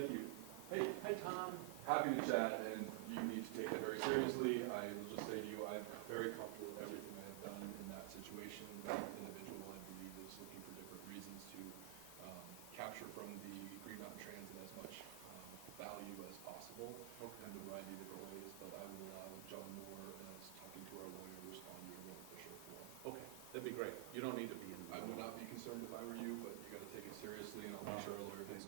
Thank you. Hey, hi Tom. Happy to chat, and you need to take it very seriously. I will just say to you, I'm very comfortable with everything I have done in that situation. That individual, I believe, is looking for different reasons to capture from the Green Mountain Transit as much value as possible in a variety of different ways. But I will allow John Moore, as talking to our lawyer, respond to your more official form. Okay, that'd be great. You don't need to be in the I would not be concerned if I were you, but you got to take it seriously, and I'll make sure our lawyer takes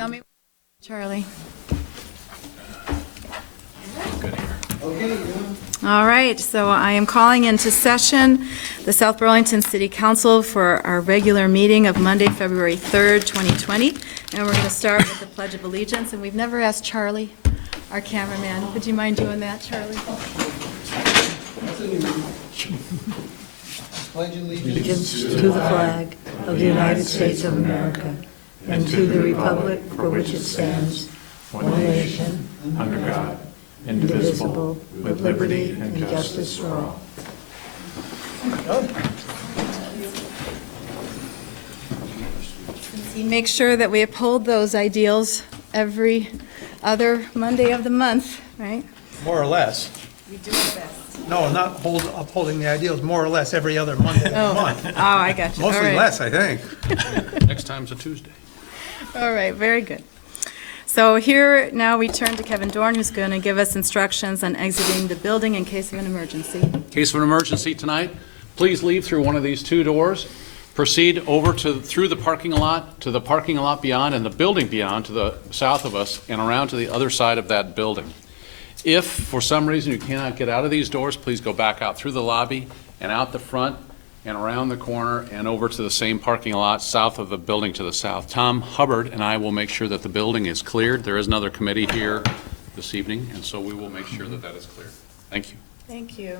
Tell me, Charlie. All right, so I am calling into session the South Burlington City Council for our regular meeting of Monday, February 3rd, 2020. And we're going to start with the Pledge of Allegiance. And we've never asked Charlie, our cameraman. Would you mind doing that, Charlie? Pledge allegiance to the flag of the United States of America and to the republic for which it stands, one nation, under God, indivisible, with liberty and justice for all. He makes sure that we uphold those ideals every other Monday of the month, right? More or less. We do our best. No, not upholding the ideals, more or less every other Monday of the month. Oh, I got you. All Mostly right. less, I think. Next time's a Tuesday. All right, very good. So here, now we turn to Kevin Dorn, who's going to give us instructions on exiting the building in case of an emergency. In case of an emergency tonight, please leave through one of these two doors. Proceed over through the parking lot, to the parking lot beyond, and the building beyond to the south of us, and around to the other side of that building. If, for some reason, you cannot get out of these doors, please go back out through the lobby and out the front and around the corner and over to the same parking lot south of the building to the south. Tom Hubbard and I will make sure that the building is cleared. There is another committee here this evening, and so we will make sure that that is cleared. Thank you. Thank you.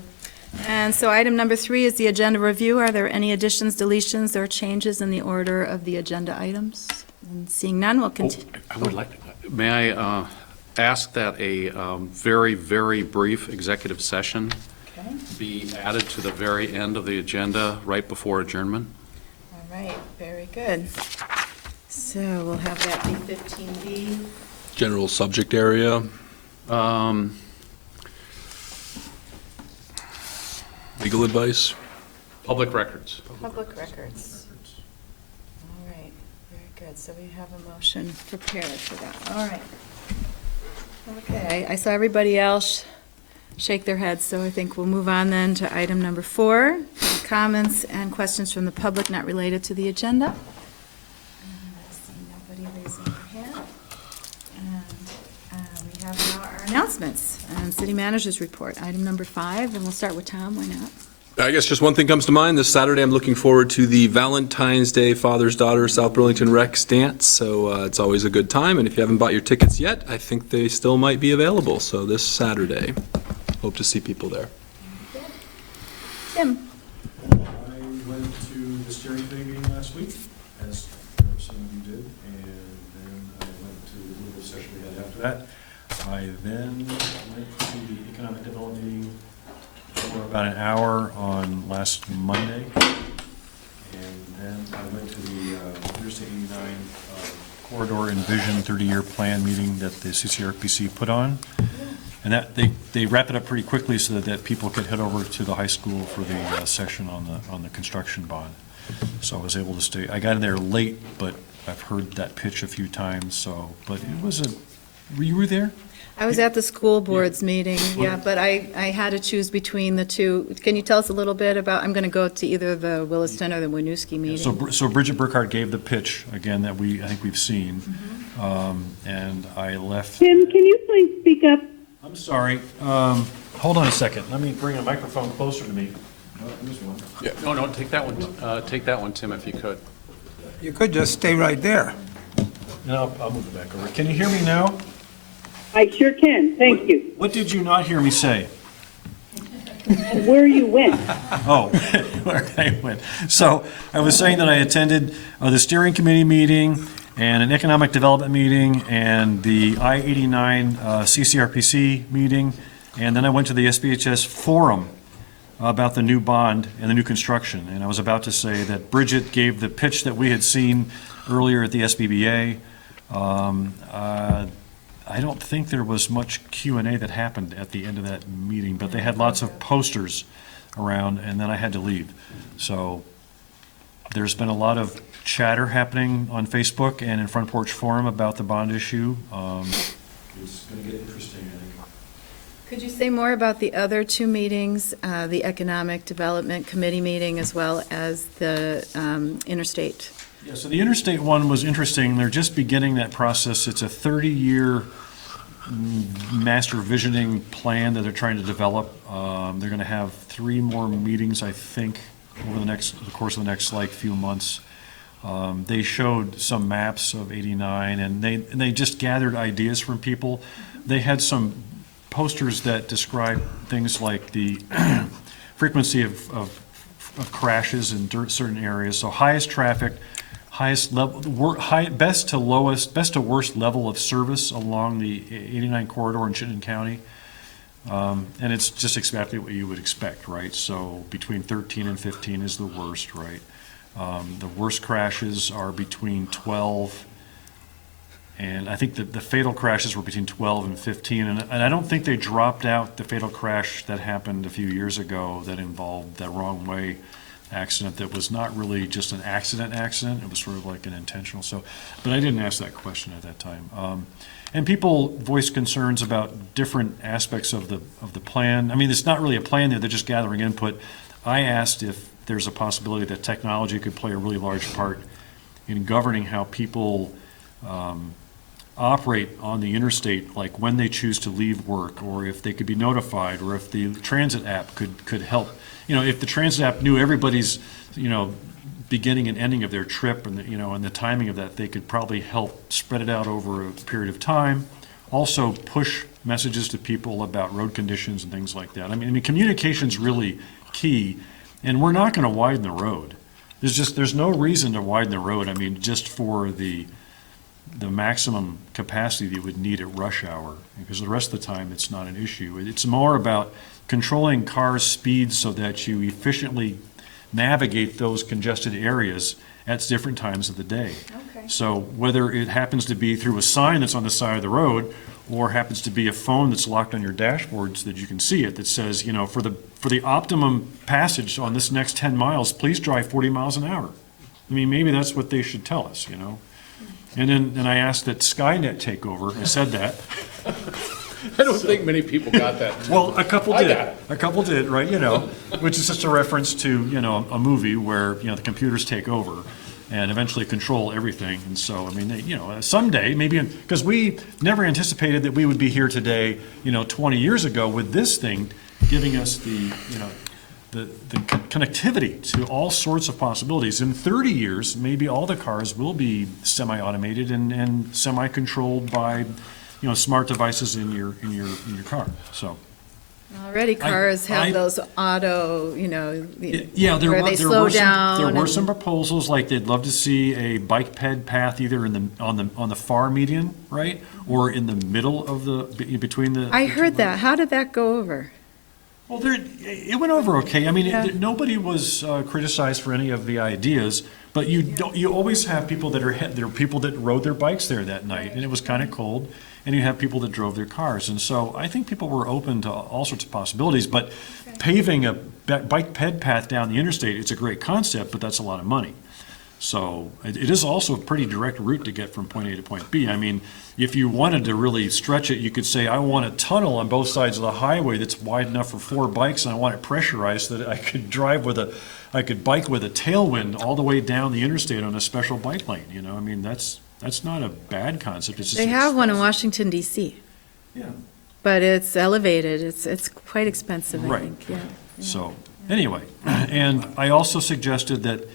And so item number 3 is the agenda review. Are there any additions, deletions, or changes in the order of the agenda items? And seeing none, we'll continue. I would like, may I ask that a very, very brief executive session Okay. be added to the very end of the agenda, right before adjournment? All right, very good. So we'll have that be 15B. General subject area, legal advice. Public records. Public records. All right, very good. So we have a motion prepared for that. All right. Okay, I saw everybody else shake their heads, so I think we'll move on then to item number 4, comments and questions from the public not related to the agenda. I see nobody raising their hand. And we have now our announcements and city manager's report, item number 5, and we'll start with Tom, why not? I guess just one thing comes to mind. This Saturday, I'm looking forward to the Valentine's Day Father's Daughter South Burlington Recs dance. So it's always a good time. And if you haven't bought your tickets yet, I think they still might be available. So this Saturday, hope to see people there. Tim? I went to the steering committee meeting last week, as some of you did, and then I went to the little session we had after that. I then went to the economic development meeting for about an hour on last Monday, and then I went to the Interstate 89 Corridor and Vision 30-year plan meeting that the CCRPC put on. And that, they wrap it up pretty quickly so that people could head over to the high school for the session on the construction bond. So I was able to stay, I got in there late, but I've heard that pitch a few times, so, but it was you were there? I was at the school board's meeting, yeah, but I had to choose between the two. Can you tell us a little bit about, I'm going to go to either the Williston or the Winooski meeting. So Bridget Burkhardt gave the pitch, again, that I think we've seen, and I left. Tim, can you please speak up? I'm sorry, hold on a second, let me bring a microphone closer to me. No, there's one. No, take that one, Tim, if you could. You could just stay right there. No, I'll move it back over. Can you hear me now? I sure can, thank you. What did you not hear me say? Where you went? Oh, where I went. So I was saying that I attended the steering committee meeting and an economic development meeting and the I-89 CCRPC meeting, and then I went to the SBHS forum about the new bond and the new construction. And I was about to say that Bridget gave the pitch that we had seen earlier at the SBBA. I don't think there was much Q&A that happened at the end of that meeting, but they had lots of posters around, and then I had to leave. So there's been a lot of chatter happening on Facebook and in Front Porch Forum about the bond issue. It's going to get interesting, I think. Could you say more about the other two meetings, the Economic Development Committee meeting as well as the Interstate Yeah, so the interstate one was interesting. They're just beginning that process. It's a 30-year master visioning plan that they're trying to develop. They're going to have 3 more meetings, I think, over the course of the next like few months. They showed some maps of 89, and they just gathered ideas from people. They had some posters that describe things like the frequency of crashes in certain areas. So highest traffic, highest level, best to worst level of service along the 89 corridor in Chittenden County. And it's just exactly what you would expect, right? So between 13 and 15 is the worst, right? The worst crashes are between 12, and I think that the fatal crashes were between 12 and 15. And I don't think they dropped out the fatal crash that happened a few years ago that involved that wrong way accident that was not really just an accident. It was sort of like an intentional. So, but I didn't ask that question at that time. And people voiced concerns about different aspects of the plan. I mean, it's not really a plan there, they're just gathering input. I asked if there's a possibility that technology could play a really large part in governing how people operate on the interstate, like when they choose to leave work, or if they could be notified, or if the transit app could help. You know, if the transit app knew everybody's, beginning and ending of their trip, and and the timing of that, they could probably help spread it out over a period of time. Also push messages to people about road conditions and things like that. I mean communication's really key, and we're not going to widen the road. There's no reason to widen the road. I mean, just for the maximum capacity that you would need at rush hour, because the rest of the time it's not an issue. It's more about controlling cars' speeds so that you efficiently navigate those congested areas at different times of the day. Okay. So whether it happens to be through a sign that's on the side of the road, or happens to be a phone that's locked on your dashboard so that you can see it, that says, for the optimum passage on this next 10 miles, please drive 40 miles an hour. I mean, maybe that's what they should tell us, And then I asked that Skynet take over. I said that. I don't think many people got that. Well, a couple I did. got it. A couple did, right? Which is just a reference to, a movie where, the computers take over and eventually control everything. And so, I mean, someday, maybe, because we never anticipated that we would be here today, 20 years ago with this thing giving us the connectivity to all sorts of possibilities. In 30 years, maybe all the cars will be semi-automated and semi-controlled by, smart devices in your car. So. Already cars have those auto, Yeah, where they slow down. There were some proposals, like they'd love to see a bike ped path either on the far median, right, or in the middle of between the. I heard that. How did that go over? Well, it went over okay. I mean, nobody was criticized for any of the ideas, but you always have people there are people that rode their bikes there that night, and it was kind of cold, and you have people that drove their cars, and so I think people were open to all sorts of possibilities. But paving a bike ped path down the interstate, it's a great concept, but that's a lot of money. So it is also a pretty direct route to get from point A to point B. I mean, if you wanted to really stretch it, you could say, I want a tunnel on both sides of the highway that's wide enough for 4 bikes, and I want it pressurized so that I could bike with a tailwind all the way down the interstate on a special bike lane. I mean, that's not a bad concept. It's just They have one in Washington DC, Yeah. but it's elevated. It's quite expensive, I Right. think. Yeah. So, anyway, and I also suggested that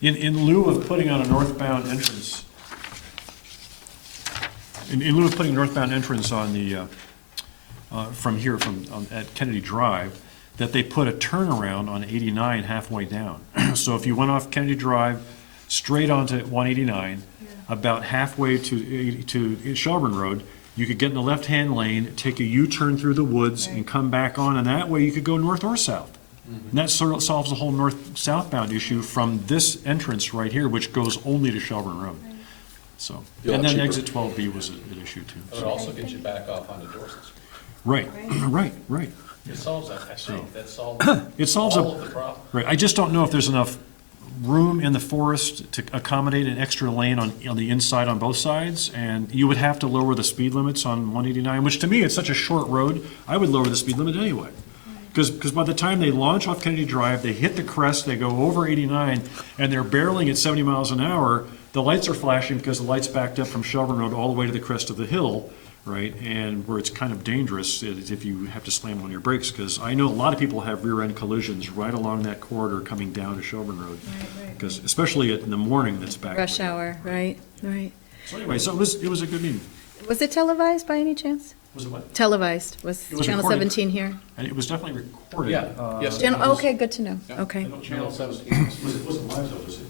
in lieu of putting on a northbound entrance, in lieu of putting northbound entrance on the, at Kennedy Drive, that they put a turnaround on 89 halfway down. So if you went off Kennedy Drive, straight onto 189, about halfway to Shelburne Road, you could get in the left-hand lane, take a U-turn through the woods, and come back on, and that way you could go north or south. And that sort of solves the whole north-southbound issue from this entrance right here, which goes only to Shelburne Road. So, Be a lot and then cheaper. exit 12B was an issue too. It would also get you back off onto Dorset Street. Right, right. It solves that, I think. That solves It solves all of the problem. Right, I just don't know if there's enough room in the forest to accommodate an extra lane on the inside on both sides, and you would have to lower the speed limits on 189, which to me, it's such a short road, I would lower the speed limit anyway. Because by the time they launch off Kennedy Drive, they hit the crest, they go over 89, and they're barreling at 70 miles an hour, the lights are flashing because the lights backed up from Shelburne Road all the way to the crest of the hill, right? And where it's kind of dangerous is if you have to slam on your brakes, because I know a lot of people have rear-end collisions right along that corridor coming down to Shelburne Road. Right. Because especially in the morning, that's back. Rush hour, right. So anyway, so it was a good meeting. Was it televised by any chance? Was it what? Televised, was It was Channel recorded. 17 here? And it was definitely recorded. Yeah, yes. Channel, okay, good to know, Yeah. okay. Channel 17. Wasn't live though, was it?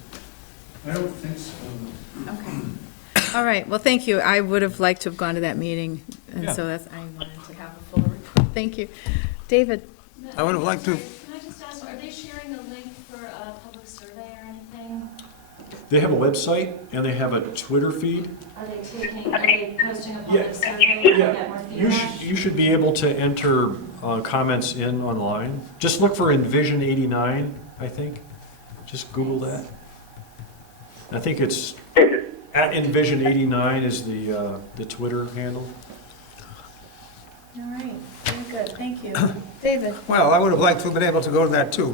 I don't think so. Okay. All right, well, thank you. I would have liked to have gone to that meeting, and Yeah. so that's, I wanted to have a fuller report. Thank you. David? I would have liked to, Can I just ask, are they sharing a link for a public survey or anything? They have a website and they have a Twitter feed. Are they posting a Yeah. public survey to get more You feedback? you should be able to enter comments in online. Just look for Envision 89, I think. Just Google that. I think it's at Envision 89 is the Twitter handle. All right, very good, thank you. David? well, I would have liked to have been able to go to that too,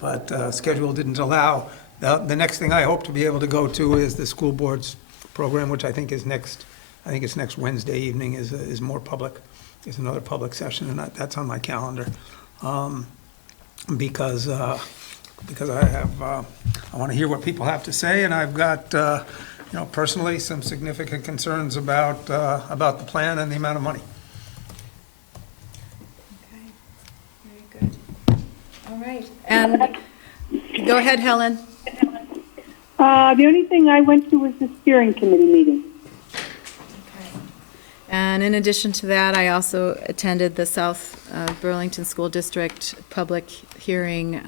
but schedule didn't allow. The next thing I hope to be able to go to is the school board's program, which I think is next, I think it's next Wednesday evening is more public, is another public session, and that's on my calendar. Because I have, I want to hear what people have to say, and I've got, personally, some significant concerns about the plan and the amount of money. Okay, very good. All right, and, go ahead, Helen. The only thing I went to was the steering committee meeting. Okay. And in addition to that, I also attended the South Burlington School District public hearing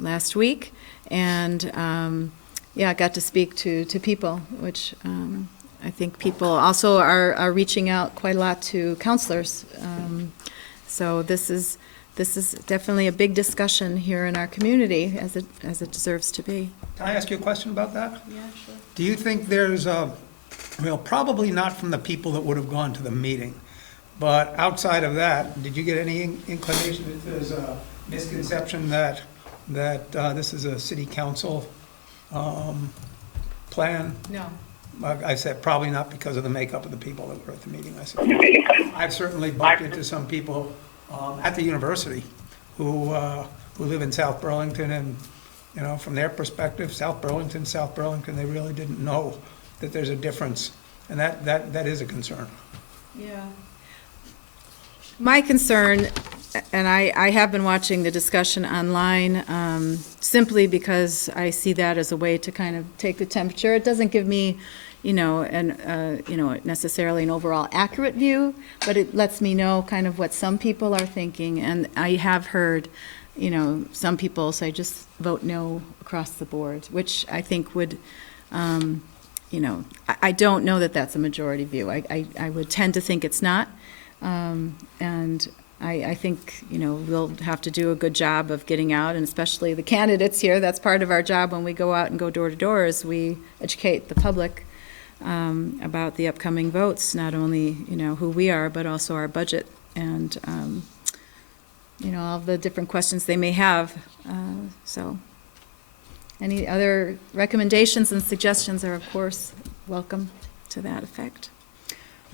last week, and I got to speak to people, which I think people also are reaching out quite a lot to counselors. So this is definitely a big discussion here in our community, as it deserves to be. Can I ask you a question about that? Yeah, sure. Do you think there's probably not from the people that would have gone to the meeting, but outside of that, did you get any inclination that there's a misconception that this is a city council plan? No. I said probably not because of the makeup of the people that were at the meeting. I said, I've certainly bumped into some people at the university who live in South Burlington, and from their perspective, South Burlington, they really didn't know that there's a difference, and that is a concern. Yeah. My concern, and I have been watching the discussion online, simply because I see that as a way to kind of take the temperature. It doesn't give me, necessarily an overall accurate view, but it lets me know kind of what some people are thinking. And I have heard, some people say just vote no across the board, which I think would, I don't know that that's a majority view. I would tend to think it's not. And I think, we'll have to do a good job of getting out, and especially the candidates here. That's part of our job when we go out and go door to door, is we educate the public about the upcoming votes, not only, who we are, but also our budget and, all the different questions they may have. So any other recommendations and suggestions are, of course, welcome to that effect.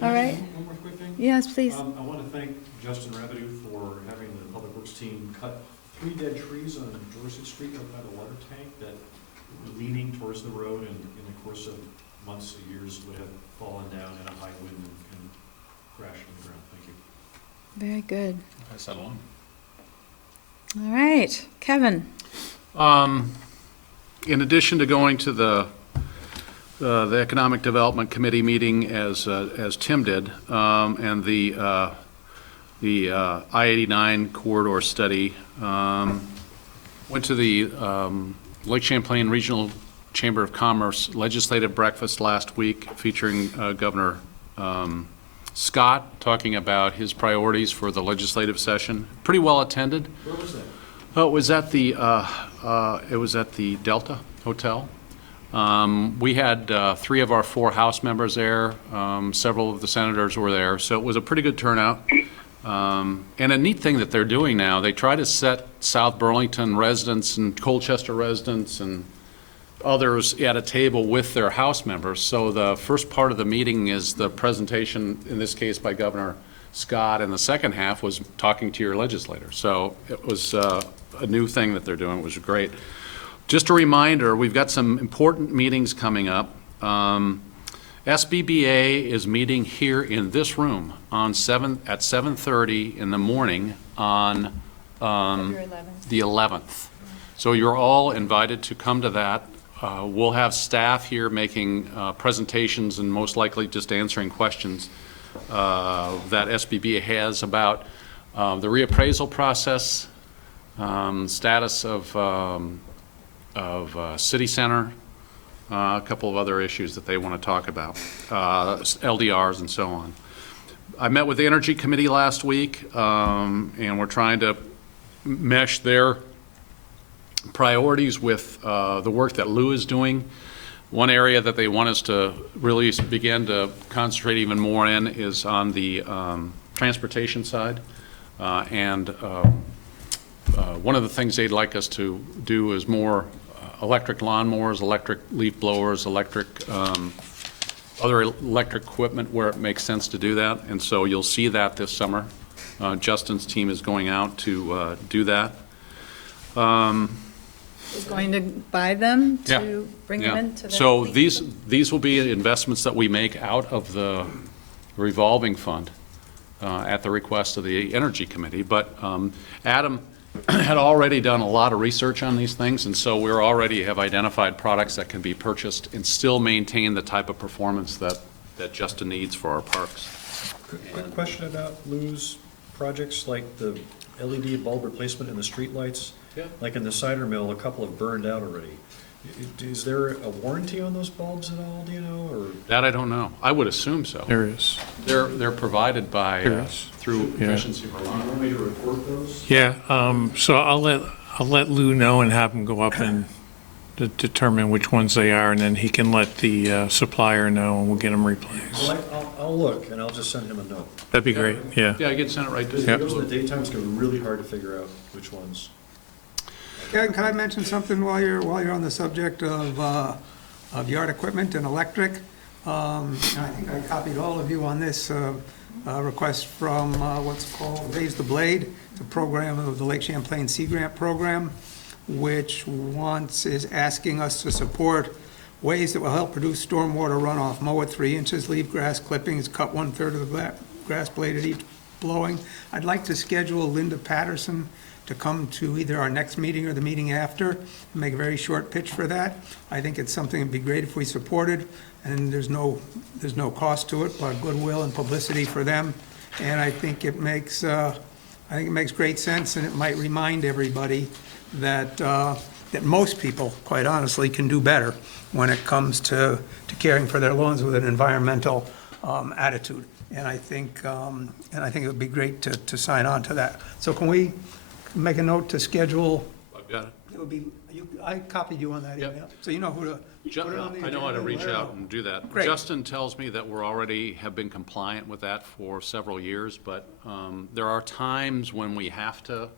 All right. One more quick thing. Yes, please. I want to thank Justin Rabideau for having the Public Works team cut 3 dead trees on Dorset Street up by the water tank that were leaning towards the road, and in the course of months or years would have fallen down in a high wind and crashed on the ground. Thank you. Very good. I said along. All right, Kevin. In addition to going to the Economic Development Committee meeting as Tim did, and the I-89 corridor study, went to the Lake Champlain Regional Chamber of Commerce legislative breakfast last week, featuring Governor Scott, talking about his priorities for the legislative session. Pretty well attended. Where was that? Oh, it was at the Delta Hotel. We had 3 of our 4 House members there. Several of the senators were there, so it was a pretty good turnout. And a neat thing that they're doing now, they try to set South Burlington residents and Colchester residents and others at a table with their House members. So the first part of the meeting is the presentation, in this case by Governor Scott, and the second half was talking to your legislators. So it was a new thing that they're doing. It was great. Just a reminder, we've got some important meetings coming up. SBBA is meeting here in this room at 7:30 in the morning on February 11th. the 11th. So you're all invited to come to that. We'll have staff here making presentations and most likely just answering questions that SBBA has about the reappraisal process, status of city center, a couple of other issues that they want to talk about, LDRs and so on. I met with the Energy Committee last week, and we're trying to mesh their priorities with the work that Lou is doing. One area that they want us to really begin to concentrate even more in is on the transportation side. And one of the things they'd like us to do is more electric lawnmowers, electric leaf blowers, other electric equipment where it makes sense to do that. And so you'll see that this summer. Justin's team is going out to do that. Is going to buy them Yeah. to bring them Yeah. into the. So fleet? these will be investments that we make out of the revolving fund at the request of the Energy Committee. But Adam had already done a lot of research on these things, and so we already have identified products that can be purchased and still maintain the type of performance that Justin needs for our parks. Quick question about Lou's projects, like the LED bulb replacement in the streetlights. Yeah. Like in the cider mill, a couple have burned out already. Is there a warranty on those bulbs at all, do you know, or? That I don't know. I would assume so. There is. They're provided by, There is. through Yeah. Efficiency Vermont. You want me to report those? Yeah, so I'll let Lou know and have him go up and determine which ones they are, and then he can let the supplier know, and we'll get them replaced. Well, I'll look, and I'll just send him a note. That'd be great, yeah. Yeah, I can send it right to Because you. those in the daytime, it's gonna be really hard to figure out which ones. Can I mention something while you're on the subject of yard equipment and electric? I think I copied all of you on this request from what's called Raise the Blade, the program of the Lake Champlain Sea Grant Program, which is asking us to support ways that will help reduce stormwater runoff, mow at 3 inches, leave grass clippings, cut 1/3 of the grass blade at each blowing. I'd like to schedule Linda Patterson to come to either our next meeting or the meeting after and make a very short pitch for that. I think it's something that'd be great if we supported, and there's no cost to it, but goodwill and publicity for them. And I think it makes great sense, and it might remind everybody that most people, quite honestly, can do better when it comes to caring for their lawns with an environmental attitude. And I think it would be great to sign on to that. So can we make a note to schedule? I've got it. It would be, I copied you on that Yep. email, so you know who to. put it on the I know how to agenda, reach let her out know. and do that. Great. Justin tells me that we're already have been compliant with that for several years, but there are times when we have to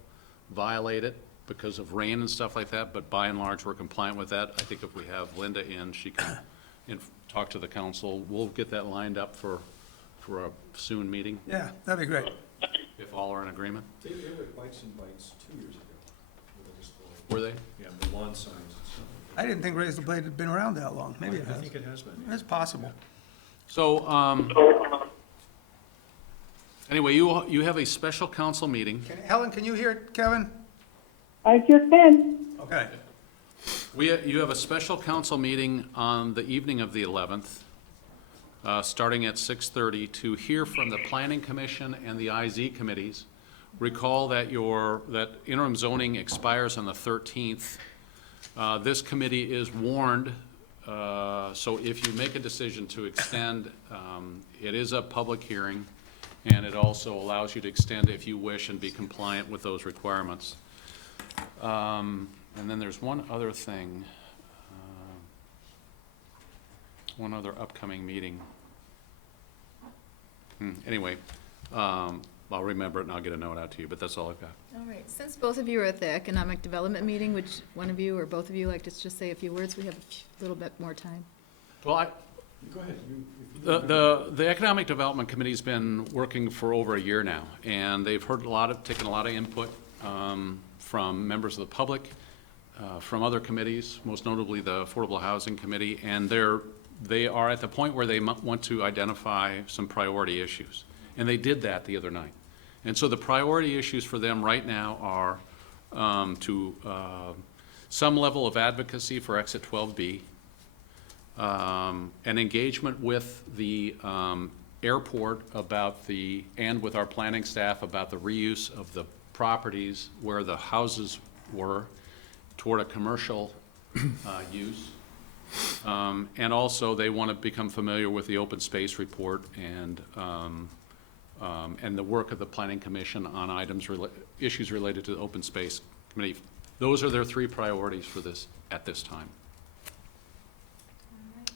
violate it because of rain and stuff like that, but by and large, we're compliant with that. I think if we have Linda in, she can talk to the council. We'll get that lined up for a soon meeting, Yeah, that'd be great. if all are in agreement. They were at Bikes and Bites 2 years ago with a display. Were they? Yeah, the lawn signs and stuff. I didn't think Raise the Blade had been around that long. Maybe it I has. think it has been. It's possible. So, anyway, you have a special council meeting. Helen, can you hear it, Kevin? I sure can. Okay. You have a special council meeting on the evening of the 11th, starting at 6:30, to hear from the Planning Commission and the IZ committees. Recall that that interim zoning expires on the 13th. This committee is warned, so if you make a decision to extend, it is a public hearing, and it also allows you to extend if you wish and be compliant with those requirements. And then there's one other thing, one other upcoming meeting. Anyway, I'll remember it and I'll get a note out to you, but that's all I've got. All right, since both of you are at the economic development meeting, which one of you or both of you like to just say a few words, we have a little bit more time. Well, Go ahead. the Economic Development Committee's been working for over a year now, and they've heard taken a lot of input from members of the public, from other committees, most notably the Affordable Housing Committee, and they are at the point where they want to identify some priority issues. And they did that the other night. And so the priority issues for them right now are some level of advocacy for Exit 12B, an engagement with the airport and with our planning staff about the reuse of the properties where the houses were toward a commercial use. And also, they want to become familiar with the open space report and the work of the Planning Commission on issues related to the Open Space Committee. Those are their three priorities for this at this time.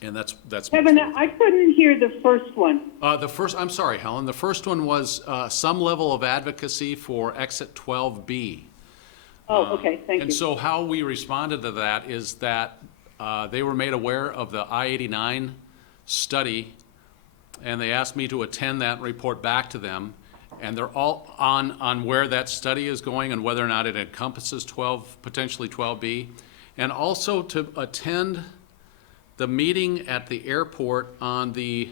And that's. Kevin, I couldn't hear the first one. I'm sorry, Helen. The first one was some level of advocacy for Exit 12B. Oh, okay, thank you. And so how we responded to that is that they were made aware of the I-89 study, and they asked me to attend that and report back to them. And they're all on where that study is going and whether or not it encompasses potentially 12B. And also to attend the meeting at the airport on the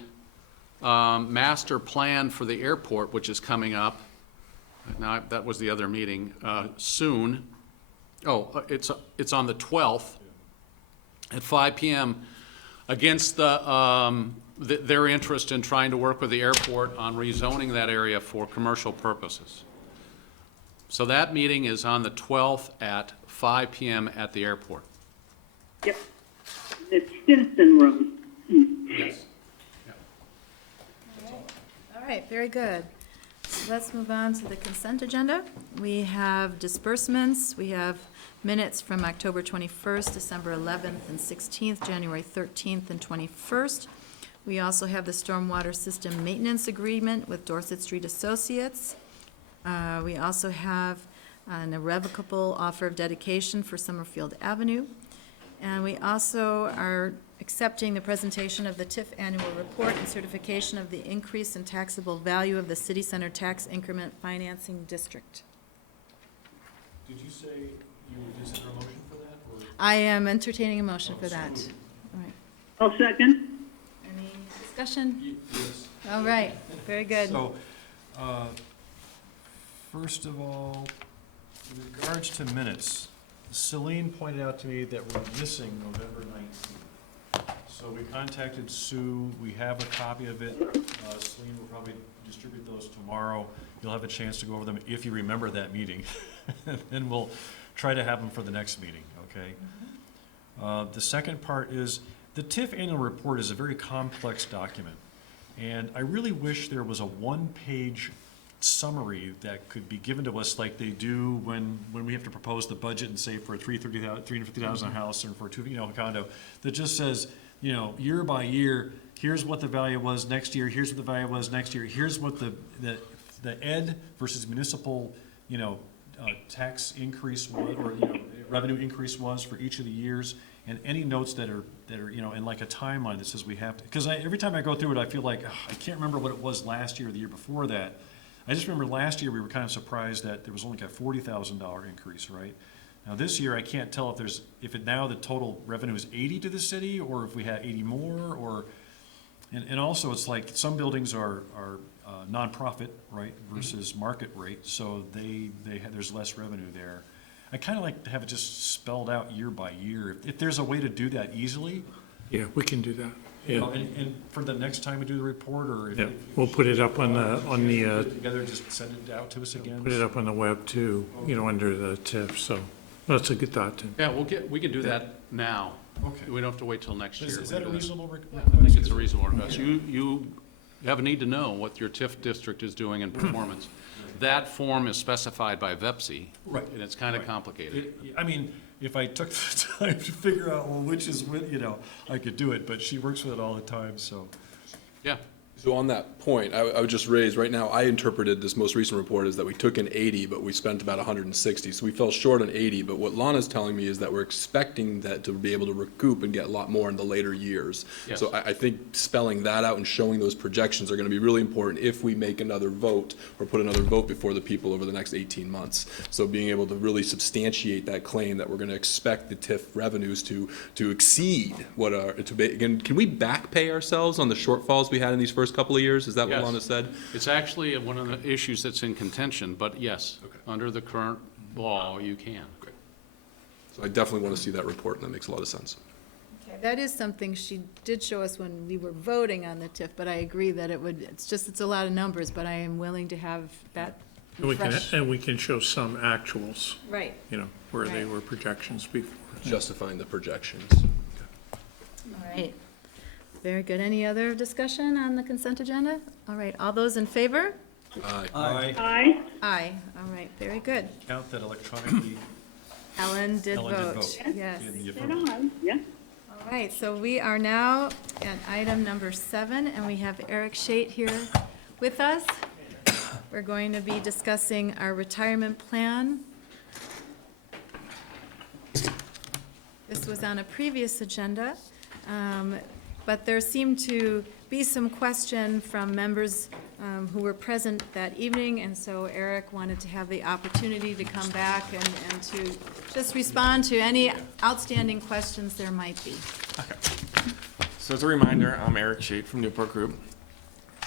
master plan for the airport, which is coming up. Now, that was the other meeting, soon. Oh, it's on the 12th at 5 p.m. against their interest in trying to work with the airport on rezoning that area for commercial purposes. So that meeting is on the 12th at 5 p.m. at the airport. Yep, the Stinson Room. Yes. All right, very good. So let's move on to the consent agenda. We have disbursements. We have minutes from October 21st, December 11th and 16th, January 13th and 21st. We also have the stormwater system maintenance agreement with Dorset Street Associates. We also have an irrevocable offer of dedication for Summerfield Avenue. And we also are accepting the presentation of the TIF annual report and certification of the increase in taxable value of the city center tax increment financing district. Did you say you would consider a motion for that? Or? I am entertaining a motion for that. All right. I'll second. Any discussion? Yes. All right, very good. So, first of all, in regards to minutes, Celine pointed out to me that we're missing November 19th. So we contacted Sue, we have a copy of it. Celine will probably distribute those tomorrow. You'll have a chance to go over them if you remember that meeting. And we'll try to have them for the next meeting, okay? The second part is, the TIF annual report is a very complex document. And I really wish there was a one-page summary that could be given to us like they do when we have to propose the budget and say for a $350,000 house or for a condo, that just says, year by year, here's what the value was next year, here's what the value was next year, here's what the ed versus municipal, tax increase was, or, revenue increase was for each of the years, and any notes that are, and like a timeline that says we have to, because every time I go through it, I feel like, I can't remember what it was last year or the year before that. I just remember last year we were kind of surprised that there was only like a $40,000 increase, right? Now this year I can't tell if now the total revenue is 80 to the city, or if we had 80 more, or and also it's like some buildings are nonprofit, right, versus market rate, so there's less revenue there. I kind of like to have it just spelled out year by year. If there's a way to do that easily. Yeah, we can do that. Yeah, And for the next time we do the report, or yeah, we'll put it up on the, together, just send it out to us again. put it up on the web too, under the TIF, so that's a good thought, Tim. Yeah, we can do that now. Okay. We don't have to wait till next year. Is that a reasonable request? I think it's a reasonable request. You have a need to know what your TIF district is doing in performance. That form is specified by VEPSI. Right. And it's kind of complicated. I mean, if I took the time to figure out, which is when, I could do it, but she works with it all the time, so. Yeah, So on that point, I would just raise, right now, I interpreted this most recent report as that we took in 80, but we spent about 160. So we fell short on 80, but what Lana's telling me is that we're expecting that to be able to recoup and get a lot more in the later years. Yes. So I think spelling that out and showing those projections are going to be really important if we make another vote or put another vote before the people over the next 18 months. So being able to really substantiate that claim that we're going to expect the TIF revenues to exceed what are, again, can we back pay ourselves on the shortfalls we had in these first couple of years? Is that what Yes. Lana said? It's actually one of the issues that's in contention, but yes, Okay. under the current law, you can. Great. So I definitely want to see that report, and that makes a lot of sense. Okay, that is something she did show us when we were voting on the TIF, but I agree that it's a lot of numbers, but I am willing to have that fresh. And we can show some actuals, Right. where they Right. were projections before. Justifying the projections. All right. Very good. Any other discussion on the consent agenda? All right, all those in favor? Aye. Aye. Aye. All right, very good. Count that electronically. Ellen did Ellen did vote. vote. Yes. in the Right affirmative. on, yeah. All right, so we are now at item number 7, and we have Eric Schate here with us. We're going to be discussing our retirement plan. This was on a previous agenda, but there seemed to be some question from members who were present that evening, and so Eric wanted to have the opportunity to come back and to just respond to any outstanding questions there might be. So as a reminder, I'm Eric Schate from Newport Group,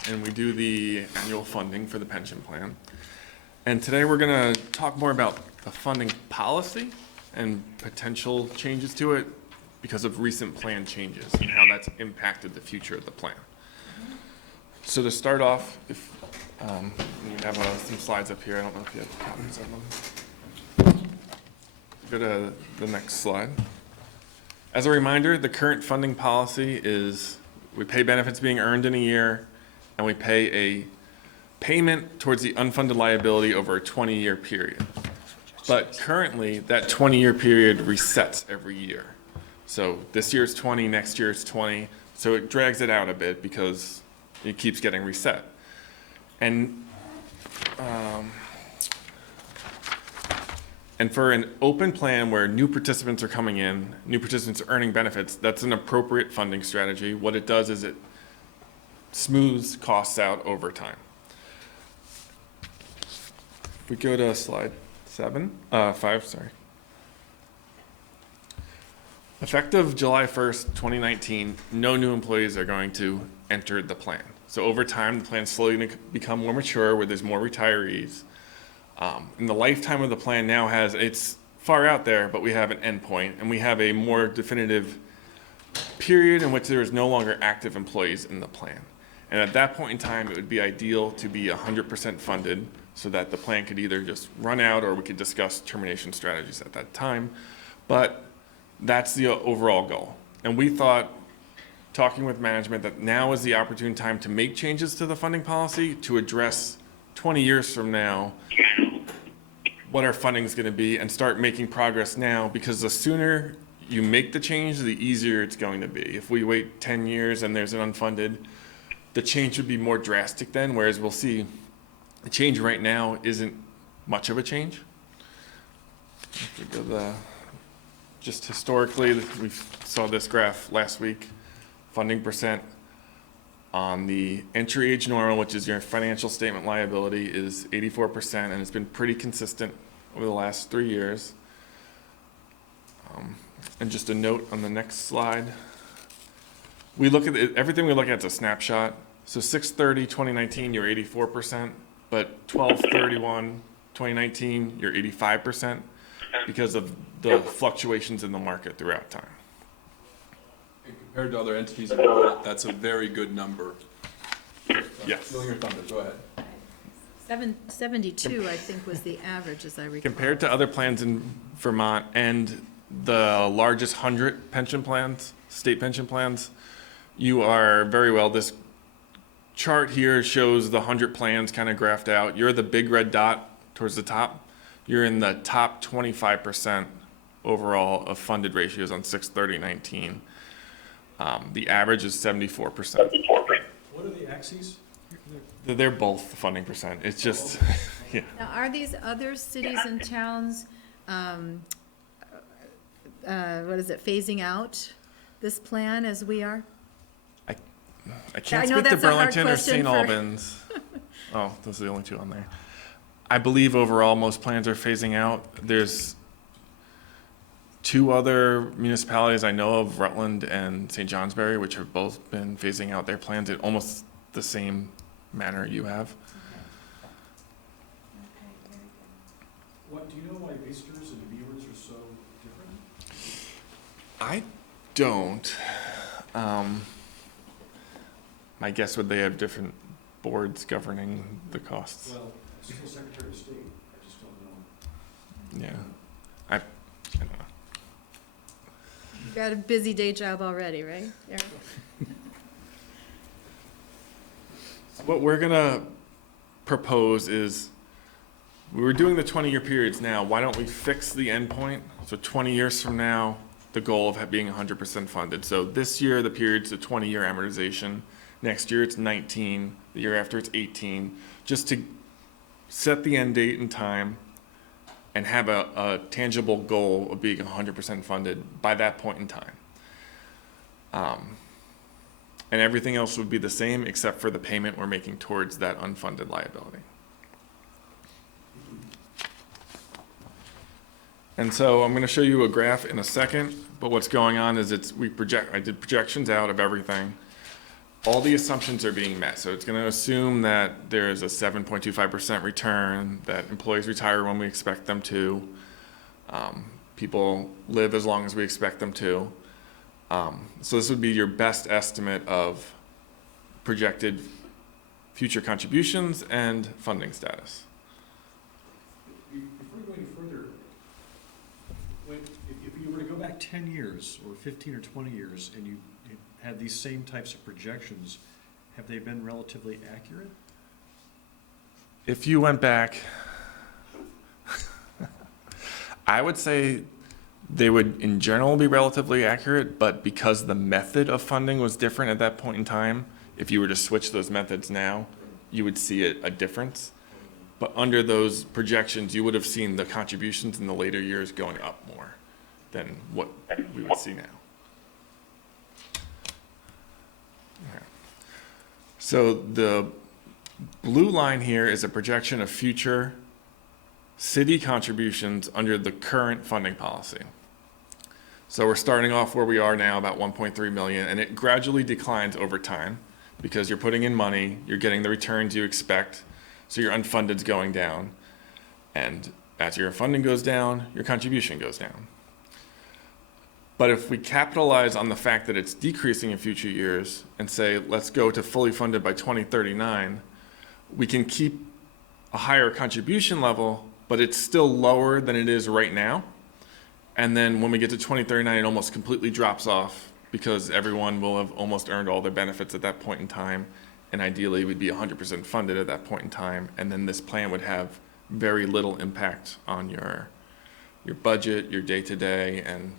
and we do the annual funding for the pension plan. And today we're going to talk more about the funding policy and potential changes to it because of recent plan changes and how that's impacted the future of the plan. So to start off, if you have some slides up here, I don't know if you have copies of them. Go to the next slide. As a reminder, the current funding policy is we pay benefits being earned in a year, and we pay a payment towards the unfunded liability over a 20-year period. But currently, that 20-year period resets every year. So this year's 20, next year's 20, so it drags it out a bit because it keeps getting reset. And for an open plan where new participants are coming in, new participants are earning benefits, that's an appropriate funding strategy. What it does is it smooths costs out over time. If we go to slide 5, sorry. Effective July 1st, 2019, no new employees are going to enter the plan. So over time, the plan's slowly going to become more mature where there's more retirees. And the lifetime of the plan now it's far out there, but we have an endpoint, and we have a more definitive period in which there is no longer active employees in the plan. And at that point in time, it would be ideal to be 100% funded so that the plan could either just run out or we could discuss termination strategies at that time. But that's the overall goal. And we thought, talking with management, that now is the opportune time to make changes to the funding policy to address 20 years from now what our funding is going to be and start making progress now, because the sooner you make the change, the easier it's going to be. If we wait 10 years and there's an unfunded, the change would be more drastic then, whereas we'll see the change right now isn't much of a change. If we go just historically, we saw this graph last week, funding percent on the entry age normal, which is your financial statement liability, is 84%, and it's been pretty consistent over the last 3 years. And just a note on the next slide, we look at everything we look at is a snapshot. So 6/30/2019, you're 84%, but 12/31/2019, you're 85% because of the fluctuations in the market throughout time. And compared to other entities in the world, that's a very good number. Yes. Stealing your thunder, go ahead. 72, I think, was the average, as I recall. Compared to other plans in Vermont and the largest 100 pension plans, state pension plans, you are very well. This chart here shows the 100 plans kind of graphed out. You're the big red dot towards the top. You're in the top 25% overall of funded ratios on 6/30/19. The average is 74%. What are the axes? They're both the funding percent. It's just, yeah. Now, are these other cities and towns, what is it, phasing out this plan as we are? I can't know speak to that's a hard Burlington or question St. for- Albans. Oh, those are the only two on there. I believe overall most plans are phasing out. There's two other municipalities I know of, Rutland and St. Johnsbury, which have both been phasing out their plans in almost the same manner you have. What, do you know why Basters and Beavers are so different? I don't. My guess would they have different boards governing the costs. Well, as still Secretary of State, I just don't know. Yeah. I don't know. You've got a busy day job already, right, Eric? What we're gonna propose is, we were doing the 20-year periods now, why don't we fix the endpoint? So 20 years from now, the goal of being 100% funded. So this year, the period's a 20-year amortization. Next year, it's 19. The year after, it's 18. Just to set the end date and time and have a tangible goal of being 100% funded by that point in time. And everything else would be the same except for the payment we're making towards that unfunded liability. And so I'm going to show you a graph in a second, but what's going on is I did projections out of everything. All the assumptions are being met. So it's going to assume that there's a 7.25% return, that employees retire when we expect them to, people live as long as we expect them to. So this would be your best estimate of projected future contributions and funding status. Before we go any further, if you were to go back 10 years or 15 or 20 years and you had these same types of projections, have they been relatively accurate? If you went back, I would say they would in general be relatively accurate, but because the method of funding was different at that point in time, if you were to switch those methods now, you would see a difference. But under those projections, you would have seen the contributions in the later years going up more than what we would see now. Okay. So the blue line here is a projection of future city contributions under the current funding policy. So we're starting off where we are now, about 1.3 million, and it gradually declines over time because you're putting in money, you're getting the returns you expect, so your unfunded's going down. And as your funding goes down, your contribution goes down. But if we capitalize on the fact that it's decreasing in future years and say, let's go to fully funded by 2039, we can keep a higher contribution level, but it's still lower than it is right now. And then when we get to 2039, it almost completely drops off because everyone will have almost earned all their benefits at that point in time. And ideally, we'd be 100% funded at that point in time. And then this plan would have very little impact on your budget, your day-to-day, and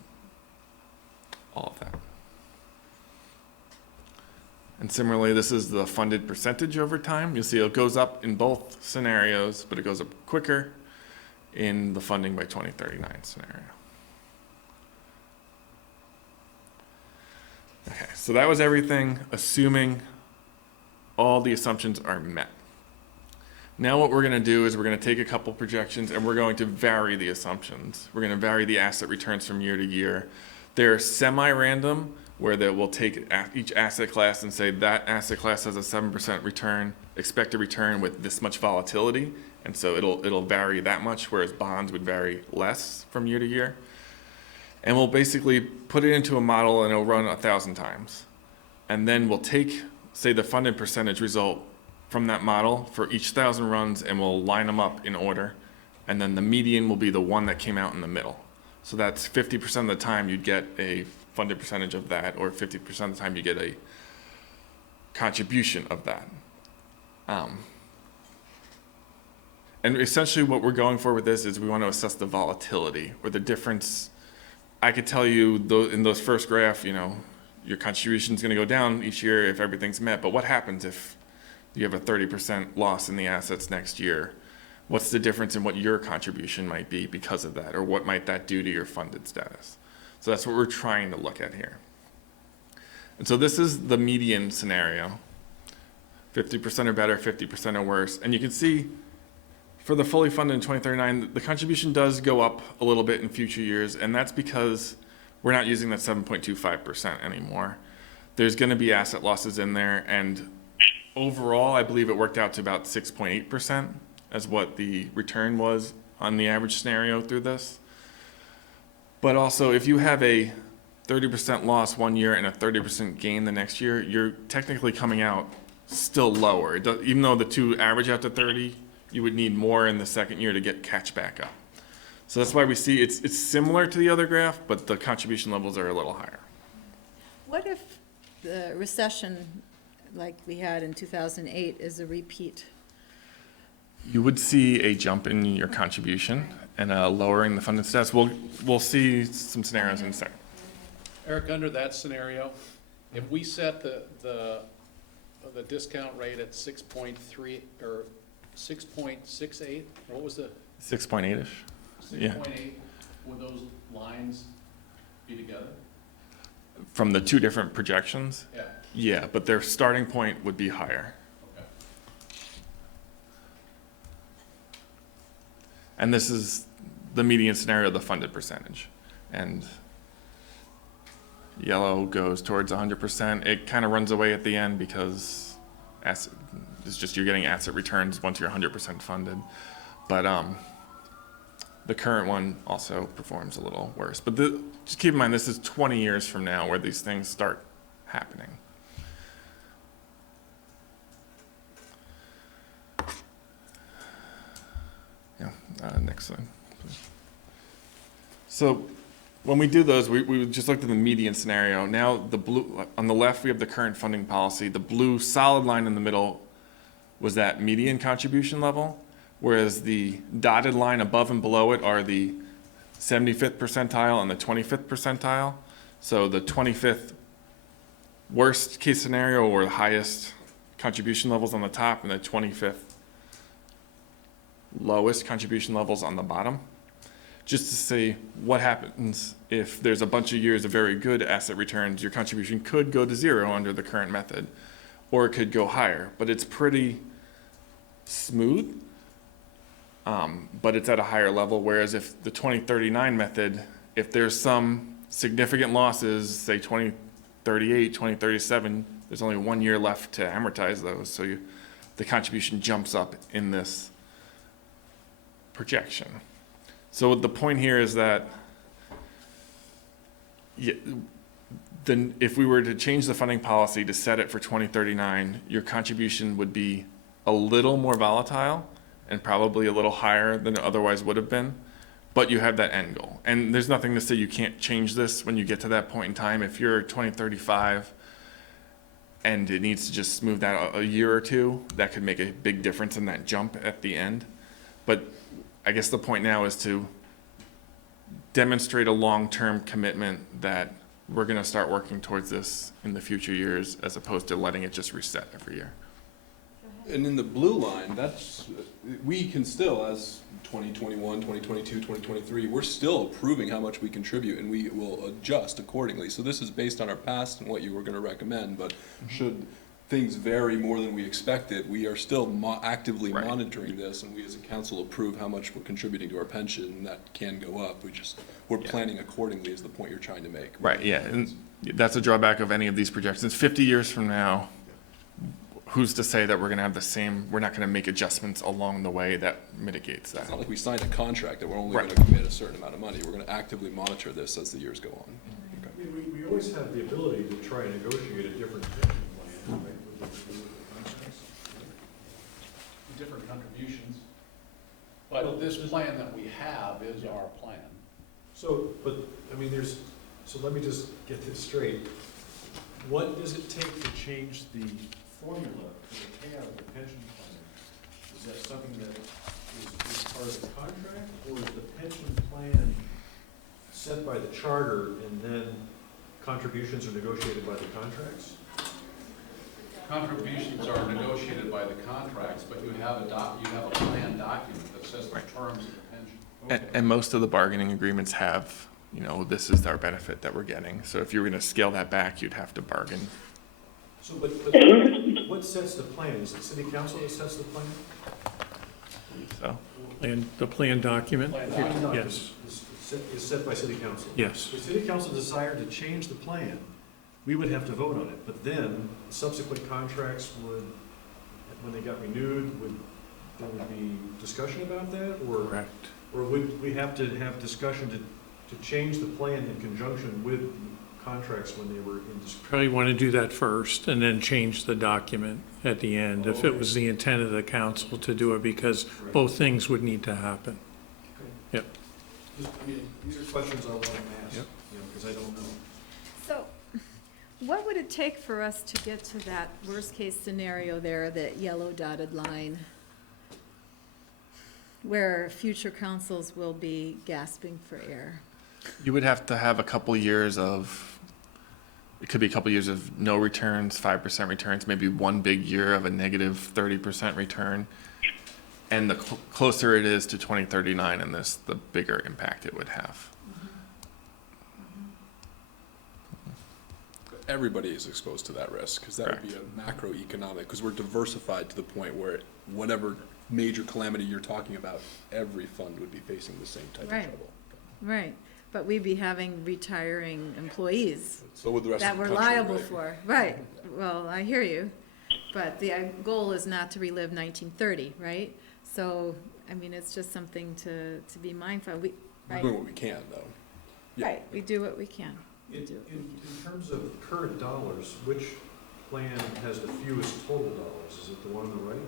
all of that. And similarly, this is the funded percentage over time. You'll see it goes up in both scenarios, but it goes up quicker in the funding by 2039 scenario. Okay, so that was everything, assuming all the assumptions are met. Now what we're going to do is we're going to take a couple projections and we're going to vary the assumptions. We're going to vary the asset returns from year to year. They're semi-random, where we'll take each asset class and say that asset class has a 7% return, expected return with this much volatility, and so it'll vary that much, whereas bonds would vary less from year to year. And we'll basically put it into a model and it'll run 1,000 times. And then we'll take, say, the funded percentage result from that model for each 1,000 runs and we'll line them up in order. And then the median will be the one that came out in the middle. So that's 50% of the time you'd get a funded percentage of that, or 50% of the time you get a contribution of that. And essentially what we're going for with this is we want to assess the volatility or the difference. I could tell you in those first graph, your contribution is going to go down each year if everything's met. But what happens if you have a 30% loss in the assets next year? What's the difference in what your contribution might be because of that, or what might that do to your funded status? So that's what we're trying to look at here. And so this is the median scenario. 50% or better, 50% or worse. And you can see for the fully funded in 2039, the contribution does go up a little bit in future years, and that's because we're not using that 7.25% anymore. There's going to be asset losses in there, and overall, I believe it worked out to about 6.8% as what the return was on the average scenario through this. But also, if you have a 30% loss one year and a 30% gain the next year, you're technically coming out still lower. Even though the two average out to 30, you would need more in the second year to catch back up. So that's why we see it's similar to the other graph, but the contribution levels are a little higher. What if the recession like we had in 2008 is a repeat? You would see a jump in your contribution and a lowering the funded status. We'll see some scenarios in a second. Eric, under that scenario, if we set the discount rate at 6.3 or 6.68, what was the? 6.8-ish. 6.8, would those lines be together? From the two different projections? Yeah. Yeah, but their starting point would be higher. Okay. And this is the median scenario, the funded percentage. And yellow goes towards 100%. It kind of runs away at the end because it's just you're getting asset returns once you're 100% funded. But the current one also performs a little worse. But just keep in mind, this is 20 years from now where these things start happening. Yeah, next slide, please. So when we do those, we just looked at the median scenario. Now the blue, on the left, we have the current funding policy. The blue solid line in the middle was that median contribution level, whereas the dotted line above and below it are the 75th percentile and the 25th percentile. So the 25th worst case scenario or the highest contribution levels on the top, and the 25th lowest contribution levels on the bottom. Just to say what happens if there's a bunch of years of very good asset returns, your contribution could go to zero under the current method, or it could go higher, but it's pretty smooth, but it's at a higher level. Whereas if the 2039 method, if there's some significant losses, say 2038, 2037, there's only 1 year left to amortize those. So the contribution jumps up in this projection. So the point here is that if we were to change the funding policy to set it for 2039, your contribution would be a little more volatile and probably a little higher than it otherwise would have been, but you have that end goal. And there's nothing to say you can't change this when you get to that point in time. If you're 2035 and it needs to just move that a year or two, that could make a big difference in that jump at the end. But I guess the point now is to demonstrate a long-term commitment that we're going to start working towards this in the future years, as opposed to letting it just reset every year. And in the blue line, we can still, as 2021, 2022, 2023, we're still approving how much we contribute, and we will adjust accordingly. So this is based on our past and what you were going to recommend, but should things vary more than we expected, we are still actively monitoring this, and we as a council approve how much we're contributing to our pension, and that can go up. We're planning accordingly is the point you're trying to make. Right, yeah, and that's a drawback of any of these projections. 50 years from now, who's to say that we're gonna have the same, we're not gonna make adjustments along the way that mitigates that. It's not like we signed a contract that we're only gonna commit a certain amount of money. We're gonna actively monitor this as the years go on. I mean, we always have the ability to try and negotiate a different pension plan, right? Different contributions. But this plan that we have is our plan. So, but, I mean, so let me just get this straight. What does it take to change the formula for the payout of the pension plan? Is that something that is part of the contract, or is the pension plan set by the charter and then contributions are negotiated by the contracts? Contributions are negotiated by the contracts, but you have a plan document that says the terms of the pension. And most of the bargaining agreements have, this is our benefit that we're getting. So if you were going to scale that back, you'd have to bargain. So, but what sets the plan? Is it city council that sets the plan? So And the plan document? Yes, Is set by city council? yes. If city council desired to change the plan, we would have to vote on it, but then subsequent contracts would, when they got renewed, there would be discussion about that, or? Correct. Or would we have to have discussion to change the plan in conjunction with contracts when they were in dispute? Probably want to do that first and then change the document at the end, if it was the intent of the council to do it, because both things would need to happen. Yep. These are questions I want to ask, Yep. because I don't know. So, what would it take for us to get to that worst-case scenario there, that yellow dotted line, where future councils will be gasping for air? you would have to have a couple years of, it could be a couple years of no returns, 5% returns, maybe one big year of a negative 30% return. And the closer it is to 2039 in this, the bigger impact it would have. Everybody is exposed to that risk, because that would be a macroeconomic, because we're diversified to the point where whatever major calamity you're talking about, every fund would be facing the same type of Right. trouble. Right, but we'd be having retiring employees So would the rest that of the we're country, liable right? for. Right, well, I hear you, but the goal is not to relive 1930, right? So, I mean, it's just something to be mindful of. We're doing what we can, though. Yeah. Right, we do what we can. In terms of current dollars, which plan has the fewest total dollars? Is it the one on the right?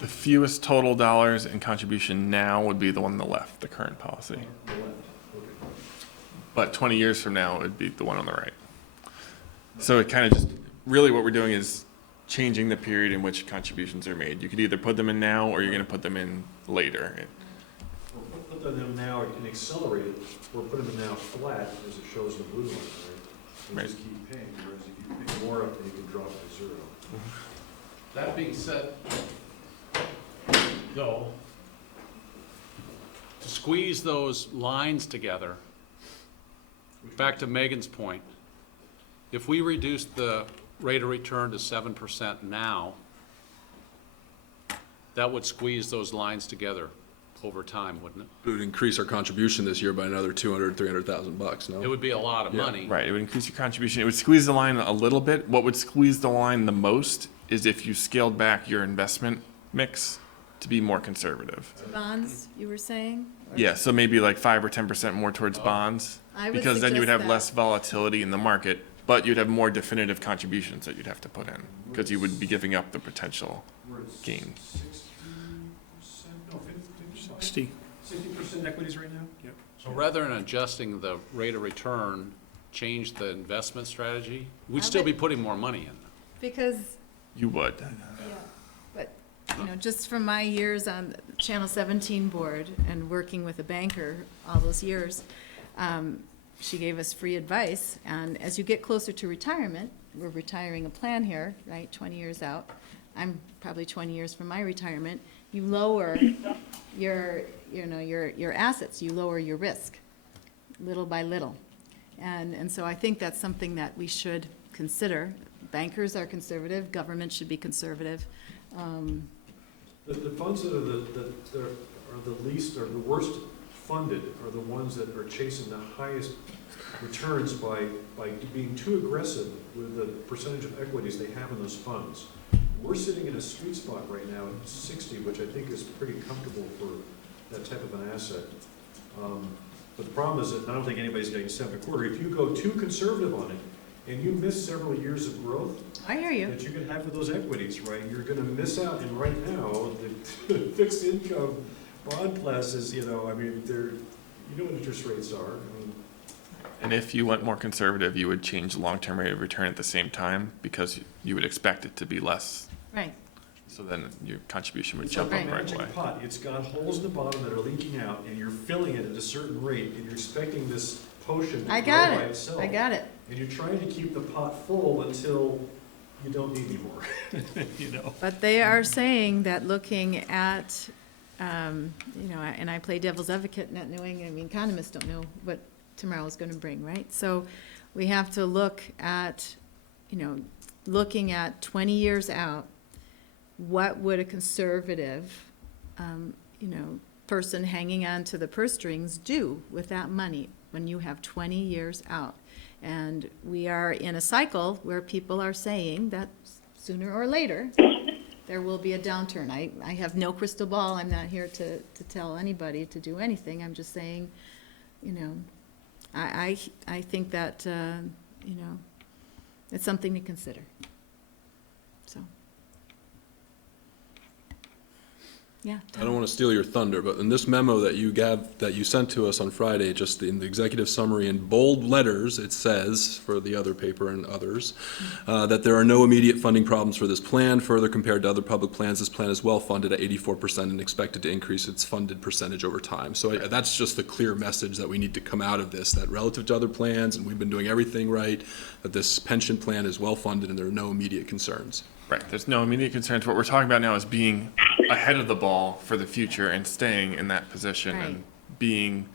The fewest total dollars in contribution now would be the one on the left, the current policy. The left, okay. But 20 years from now, it would be the one on the right. So it kind of just, really what we're doing is changing the period in which contributions are made. You could either put them in now, or you're going to put them in later. Or put them now and accelerate it, or put them now flat, as it shows in the blue line, right? And Right. just keep paying, whereas if you pay more up, then you can drop it to zero. That being said, though, to squeeze those lines together, back to Megan's point, if we reduce the rate of return to 7% now, that would squeeze those lines together over time, wouldn't it? It would increase our contribution this year by another $200,000-300,000, no? It would be a lot of Yeah. money. Right, it would increase your contribution. It would squeeze the line a little bit. What would squeeze the line the most is if you scaled back your investment mix to be more conservative. Bonds, you were saying? Or- Yeah, so maybe like 5 or 10% more towards bonds, I would because then you would suggest have that. less volatility in the market, but you'd have more definitive contributions that you'd have to put in, because you would be giving up the potential We're at gain. 60%, no, 50%? 60. 60% equities right now? Yep. So rather than adjusting the rate of return, change the investment strategy, we'd I still be would- putting more money in. Because, You would. but, just from my years on the Channel 17 board and working with a banker all those years, she gave us free advice, and as you get closer to retirement, we're retiring a plan here, right, 20 years out, I'm probably 20 years from my retirement, you lower your assets, you lower your risk, little by little. And so I think that's something that we should consider. Bankers are conservative, government should be conservative. The funds that are the least, or the worst funded, are the ones that are chasing the highest returns by being too aggressive with the percentage of equities they have in those funds. We're sitting in a sweet spot right now at 60, which I think is pretty comfortable for that type of an asset. But the problem is that I don't think anybody's getting 7.25. If you go too conservative on it, and you miss several years of growth I hear you. that you can have with those equities, right, you're gonna miss out. And right now, the fixed income bond classes, I mean, what interest rates are. I mean, And if you went more conservative, you would change the long-term rate of return at the same time, because you would expect it to be less. Right, So then your contribution would it's jump like up a right magic away. pot. It's got holes in the bottom that are leaking out, and you're filling it at a certain rate, and you're expecting this potion to I grow got by it, itself. I got it. And you're trying to keep the pot full until you don't need any more, you know? But they are saying that looking at, you know, and I play devil's advocate, not knowing, I mean, economists don't know what tomorrow's gonna bring, right? So we have to look at, you know, looking at 20 years out, what would a conservative, you know, person hanging on to the purse strings do with that money when you have 20 years out? And we are in a cycle where people are saying that sooner or later, there will be a downturn. I have no crystal ball. I'm not here to tell anybody to do anything. I'm just saying, you know, I think that, you know, it's something to consider. So. Yeah. I don't want to steal your thunder, but in this memo that you sent to us on Friday, just in the executive summary in bold letters, it says, for the other paper and others, that there are no immediate funding problems for this plan. Further, compared to other public plans, this plan is well funded at 84% and expected to increase its funded percentage over time. So that's just the clear message that we need to come out of this, that relative to other plans, and we've been doing everything right, that this pension plan is well funded and there are no immediate concerns. Right, there's no immediate concerns. What we're talking about now is being ahead of the ball for the future and staying in that position Right. and being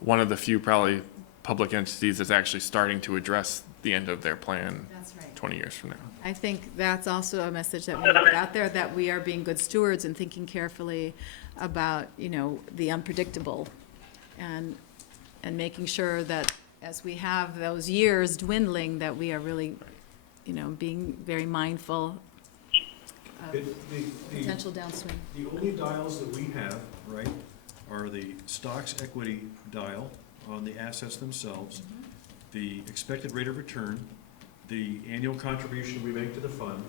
one of the few probably public entities that's actually starting to address the end of their plan That's right. 20 years from now. I think that's also a message that we need to get out there, that we are being good stewards and thinking carefully about, you know, the unpredictable, and making sure that as we have those years dwindling, that we are really, you know, being very mindful of potential downswing. The only dials that we have, right, are the stocks equity dial on the assets themselves, the expected rate of return, the annual contribution we make to the fund,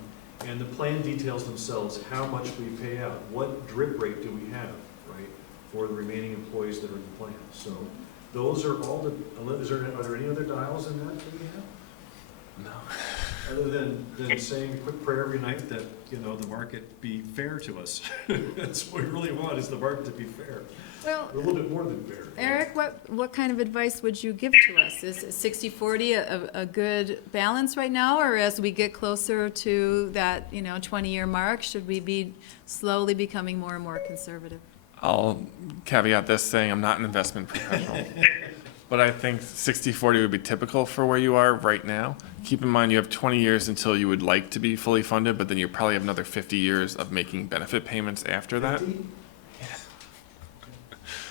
and the plan details themselves, how much we pay out, what drip rate do we have, right, for the remaining employees that are in the plan. So those are all the, are there any other dials in that we have? No. Other than saying a quick prayer every night that, you know, the market be fair to us. That's what we really want, is the market to be fair. Well, A little bit more than fair. Eric, what kind of advice would you give to us? Is 60-40 a good balance right now, or as we get closer to that, you know, 20-year mark, should we be slowly becoming more and more conservative? I'll caveat this saying I'm not an investment professional, but I think 60-40 would be typical for where you are right now. Keep in mind you have 20 years until you would like to be fully funded, but then you probably have another 50 years of making benefit payments after that. 50?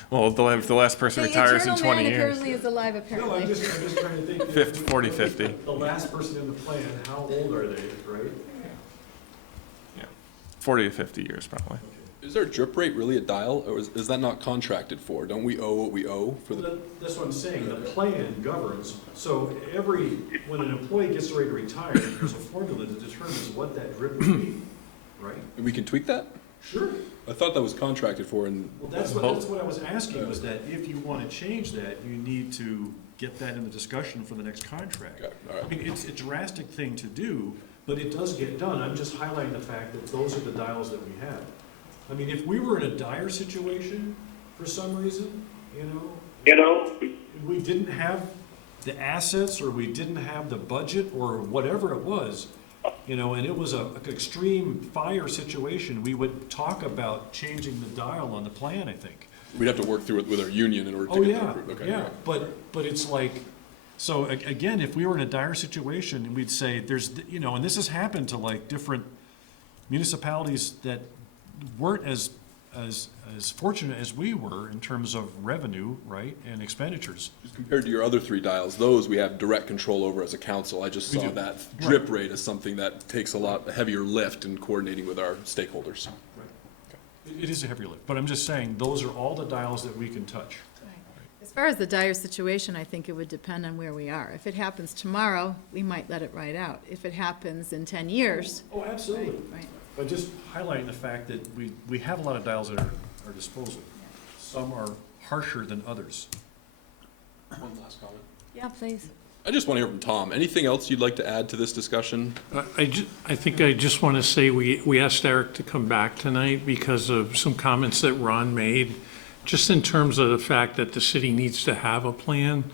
Well, if the last person retires in 20 The eternal man years. apparently is alive, No, apparently. I'm just trying to think. 50, 40, 50. The last person in the plan, how old are they, right? Yeah, 40 to 50 years probably. Is our drip rate really a dial, or is that not contracted for? Don't we owe what we owe for the? That's what I'm saying, the plan governs, so when an employee gets ready to retire, there's a formula that determines what that drip would be, right? We can tweak that? Sure. I thought that was contracted for and. Well, that's what I was asking, was that if you want to change that, you need to get that in the discussion for the next contract. Okay, all right. I mean, it's a drastic thing to do, but it does get done. I'm just highlighting the fact that those are the dials that we have. I mean, if we were in a dire situation for some reason, you know, we didn't have the assets, or we didn't have the budget, or whatever it was, you know, and it was an extreme fire situation, we would talk about changing the dial on the plan, I think. We'd have to work through it with our union in order to Oh, get yeah, that approved. Okay, yeah, right. but it's like, so again, if we were in a dire situation, we'd say there's, you know, and this has happened to like different municipalities that weren't as fortunate as we were in terms of revenue, right, and expenditures. Just compared to your other three dials, those we have direct control over as a council. I just We saw do. that drip rate as something that takes a lot heavier lift in coordinating with our stakeholders. It is a heavy lift, but I'm just saying, those are all the dials that we can touch. As far as the dire situation, I think it would depend on where we are. If it happens tomorrow, we might let it ride out. If it happens in 10 years, Oh, absolutely. right. But just highlighting the fact that we have a lot of dials at our disposal. Some are harsher than others. One last comment. Yeah, please. I just want to hear from Tom. Anything else you'd like to add to this discussion? I think I just want to say we asked Eric to come back tonight because of some comments that Ron made, just in terms of the fact that the city needs to have a plan.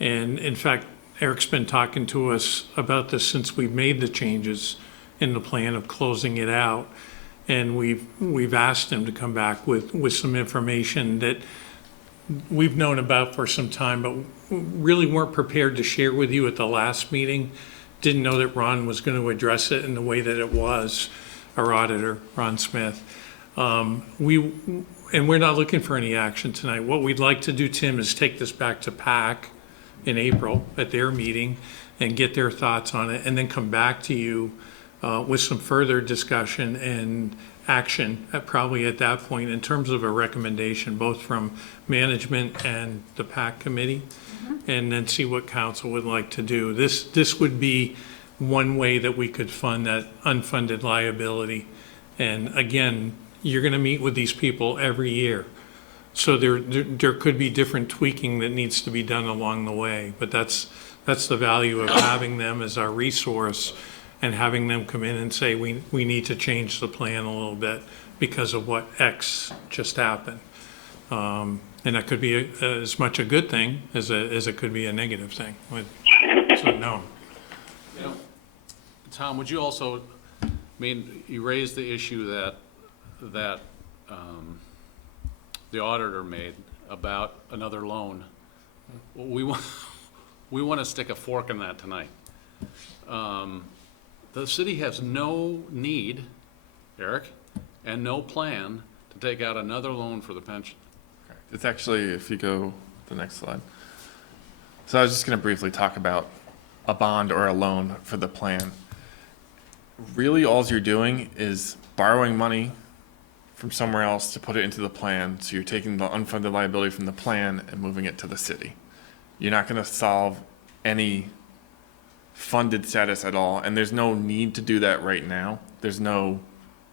And in fact, Eric's been talking to us about this since we made the changes in the plan of closing it out. And we've asked him to come back with some information that we've known about for some time, but really weren't prepared to share with you at the last meeting. Didn't know that Ron was going to address it in the way that it was, our auditor, Ron Smith. And we're not looking for any action tonight. What we'd like to do, Tim, is take this back to PAC in April at their meeting and get their thoughts on it, and then come back to you with some further discussion and action probably at that point in terms of a recommendation, both from management and the PAC committee, and then see what council would like to do. This would be one way that we could fund that unfunded liability. And again, you're going to meet with these people every year. So there could be different tweaking that needs to be done along the way, but that's the value of having them as our resource and having them come in and say, we need to change the plan a little bit because of what X just happened. And that could be as much a good thing as it could be a negative thing. So no. You know, Tom, would you also, I mean, you raised the issue that the auditor made about another loan. We want to stick a fork in that tonight. The city has no need, Eric, and no plan to take out another loan for the pension. It's actually, if you go to the next slide. So I was just going to briefly talk about a bond or a loan for the plan. Really, all you're doing is borrowing money from somewhere else to put it into the plan. So you're taking the unfunded liability from the plan and moving it to the city. You're not going to solve any funded status at all, and there's no need to do that right now. There's no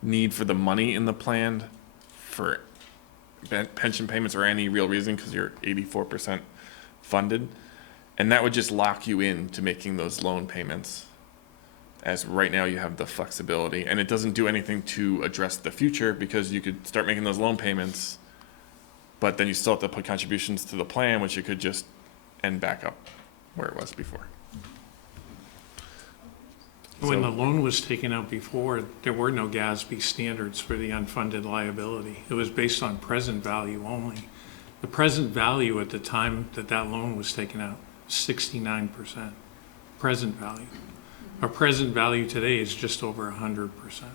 need for the money in the plan for pension payments or any real reason, because you're 84% funded, and that would just lock you into making those loan payments, as right now you have the flexibility, and it doesn't do anything to address the future, because you could start making those loan payments, but then you still have to put contributions to the plan, which you could just end back up where it was before. When the loan was taken out before, there were no GASB standards for the unfunded liability. It was based on present value only. The present value at the time that loan was taken out, 69%. Present value. Our present value today is just over 100%. So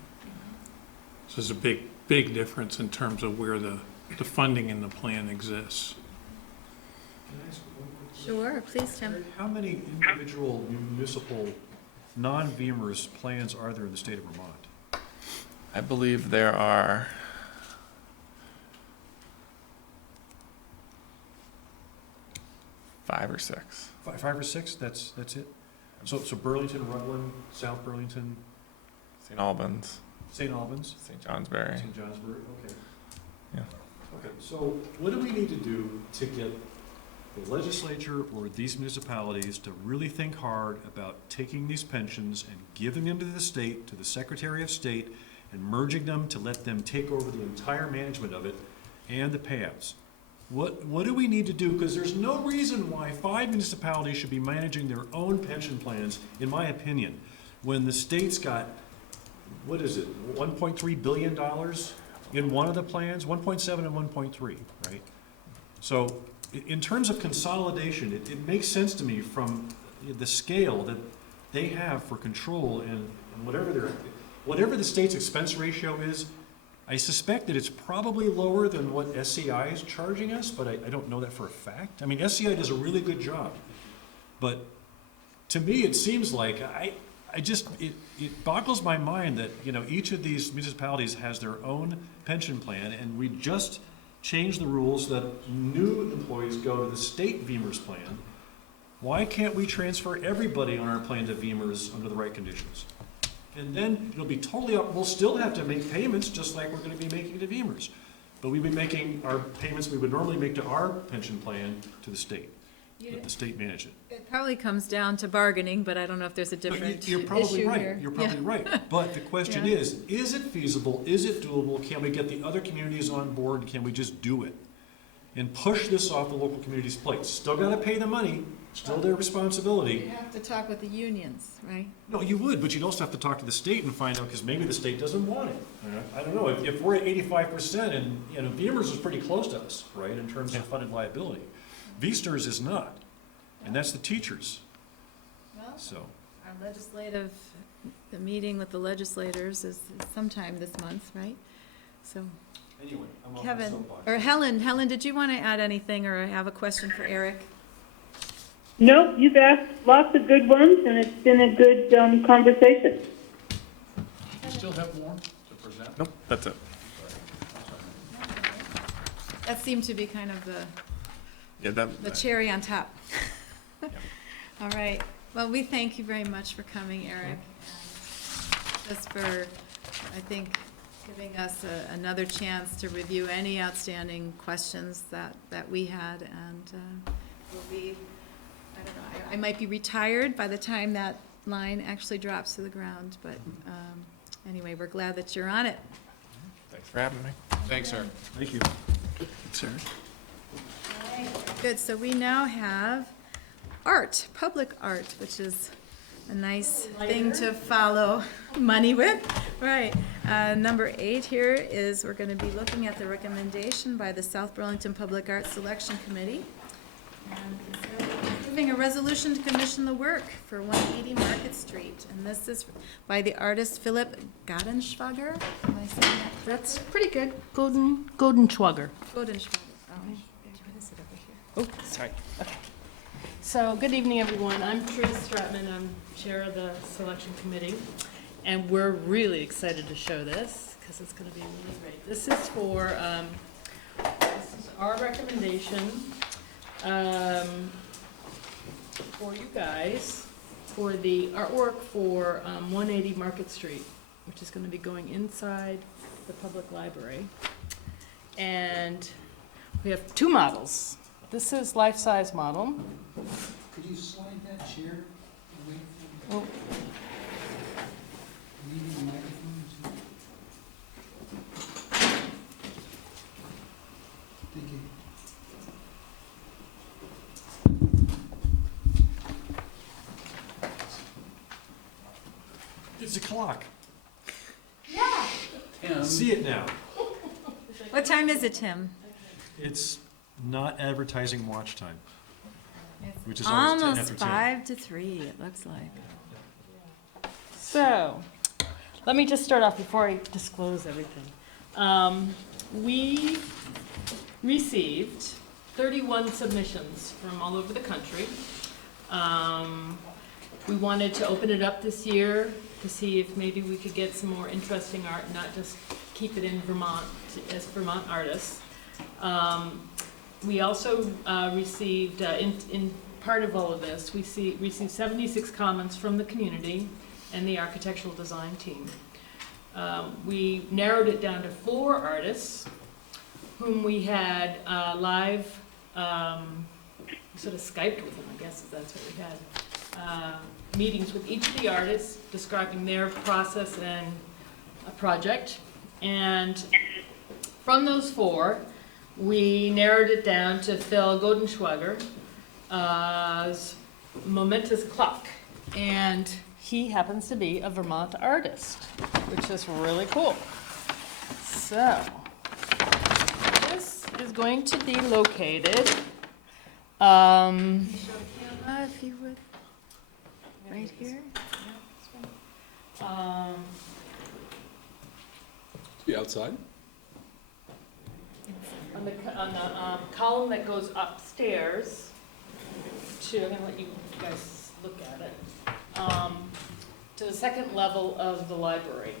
there's a big difference in terms of where the funding in the plan exists. Can I ask one quick question? Sure, please, Tim. How many individual municipal non-VEMR's plans are there in the state of Vermont? I believe there are 5 or 6. Five or six? That's it? So Burlington, Rutland, South Burlington, St. Albans, St. Albans, St. Johnsbury. St. Johnsbury, okay. Yeah. Okay, so what do we need to do to get the legislature or these municipalities to really think hard about taking these pensions and giving them to the state, to the Secretary of State, and merging them to let them take over the entire management of it and the payouts? What do we need to do? Because there's no reason why 5 municipalities should be managing their own pension plans, in my opinion, when the state's got, what is it, $1.3 billion in one of the plans, 1.7 and 1.3, right? So in terms of consolidation, it makes sense to me from the scale that they have for control and whatever the state's expense ratio is. I suspect that it's probably lower than what SCI is charging us, but I don't know that for a fact. I mean, SCI does a really good job, but to me, it seems like it boggles my mind that, you know, each of these municipalities has their own pension plan, and we just changed the rules that new employees go to the state VEMR's plan. Why can't we transfer everybody on our plan to VEMR's under the right conditions? And then it'll be totally up, we'll still have to make payments just like we're gonna be making to VEMR's. But we'll be making our payments we would normally make to our pension plan to the state. Let the state manage it. It probably comes down to bargaining, but I don't know if there's a But different you're probably issue right. here. You're probably right. But the question Yeah. is it feasible? Is it doable? Can we get the other communities on board? Can we just do it? And push this off the local communities' plates. Still gotta pay the money, Still their responsibility. You have to talk with the unions, right? No, you would, but you'd also have to talk to the state and find out, because maybe the state doesn't want it. I don't know, if we're at 85%, and, you know, Beamer's is pretty close to us, right, in terms of funded liability. V-Stars is not, and that's the teachers, Well, so. our legislative, the meeting with the legislators is sometime this month, right? So, Anyway, I'm off my Kevin, soapbox. or Helen, did you want to add anything or have a question for Eric? Nope, you've asked lots of good ones, and it's been a good conversation. You still have more to present? Nope, that's it. That seemed to be kind of Yeah, the cherry on top. All right, well, we thank you very much for coming, Eric. Just for, I think, giving us another chance to review any outstanding questions that we had, and we'll be, I don't know, I might be retired by the time that line actually drops to the ground, but anyway, we're glad that you're on it. Thanks for having me. Thanks, sir. Thank you. Sir. Good, so we now have art, public art, which is a nice thing to follow money with. Right. Number 8 here is we're going to be looking at the recommendation by the South Burlington Public Art Selection Committee. And it's giving a resolution to commission the work for 180 Market Street. And this is by the artist Philip Godenschwager. Am I saying that? That's pretty good. Godenschwager. Godenschwager. Oh, what is it over here? Oh, sorry. Okay. So, good evening, everyone. I'm Trish Stratman. I'm chair of the selection committee, and we're really excited to show this because it's going to be really great. This is for this is our recommendation for you guys for the artwork for 180 Market Street, which is going to be going inside the public library, and we have 2 models. This is life-size model. Could you slide that chair away Oh, leaving the microphone? Thank you. It's a clock. Tim. See it now. What time is it, Tim? It's not advertising watch time, which is always 10 Almost after 10. 5 to 3, it looks like. so, let me just start off before I disclose everything. We received 31 submissions from all over the country. We wanted to open it up this year to see if maybe we could get some more interesting art, not just keep it in Vermont as Vermont artists. We also received, in part of all of this, we received 76 comments from the community and the architectural design team. We narrowed it down to 4 artists whom we had live, sort of Skyped with them, I guess that's what we had. Meetings with each of the artists describing their process and a project. And from those 4, we narrowed it down to Phil Godenschwager's Momentous Clock. And he happens to be a Vermont artist, which is really cool. So, this is going to be located, If you would, right here. Be outside? on the column that goes upstairs to, I'm gonna let you guys look at it, to the 2nd level of the library.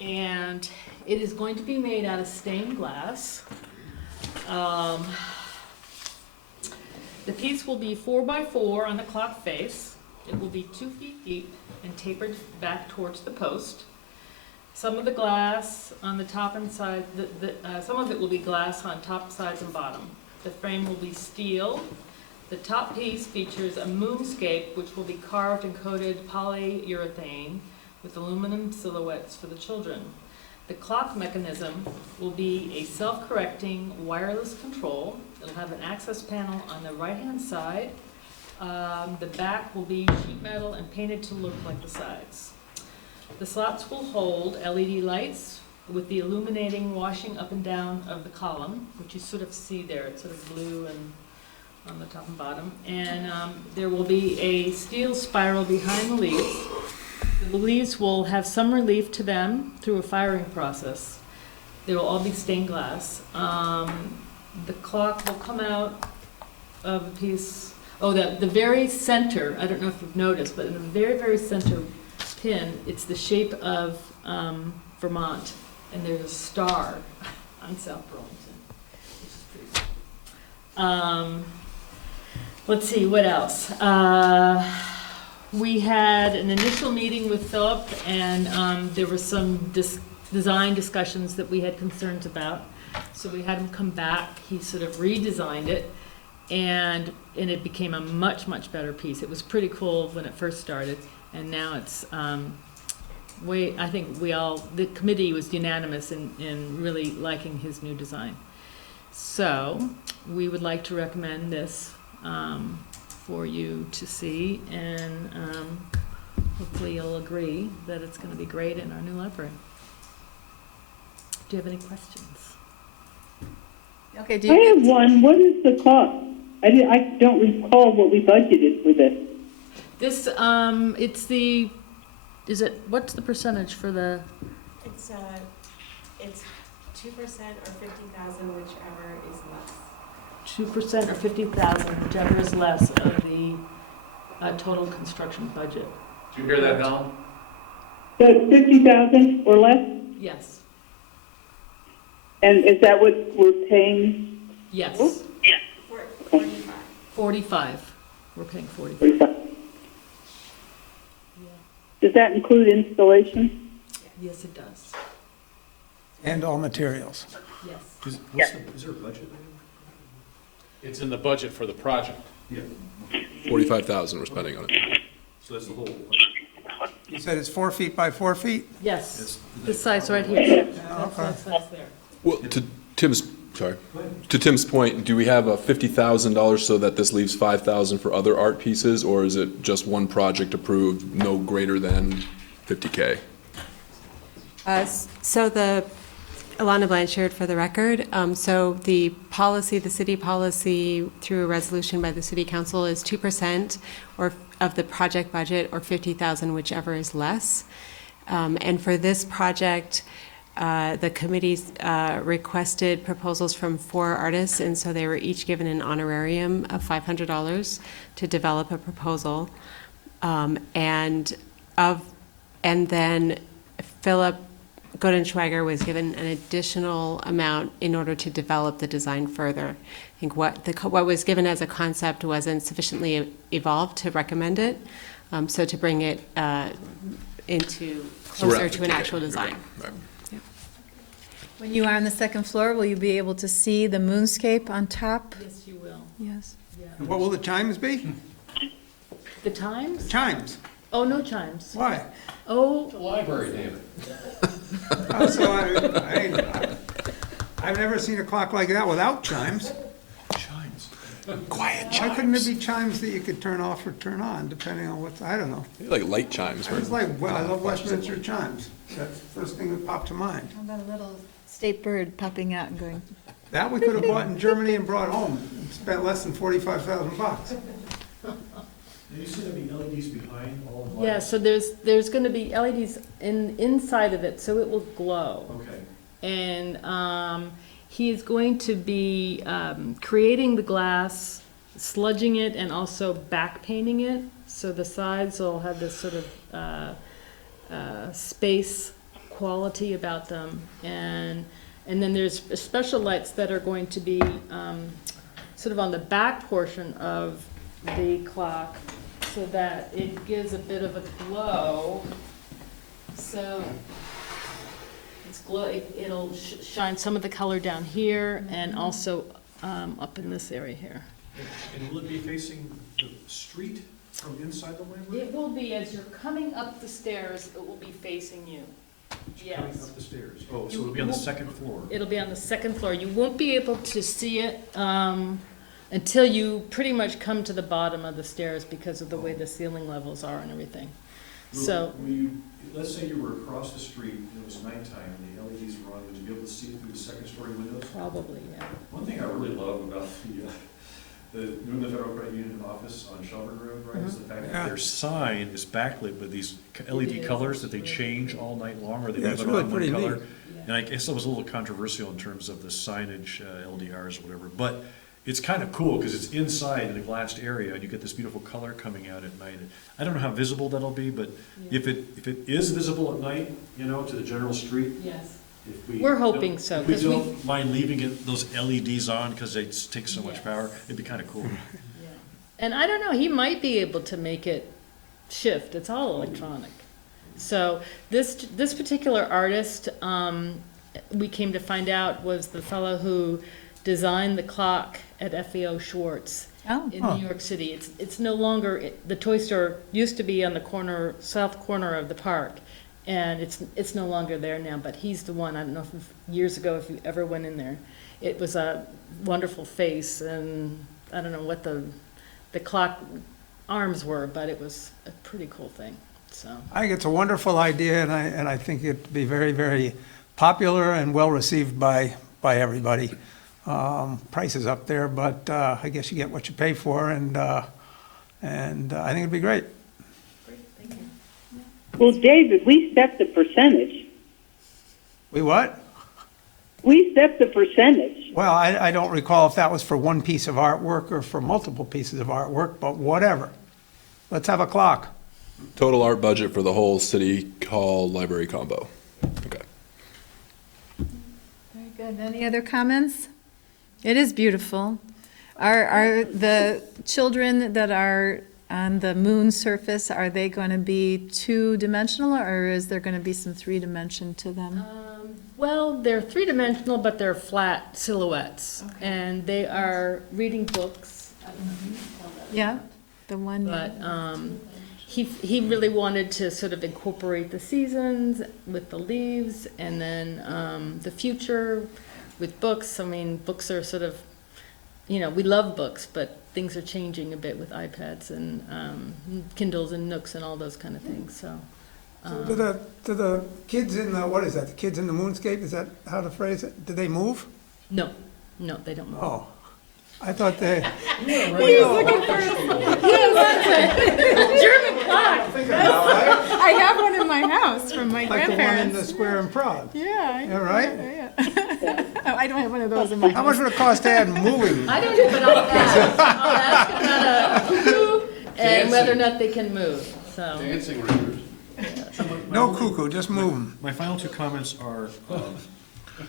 And it is going to be made out of stained glass. The piece will be 4x4 on the clock face. It will be 2 feet deep and tapered back towards the post. Some of the glass on the top and side, some of it will be glass on top, sides, and bottom. The frame will be steel. The top piece features a moonscape, which will be carved and coated polyurethane with aluminum silhouettes for the children. The clock mechanism will be a self-correcting wireless control. It'll have an access panel on the right-hand side The back will be sheet metal and painted to look like the sides. The slots will hold LED lights with the illuminating washing up and down of the column, which you sort of see there. It's sort of blue and on the top and bottom. And there will be a steel spiral behind the leaves. The leaves will have some relief to them through a firing process. They will all be stained glass. The clock will come out of a piece, the very center, I don't know if you've noticed, but in the very, very center pin, it's the shape of Vermont, and there's a star on South Burlington, which is pretty cool. Let's see, what else? We had an initial meeting with Philip, and there were some design discussions that we had concerns about. So we had him come back, he sort of redesigned it, and it became a much, much better piece. It was pretty cool when it first started, and now it's I think the committee was unanimous in really liking his new design. So we would like to recommend this for you to see, and hopefully you'll agree that it's going to be great in our new library. Do you have any questions? Okay, I have one. What is the cost? I don't recall what we budgeted for this. This, what's the percentage for the? It's 2% or 50,000, whichever is less. 2% or 50,000, whichever is less of the total construction budget. Did you hear that, Helen? So 50,000 or less? Yes. And is that what we're paying? Yes. Yeah. 45. 45. We're paying 45. 45. Does that include installation? Yes, it does. And all materials. Yes. Is there a budget? It's in the budget for the project. Yeah. 45,000 we're spending on it. So that's the whole. You said it's 4 feet by 4 feet? Yes. This size right here. Okay. That's there. Well, to Tim's point, do we have a $50,000 so that this leaves 5,000 for other art pieces, or is it just one project approved, no greater than 50K? So Alana Blanchard for the record. So the city policy through a resolution by the city council is 2% of the project budget or 50,000, whichever is less. And for this project, the committees requested proposals from 4 artists, and so they were each given an honorarium of $500 to develop a proposal. And then Philip Godenschweiger was given an additional amount in order to develop the design further. I think what was given as a concept wasn't sufficiently evolved to recommend it, so to bring it into closer to an actual design. Right. When you are on the second floor, will you be able to see the moonscape on top? Yes, you will. Yes. Yeah. And what will the chimes be? The times? Chimes. Oh, no chimes. Why? Oh, The library, David. Oh, so I've never seen a clock like that without chimes. Chimes. Quiet Why couldn't it be chimes that you could turn off or turn on, depending on what, I don't know. Like light chimes, right? It's like, well, I love Westminster chimes. That's the first thing that popped to mind. How about a little state bird popping out and going? That we could have bought in Germany and brought home, and spent less than $45,000. You said there'd be LEDs behind all of yeah, so there's going to be LEDs inside of it, so it will glow. Okay. And he is going to be creating the glass, sludging it, and also back painting it. So the sides will have this sort of space quality about them. And then there's special lights that are going to be sort of on the back portion of the clock, so that it gives a bit of a glow. So it's it'll shine some of the color down here and also up in this area here. And will it be facing the street from inside the library? It will be, as you're coming up the stairs, it will be facing you. Coming Yes. up the stairs. Oh, so it'll be on the second floor. It'll be on the second floor. You won't be able to see it until you pretty much come to the bottom of the stairs because of the way the ceiling levels are and everything. So, Let's say you were across the street and it was nighttime and the LEDs were on, would you be able to see through the second story windows? probably, yeah. One thing I really love about the New Federal Credit Union office on Shelburne Road, right, is the fact Yeah. that their sign is backlit with these LED is. colors that they change all night long, or they Yeah, leave it's it really on one pretty color. neat. And I guess it was a little controversial in terms of the signage, LDRs or whatever, but it's kind of cool because it's inside in a glassed area and you get this beautiful color coming out at night. I don't know how visible that'll be, but if it is visible at night, you know, to the general street, Yes. if we. We're hoping so, If we 'cause we- don't mind leaving it, those LEDs on because they take so much Yes. power, it'd be kind of cool. And I don't know, he might be able to make it shift, it's all electronic. So this particular artist, we came to find out was the fellow who designed the clock at FAO Schwartz Oh, in New York City. It's no longer, the toy store used to be on the corner, south corner of the park, and it's no longer there now, but he's the one, I don't know if years ago if you ever went in there. It was a wonderful face, and I don't know what the clock arms were, but it was a pretty cool thing, so. I think it's a wonderful idea, and I think it'd be very, very popular and well-received by everybody. Prices up there, but I guess you get what you pay for, and I think it'd be great. Great, thank you. Well, David, we set the percentage. We what? We set the percentage. Well, I don't recall if that was for one piece of artwork or for multiple pieces of artwork, but whatever. Let's have a clock. Total art budget for the whole city hall library combo. Okay. very good. Any other comments? It is beautiful. Are the children that are on the moon surface, are they going to be two-dimensional, or is there going to be some three-dimension to them? Well, they're three-dimensional, but they're flat silhouettes, Okay. and they are reading books. I don't know if you can tell that. Yeah, the one. But he really wanted to sort of incorporate the seasons with the leaves, and then the future with books. I mean, books are sort of, you know, we love books, but things are changing a bit with iPads and Kindles and Nooks and all those kind of things, so. Do the kids in the, what is that, the kids in the moonscape, is that how to phrase it? Do they move? No, they don't move. Oh, I thought they, German clock. I have one in my house from my like the one in the grandparents. square in Prague. Yeah. Yeah, right? Yeah. Oh, I don't have one of those in my How house. much would it cost to add moving? I don't know, but I'll ask. I'll ask about a cuckoo and whether or not they can move, so. Dancing readers. No cuckoo, just move 'em. My final two comments are,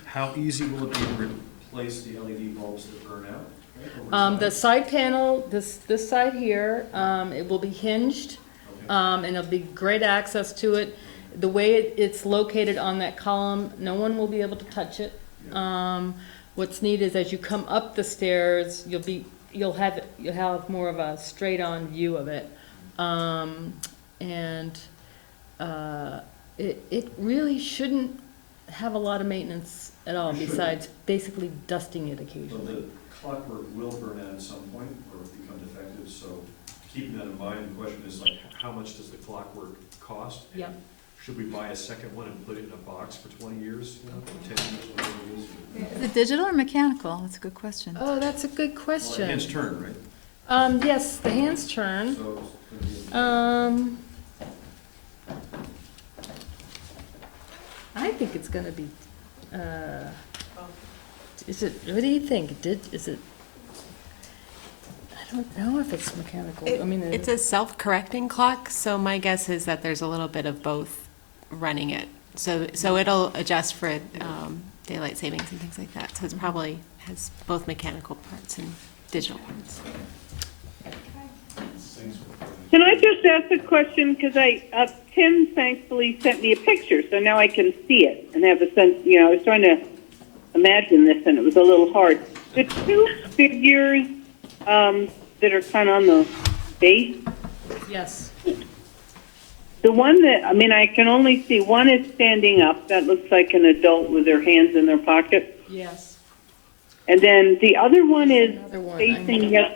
how easy will it be to replace the LED bulbs that burn out? Right, over The time? side panel, this side here, it will be hinged, Okay. and it'll be great access to it. The way it's located on that column, no one will be able to touch it. What's neat is as you come up the stairs, you'll have more of a straight-on view of it. It really shouldn't have a lot of maintenance at all, It shouldn't. besides basically dusting it So occasionally. the clockwork will burn out at some point or become defective, so keeping that in mind, the question is like, how much does the clockwork cost? And Yep. should we buy a second one and put it in a box for 20 years, you know, or 10 years, whatever it is? Is it digital or mechanical? That's a good question. Oh, that's a good Well, question. hands turn, right? Yes, the hands turn. So it's gonna be. I think it's gonna be, is it, what do you think? Is it, I don't know if it's mechanical. I mean, It's a self-correcting clock, so my guess is that there's a little bit of both running it. So it'll adjust for daylight savings and things like that. So it's probably has both mechanical parts and digital parts. Can I just ask a question? Because Tim thankfully sent me a picture, so now I can see it and have a sense. You know, I was trying to imagine this, and it was a little hard. The two figures that are kind of on the base, yes. the one that, I mean, I can only see one is standing up. That looks like an adult with their hands in their pockets. Yes. And then the other one is Another one, facing, yes,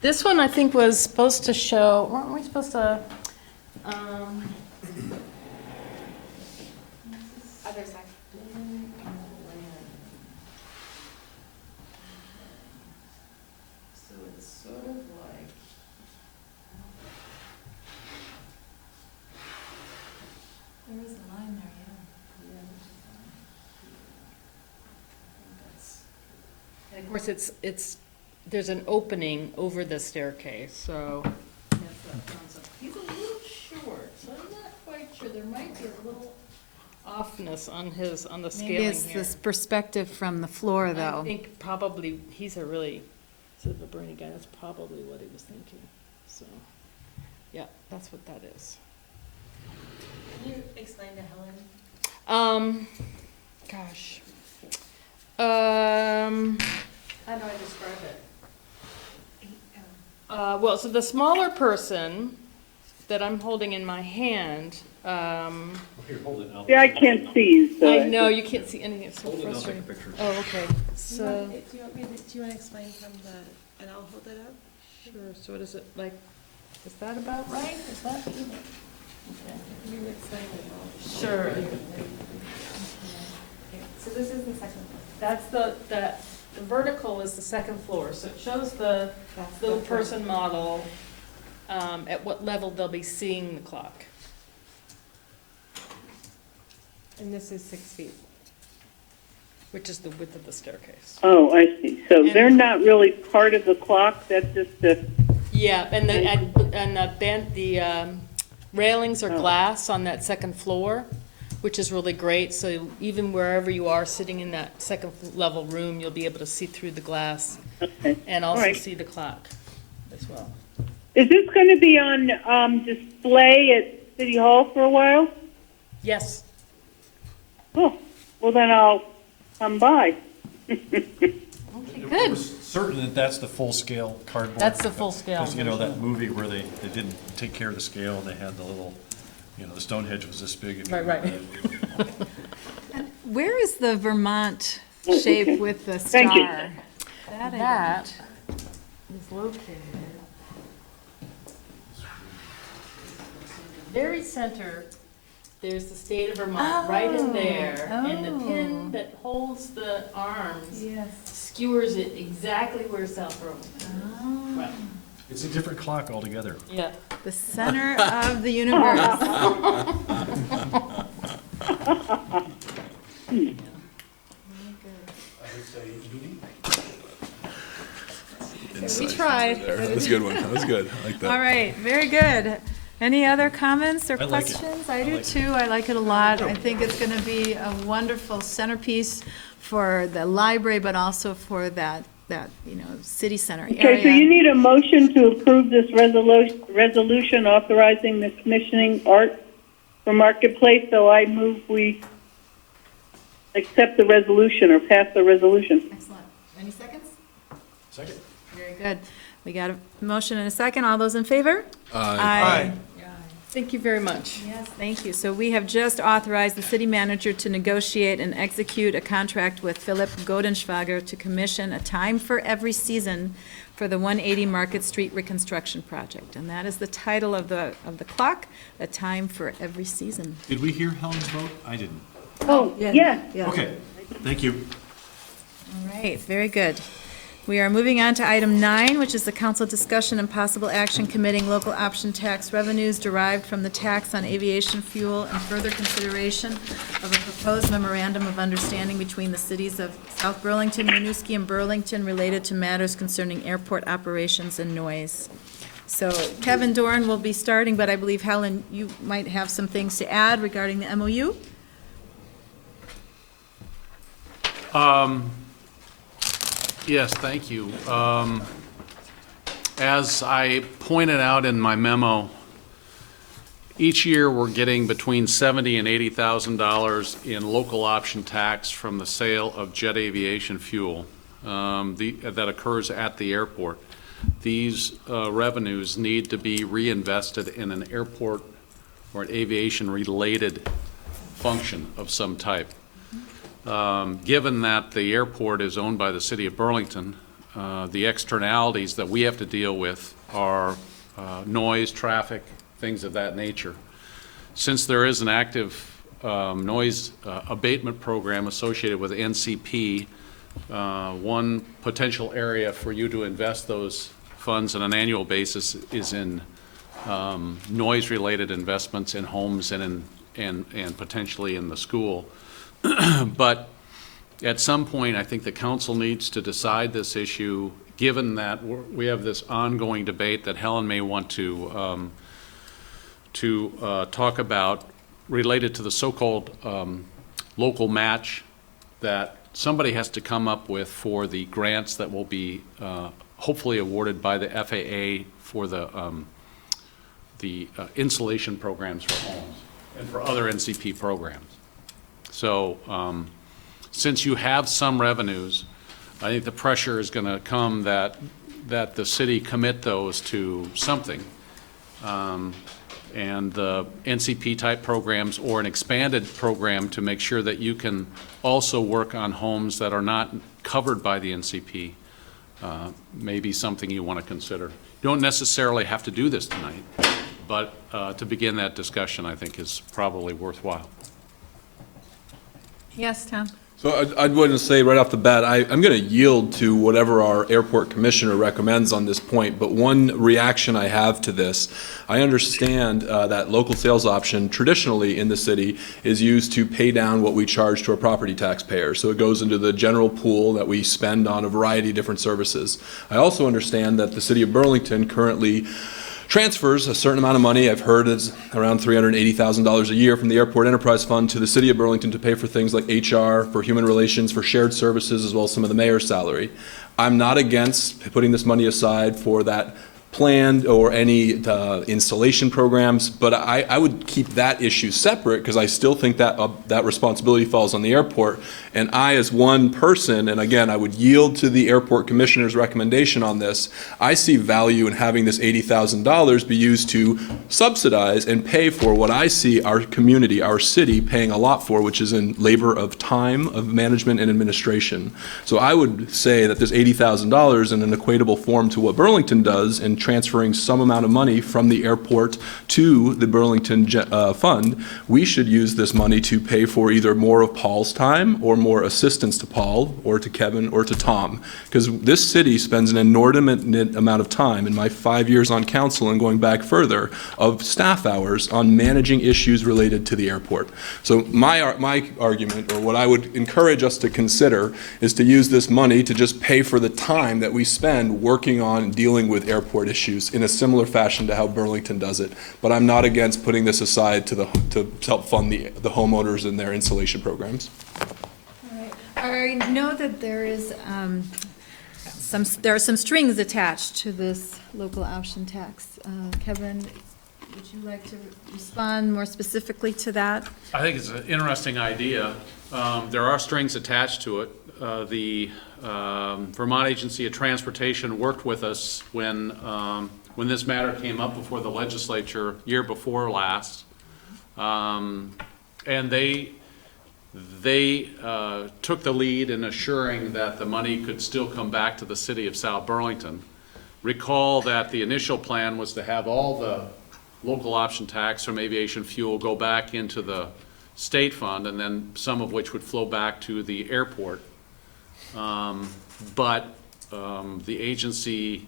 This one I think was supposed to show, weren't we supposed to, Other side. so it's sort of like. There is a line there, And of course, it's, there's an opening over the staircase, so. that's that concept. He's a little short, so I'm not quite sure, there might be a little offness on the Maybe scaling it's here. this perspective from the floor, I though. think probably, he's a really, sort of a brainy guy, that's probably what he was thinking, so, yeah, that's what that is. Can you explain to Helen? Gosh. How do I describe it? Well, so the smaller person that I'm holding in my hand, Here, hold it. see, I can't see you, so. I know, you can't see anything, it's so Hold it, and I'll take a frustrating. picture. Oh, okay, Do so, you want me to, do you want to explain from the, and I'll hold it up? sure, so what is it, like, is that about right? Is that? Okay. You explain it all. Sure. So this is the second one. That's the vertical is the second floor, so it shows the That's little the first. person model, at what level they'll be seeing the clock. And this is 6 feet. Which is the width of the staircase. Oh, I see. So And- they're not really part of the clock, that's just the, Yeah, and the railings are glass on that second floor, which is really great, so even wherever you are sitting in that second level room, you'll be able to see through the glass okay. and All also right. see the clock as well. Is this going to be on display at City Hall for a while? Yes, Oh, well then I'll come by. We're certain that that's the full-scale cardboard. that's the full scale. Because, you know, that movie where they didn't take care of the scale, and they had the little, you know, the Stonehenge was this big. and- Right. Where is the Vermont shape with the star? Thank you. That I That is located very center. There's the state of Vermont right in there, and the pin that holds the arms don't- Yes. skewers it exactly where South Burlington is. Right. It's a different clock altogether. Yeah. The center of the universe. We tried. That was a good one. That was good. I like All right, very good. Any other comments or I like it. questions? I do like it. too. I like it a lot. I think it's going to be a wonderful centerpiece for the library, but also for that, city center area. Okay, so you need a motion to approve this resolution authorizing the commissioning art for Marketplace, so I move we accept the resolution or pass the resolution. Excellent. Any seconds? Second. Very good. We got a motion and a second. All those in favor? Aye. Thank you very much. Yes, thank you. So we have just authorized the city manager to negotiate and execute a contract with Philip Godenschwager to commission A Time for Every Season for the 180 Market Street reconstruction project. And that is the title of the clock, A Time for Every Season. Did we hear Helen's vote? I didn't. Oh, yeah. Okay, thank you. All right, very good. We are moving on to item 9, which is the council discussion and possible action committing local option tax revenues derived from the tax on aviation fuel and further consideration of a proposed memorandum of understanding between the cities of South Burlington, Winooski, and Burlington related to matters concerning airport operations and noise. So Kevin Doran will be starting, but I believe, Helen, you might have some things to add regarding the MOU? Yes, thank you. As I pointed out in my memo, each year we're getting between $70,000 and $80,000 in local option tax from the sale of jet aviation fuel that occurs at the airport. These revenues need to be reinvested in an airport or an aviation-related function of some type. given that the airport is owned by the city of Burlington, the externalities that we have to deal with are noise, traffic, things of that nature. Since there is an active noise abatement program associated with NCP, one potential area for you to invest those funds on an annual basis is in noise-related investments in homes and potentially in the school. But at some point, I think the council needs to decide this issue, given that we have this ongoing debate that Helen may want to talk about related to the so-called local match that somebody has to come up with for the grants that will be hopefully awarded by the FAA for the insulation programs for homes and for other NCP programs. So since you have some revenues, I think the pressure is going to come that the city commit those to something. And the NCP type programs or an expanded program to make sure that you can also work on homes that are not covered by the NCP may be something you want to consider. You don't necessarily have to do this tonight, but to begin that discussion, I think is probably worthwhile. Yes, Tom? So I'd want to say right off the bat, I'm going to yield to whatever our airport commissioner recommends on this point, but one reaction I have to this, I understand that local sales option traditionally in the city is used to pay down what we charge to our property taxpayers. So it goes into the general pool that we spend on a variety of different services. I also understand that the city of Burlington currently transfers a certain amount of money, I've heard is around $380,000 a year from the Airport Enterprise Fund to the City of Burlington to pay for things like HR, for human relations, for shared services, as well as some of the mayor's salary. I'm not against putting this money aside for that planned or any installation programs, but I would keep that issue separate because I still think that that responsibility falls on the airport. And I, as one person, and again, I would yield to the airport commissioner's recommendation on this, I see value in having this $80,000 be used to subsidize and pay for what I see our community, our city, paying a lot for, which is in labor of time, of management and administration. So I would say that this $80,000 in an equatable form to what Burlington does in transferring some amount of money from the airport to the Burlington fund, we should use this money to pay for either more of Paul's time or more assistance to Paul or to Kevin or to Tom. Because this city spends an inordinate amount of time in my 5 years on council and going back further of staff hours on managing issues related to the airport. So my argument, or what I would encourage us to consider, is to use this money to just pay for the time that we spend working on dealing with airport issues in a similar fashion to how Burlington does it. But I'm not against putting this aside to help fund the homeowners and their insulation programs. I know that there is there are some strings attached to this local option tax. Kevin, would you like to respond more specifically to that? I think it's an interesting idea. There are strings attached to it. The Vermont Agency of Transportation worked with us when this matter came up before the legislature year before last, and they took the lead in assuring that the money could still come back to the city of South Burlington. Recall that the initial plan was to have all the local option tax from aviation fuel go back into the state fund, and then some of which would flow back to the airport. But the agency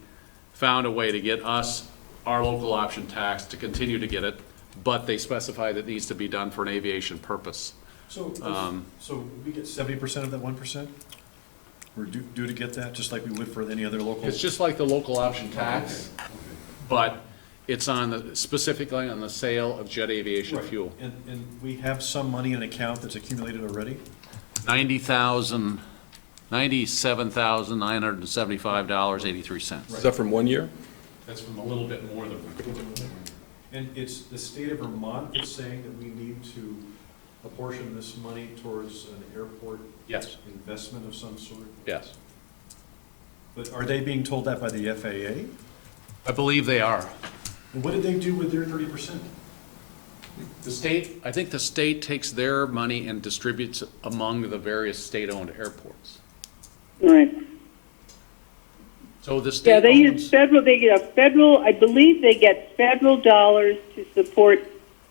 found a way to get us our local option tax to continue to get it, but they specified it needs to be done for an aviation purpose. So we get 70% of that 1%? We're due to get that, just like we would for any other local? It's just like the local option tax, but it's specifically on the sale of jet aviation fuel. And we have some money in an account that's accumulated already? $97,975.83. Is that from 1 year? That's from a little bit more than 1 year. And it's the state of Vermont that's saying that we need to apportion this money towards an airport investment of some sort? Yes. But are they being told that by the FAA? I believe they are. And what did they do with their 30%? I think the state takes their money and distributes it among the various state-owned airports. Right. So the Yeah, state they owns, use federal, they get a federal, I believe they get federal dollars to support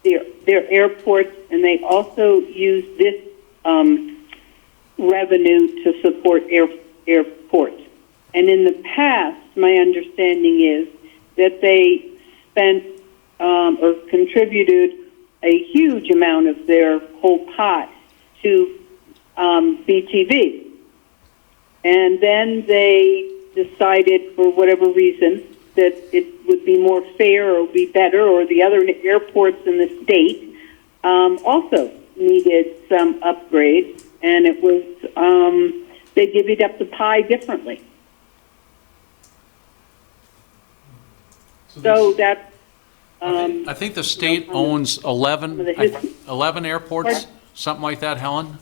their airports, and they also use this revenue to support airports. And in the past, my understanding is that they spent or contributed a huge amount of their whole pot to BTV. And then they decided, for whatever reason, that it would be more fair or be better, or the other airports in the state also needed some upgrades, and it was, they divvied up the pie differently. So that's, I think the state owns 11 airports, Pardon? something like that, Helen?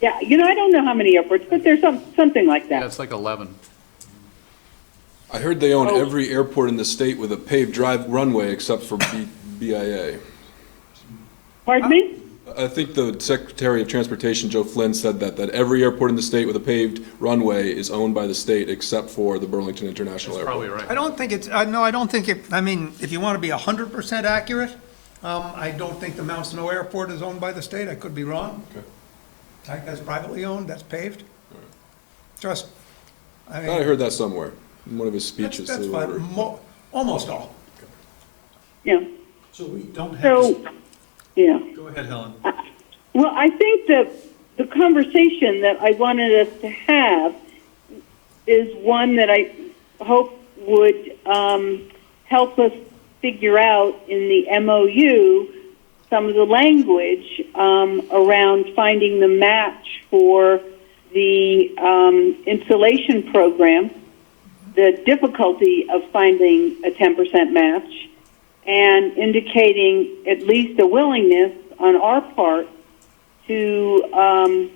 yeah, I don't know how many airports, but there's something like Yeah, that. it's like 11. I heard they own Oh. every airport in the state with a paved runway except for BIA. Pardon me? I think the Secretary of Transportation, Joe Flynn, said that every airport in the state with a paved runway is owned by the state except for the Burlington International Airport. Probably right. I don't think it's, no, I don't think it, I mean, if you want to be 100% accurate, I don't think the Mount Snow Airport is owned by the state. I could be wrong. Okay. I think that's privately owned, that's paved. Just, I I thought I mean, heard that somewhere, in one of his speeches to that's the fine, voters. almost all. Yeah. So we don't have So, to, yeah. go ahead, Helen. Well, I think that the conversation that I wanted us to have is one that I hope would help us figure out in the MOU some of the language around finding the match for the insulation program, the difficulty of finding a 10% match, and indicating at least a willingness on our part to,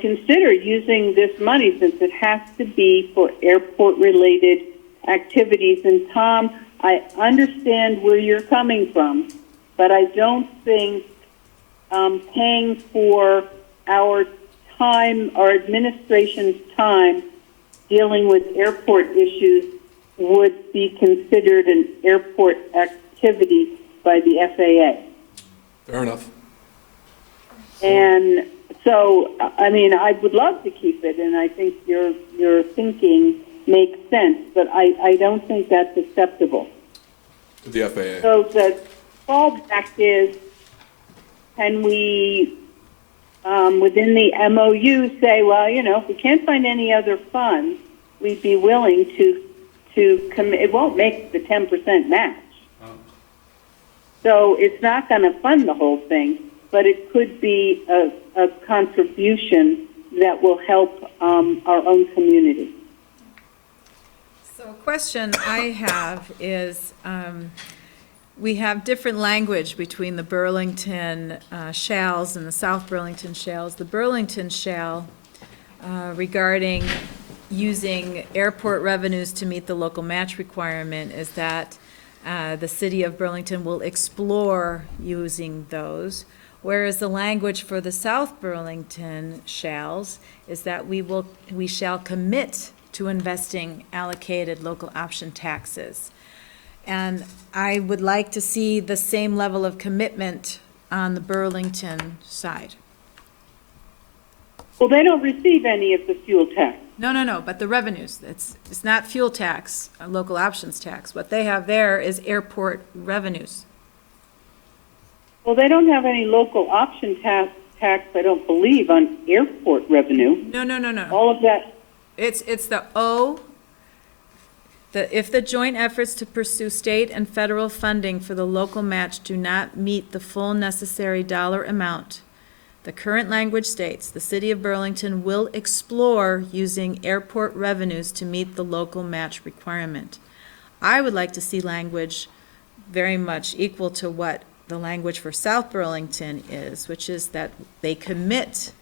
consider using this money, since it has to be for airport-related activities. And Tom, I understand where you're coming from, but I don't think paying for our time, our administration's time dealing with airport issues would be considered an airport activity by the FAA. Fair enough. And so, I mean, I would love to keep it, and I think your thinking makes sense, but I don't think that's acceptable. To the FAA. So the fallback is, can we, within the MOU, say, well, if we can't find any other funds, we'd be willing to commit. It won't make the 10% match. So it's not going to fund the whole thing, but it could be a contribution that will help our own community. So a question I have is, we have different language between the Burlington shalls and the South Burlington shalls. The Burlington shall regarding using airport revenues to meet the local match requirement is that the city of Burlington will explore using those, whereas the language for the South Burlington shalls is that we shall commit to investing allocated local option taxes. And I would like to see the same level of commitment on the Burlington side. Well, they don't receive any of the fuel tax. No, but the revenues, it's not fuel tax, local options tax. What they have there is airport revenues. Well, they don't have any local option tax, I don't believe, on airport revenue. No. All of that, It's the O, if the joint efforts to pursue state and federal funding for the local match do not meet the full necessary dollar amount, the current language states, the city of Burlington will explore using airport revenues to meet the local match requirement. I would like to see language very much equal to what the language for South Burlington is, which is that they commit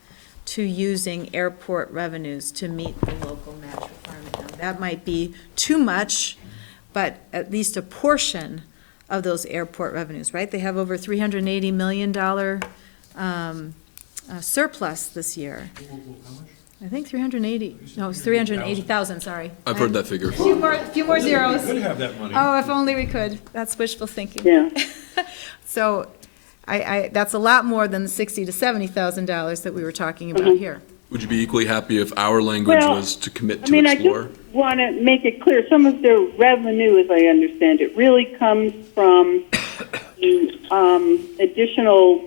to using airport revenues to meet the local match requirement. Now, that might be too much, but at least a portion of those airport revenues, right? They have over $380 million surplus this year. I think 380, no, it's 380,000, sorry. I've heard that figure. Few more zeros. Could have that money. Oh, if only we could. That's wishful thinking. Yeah. So that's a lot more than the $60,000 to $70,000 that we were talking about here. Would you be equally happy if our language Well, was to commit I to mean, explore? I just want to make it clear, some of their revenue, as I understand it, really comes from the additional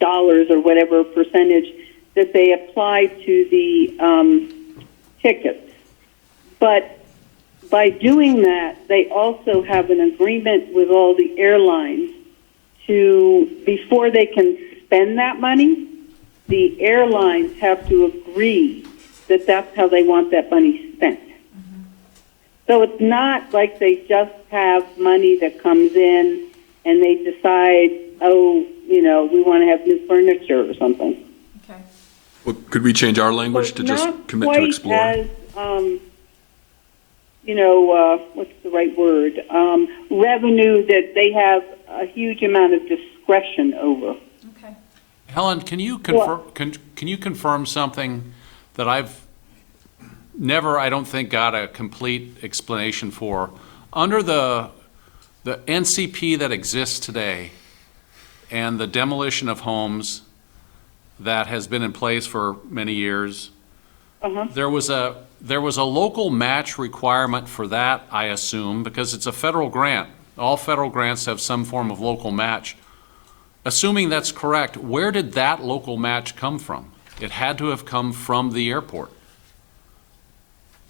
dollars or whatever percentage that they apply to the tickets. But by doing that, they also have an agreement with all the airlines to, before they can spend that money, the airlines have to agree that that's how they want that money spent. So it's not like they just have money that comes in and they decide, oh, you know, we want to have new furniture or something. Okay. Well, could we change our language to just commit to explore? Not quite as, what's the right word? Revenue that they have a huge amount of discretion over. Okay. Helen, can you confirm, can you confirm something that I've never, I don't think, got a complete explanation for? Under the NCP that exists today and the demolition of homes that has been in place for many years, there was a local match requirement for that, I assume, because it's a federal grant. All federal grants have some form of local match. Assuming that's correct, where did that local match come from? It had to have come from the airport.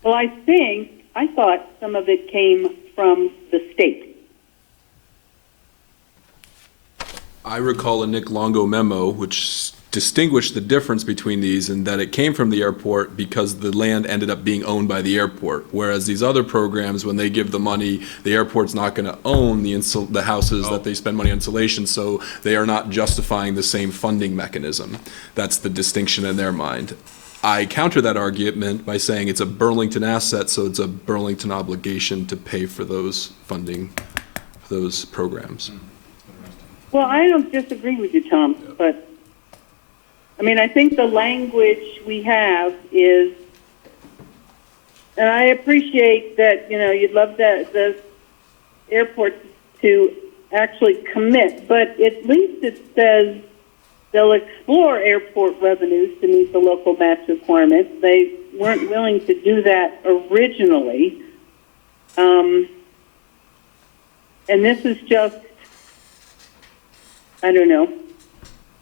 Well, I thought some of it came from the state. I recall a Nick Longo memo which distinguished the difference between these and that it came from the airport because the land ended up being owned by the airport. Whereas these other programs, when they give the money, the airport's not going to own the houses that they spend money on insulation, so they are not justifying the same funding mechanism. That's the distinction in their mind. I counter that argument by saying it's a Burlington asset, so it's a Burlington obligation to pay for those funding, those programs. Well, I don't disagree with you, Tom, but I mean, I think the language we have is, and I appreciate that, you know, you'd love the airport to actually commit, but at least it says they'll explore airport revenues to meet the local match requirements. They weren't willing to do that originally. And this is just, I don't know,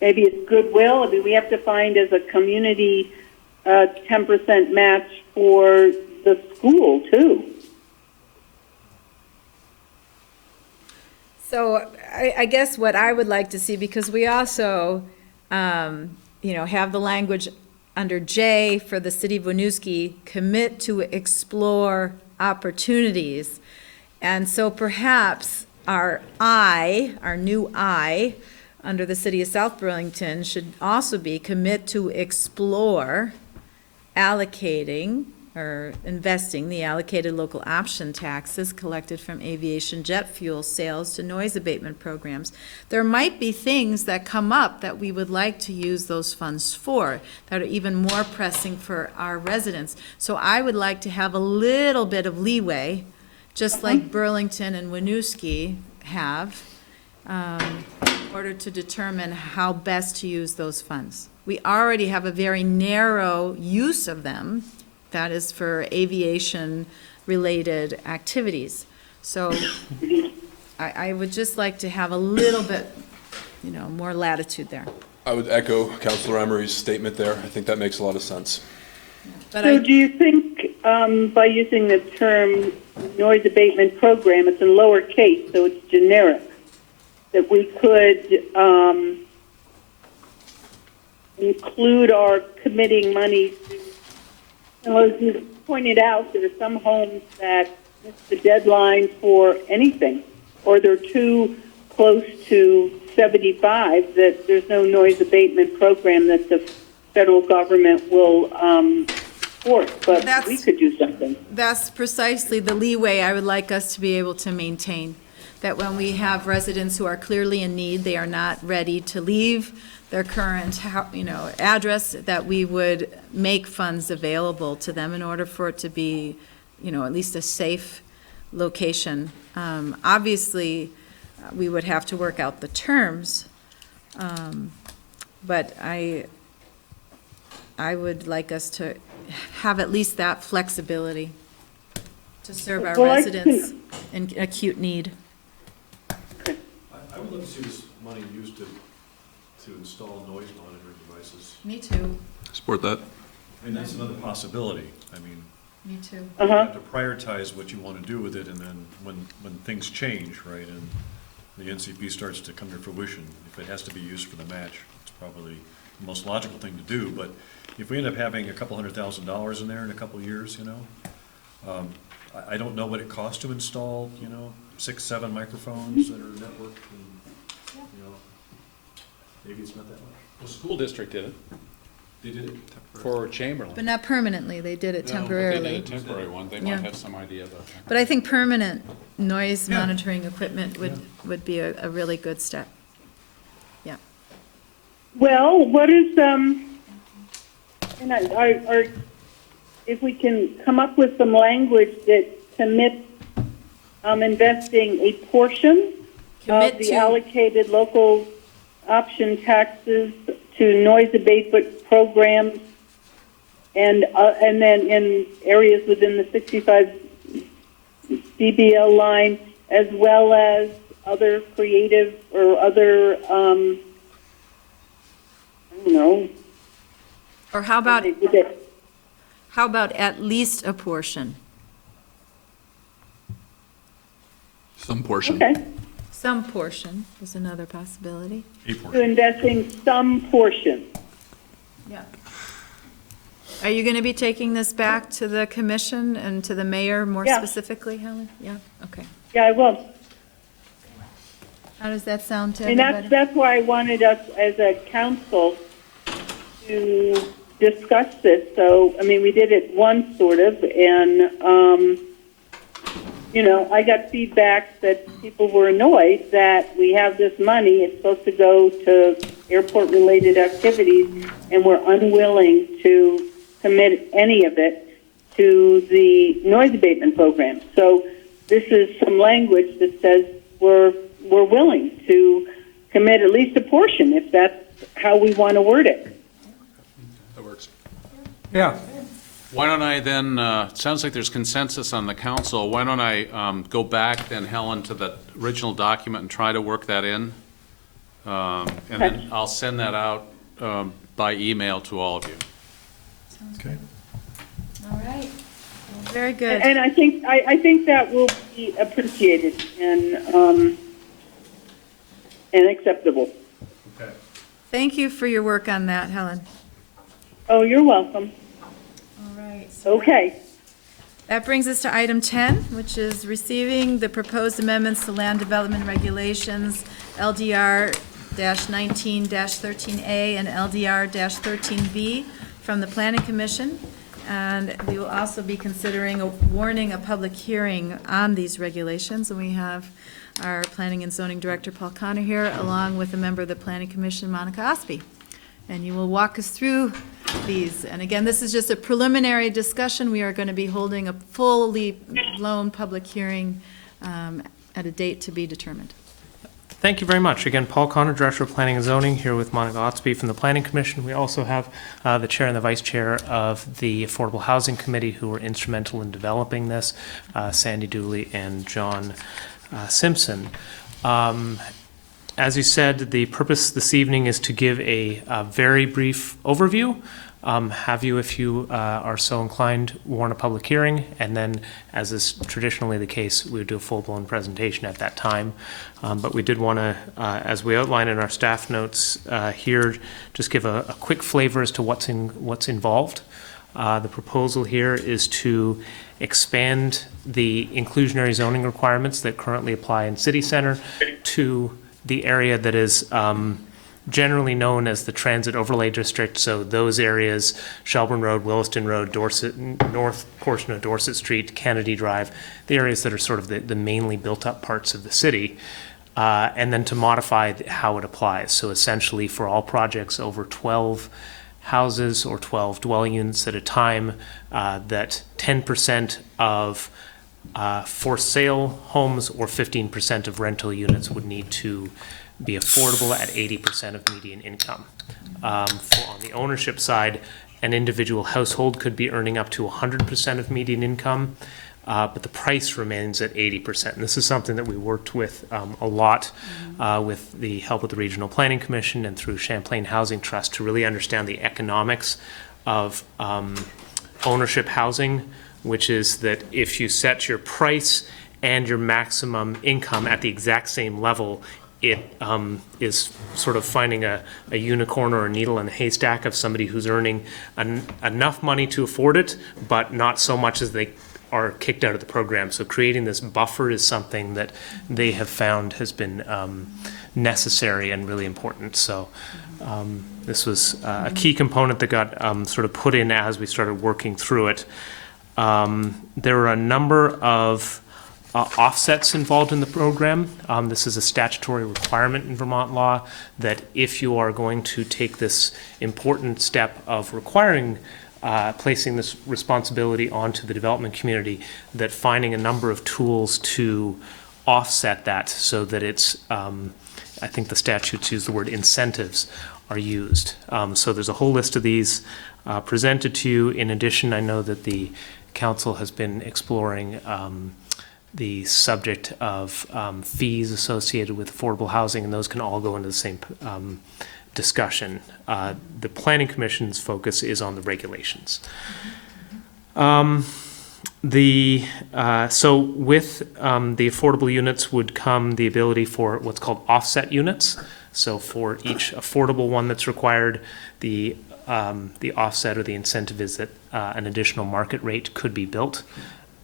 maybe it's goodwill. I mean, we have to find as a community 10% match for the school, too. So I guess what I would like to see, because we also, have the language under J for the city of Winooski, commit to explore opportunities. And so perhaps our new I, under the city of South Burlington, should also be commit to explore allocating or investing the allocated local option taxes collected from aviation jet fuel sales to noise abatement programs. There might be things that come up that we would like to use those funds for that are even more pressing for our residents. So I would like to have a little bit of leeway, just like Burlington and Winooski have, in order to determine how best to use those funds. We already have a very narrow use of them. That is for aviation-related activities. So I would just like to have a little bit, more latitude there. I would echo Councilor Emery's statement there. I think that makes a lot of sense. But So do you think by using the term noise abatement program, it's in lowercase, so it's generic, that we could include our committing money to, as you pointed out, there are some homes that miss the deadline for anything, or they're too close to 75 that there's no noise abatement program that the federal government will support, but we could do something. that's precisely the leeway I would like us to be able to maintain. that when we have residents who are clearly in need, they are not ready to leave their current, address, that we would make funds available to them in order for it to be, at least a safe location. Obviously, we would have to work out the terms, but I would like us to have at least that flexibility to serve our Well, I residents in acute need. I would love to see this money used to install noise monitoring devices. Me too, Support that. And that's another possibility. I mean, me too. you have to prioritize what you want to do with it, and then when things change, right, and the NCP starts to come to fruition, if it has to be used for the match, it's probably the most logical thing to do. But if we end up having a couple $100,000 in there in a couple of years, I don't know what it costs to install, 6, 7 microphones that are networked, and, maybe it's not that much. The school district did it They did it. for Chamberlain. But not permanently, they did it No, but temporarily. they did a temporary one. They Yeah. might have some idea about that. But I think permanent noise Yeah. monitoring equipment would be a really good step. Yeah. Well, what is, if we can come up with some language that commits investing a portion Commit of the to- allocated local option taxes to noise abatement programs, and then in areas within the 65 dBL line, as well as other creative or other, I don't know. Or how about at least a portion? Some portion. Okay. Some portion is another possibility. To investing some portion. Yeah. Are you going to be taking this back to the commission and to the mayor more Yeah. specifically, Helen? Yeah, okay. Yeah, I will. How does that sound to And everybody? that's why I wanted us as a council to discuss this. So, I mean, we did it once sort of, and, I got feedback that people were annoyed that we have this money, it's supposed to go to airport-related activities, and we're unwilling to commit any of it to the noise abatement program. So this is some language that says we're willing to commit at least a portion, if that's how we want to word it. That works. Yeah. Why don't I then, it sounds like there's consensus on the council, why don't I go back then, Helen, to the original document and try to work that in? And then I'll send that out by email to all of you. Okay. All right. Very good. And I think that will be appreciated and acceptable. Okay. Thank you for your work on that, Helen. Oh, you're welcome. All right. Okay. That brings us to item 10, which is receiving the proposed amendments to land development regulations, LDR-19-13A and LDR-13B from the Planning Commission. And we will also be considering warning a public hearing on these regulations. And we have our Planning and Zoning Director, Paul Connor, here, along with a member of the Planning Commission, Monica Ospey. And you will walk us through these. And again, this is just a preliminary discussion. We are going to be holding a fully blown public hearing at a date to be determined. Thank you very much. Again, Paul Connor, Director of Planning and Zoning, here with Monica Ospey from the Planning Commission. We also have the Chair and the Vice Chair of the Affordable Housing Committee who were instrumental in developing this, Sandy Dooley and John Simpson. As you said, the purpose this evening is to give a very brief overview. Have you, if you are so inclined, warn a public hearing, and then, as is traditionally the case, we would do a full-blown presentation at that time. But we did want to, as we outline in our staff notes here, just give a quick flavor as to what's involved. The proposal here is to expand the inclusionary zoning requirements that currently apply in City Center to the area that is generally known as the Transit Overlay District. So those areas, Shelburne Road, Williston Road, Dorset, north portion of Dorset Street, Kennedy Drive, the areas that are sort of the mainly built-up parts of the city. And then to modify how it applies. So essentially for all projects over 12 houses or 12 dwelling units at a time, that 10% of for sale homes or 15% of rental units would need to be affordable at 80% of median income. On the ownership side, an individual household could be earning up to 100% of median income, but the price remains at 80%. And this is something that we worked with a lot with the help of the Regional Planning Commission and through Champlain Housing Trust to really understand the economics of ownership housing, which is that if you set your price and your maximum income at the exact same level, it is sort of finding a unicorn or a needle in a haystack of somebody who's earning enough money to afford it, but not so much as they are kicked out of the program. So creating this buffer is something that they have found has been necessary and really important. So this was a key component that got sort of put in as we started working through it. There were a number of offsets involved in the program. This is a statutory requirement in Vermont law that if you are going to take this important step of requiring placing this responsibility onto the development community, that finding a number of tools to offset that so that it's, I think the statutes use the word incentives are used. So there's a whole list of these presented to you. In addition, I know that the council has been exploring the subject of fees associated with affordable housing, and those can all go into the same discussion. The Planning Commission's focus is on the regulations. So with the affordable units would come the ability for what's called offset units. So for each affordable one that's required, the offset or the incentive is that an additional market rate could be built